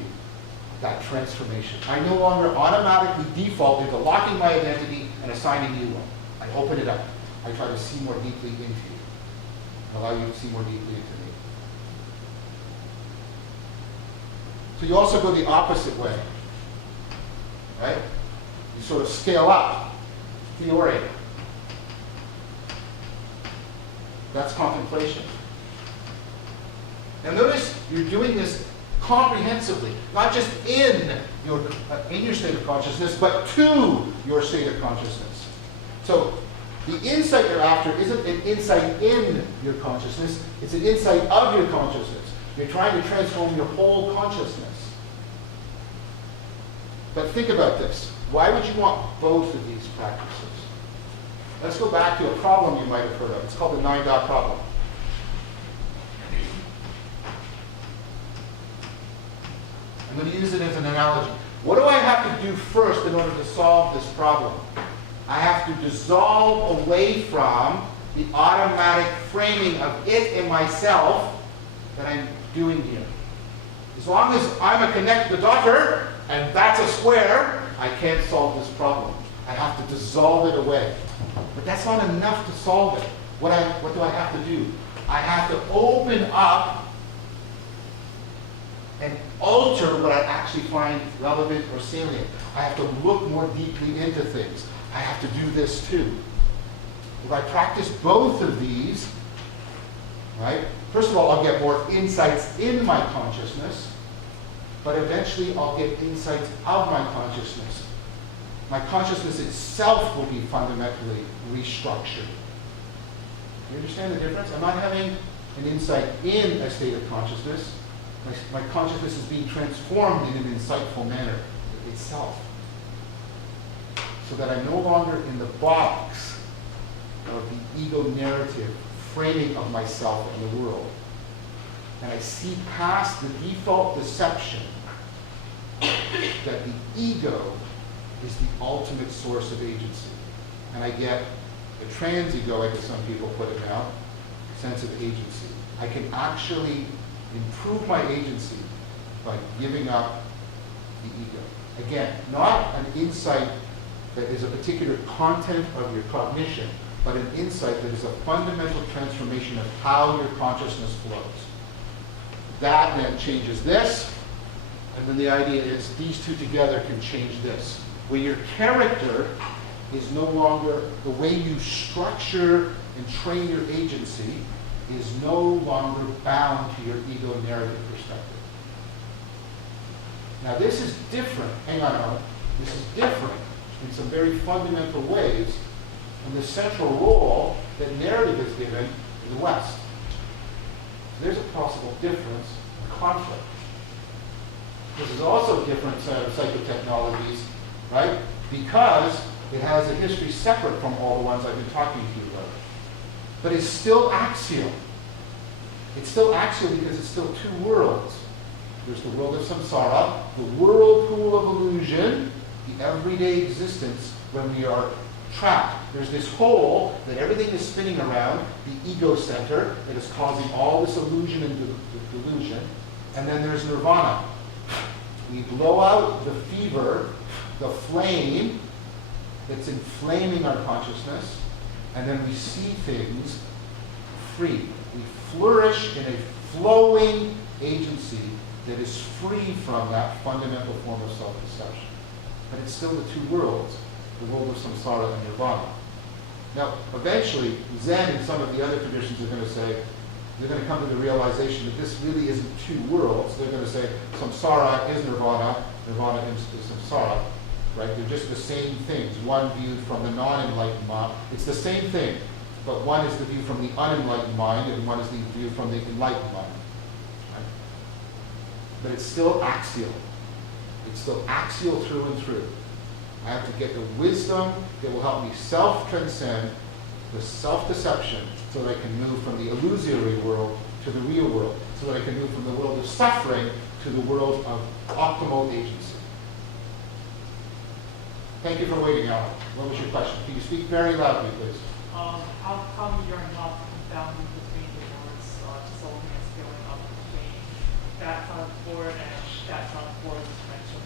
that transformation. I no longer automatically default into locking my identity and assigning you one. I open it up. I try to see more deeply into you, allow you to see more deeply into me. So you also go the opposite way, right? You sort of scale up, theoria. That's contemplation. Now notice you're doing this comprehensively, not just in your state of consciousness, but to your state of consciousness. So the insight you're after isn't an insight in your consciousness, it's an insight of your consciousness. You're trying to transform your whole consciousness. But think about this. Why would you want both of these practices? Let's go back to a problem you might have heard of. It's called the 9-dot problem. I'm going to use it as an analogy. What do I have to do first in order to solve this problem? I have to dissolve away from the automatic framing of it and myself that I'm doing here. As long as I'm a connected daughter, and that's a square, I can't solve this problem. I have to dissolve it away. But that's not enough to solve it. What do I have to do? I have to open up and alter what I actually find relevant or salient. I have to look more deeply into things. I have to do this too. If I practice both of these, right, first of all, I'll get more insights in my consciousness, but eventually I'll get insights of my consciousness. My consciousness itself will be fundamentally restructured. You understand the difference? I'm not having an insight in a state of consciousness. My consciousness is being transformed in an insightful manner itself. So that I'm no longer in the box of the ego narrative framing of myself and the world. And I see past the default deception that the ego is the ultimate source of agency. And I get the trans-egoic, as some people put it now, sense of agency. I can actually improve my agency by giving up the ego. Again, not an insight that is a particular content of your cognition, but an insight that is a fundamental transformation of how your consciousness flows. That then changes this, and then the idea is these two together can change this. Where your character is no longer, the way you structure and train your agency is no longer bound to your ego narrative perspective. Now this is different, hang on a moment, this is different in some very fundamental ways from the central role that narrative is given in the West. There's a possible difference, a conflict. This is also a different set of psychotechnologies, right? Because it has a history separate from all the ones I've been talking to you about. But it's still axial. It's still axial because it's still two worlds. There's the world of samsara, the whirlpool of illusion, the everyday existence when we are trapped. There's this hole that everything is spinning around, the ego center, that is causing all this illusion and delusion. And then there's nirvana. We blow out the fever, the flame that's inflaming our consciousness, and then we see things free. We flourish in a flowing agency that is free from that fundamental form of self-deception. But it's still the two worlds, the world of samsara and nirvana. Now, eventually, Zen and some of the other traditions are going to say, they're going to come to the realization that this really isn't two worlds. They're going to say samsara is nirvana, nirvana is samsara, right? They're just the same things. One viewed from the non-enlightened mind. It's the same thing, but one is the view from the unenlightened mind, and one is the view from the enlightened mind. Right? But it's still axial. It's still axial through and through. I have to get the wisdom that will help me self-transcend the self-deception so that I can move from the illusory world to the real world, so that I can move from the world of suffering to the world of optimal agency. Thank you for waiting, Alan. What was your question? Can you speak very loudly, please? How come you're not confounding between the words dissolving and scaling up between that on board and that on board dimension?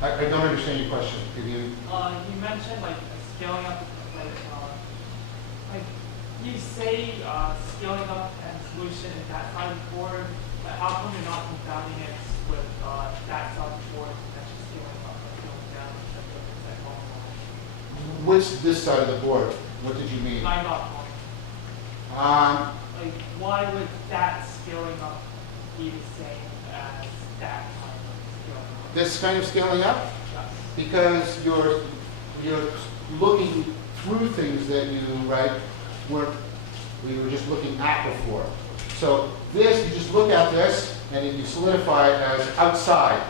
I don't understand your question. Can you? You mentioned like scaling up, like you say scaling up and solution is that side of the board, but how come you're not confounding it with that side of the board that's just scaling up and scaling down? What's this side of the board? What did you mean? I'm not like why would that scaling up be the same as that kind of scaling up? This kind of scaling up? Yes. Because you're looking through things that you, right, we were just looking at before. So this, you just look at this and you solidify it as outside.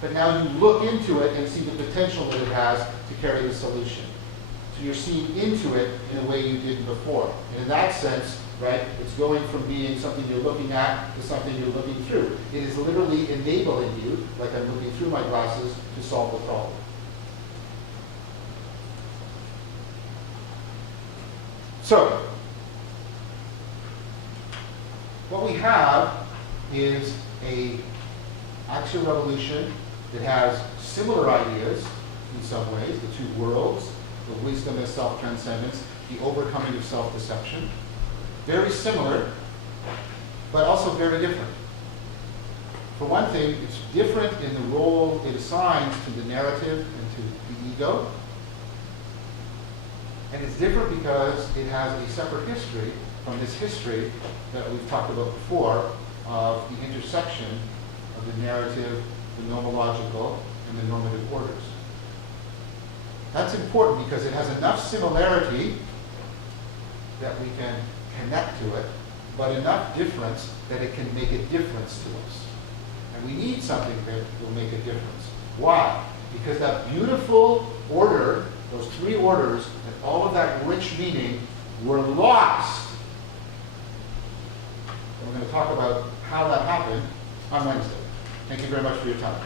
But now you look into it and see the potential that it has to carry the solution. So you're seeing into it in a way you didn't before. And in that sense, right, it's going from being something you're looking at to something you're looking through. It is literally enabling you, like I'm looking through my glasses, to solve the problem. So, what we have is a axial revolution that has similar ideas in some ways, the two worlds, the wisdom as self-transcendence, the overcoming of self-deception. Very similar, but also very different. For one thing, it's different in the role it assigns to the narrative and to the ego. And it's different because it has a separate history from this history that we've talked about before of the intersection of the narrative, the nomological, and the normative orders. That's important because it has enough similarity that we can connect to it, but enough difference that it can make a difference to us. And we need something that will make a difference. Why? Because that beautiful order, those three orders, and all of that rich meaning were lost. And we're going to talk about how that happened on Wednesday. Thank you very much for your time.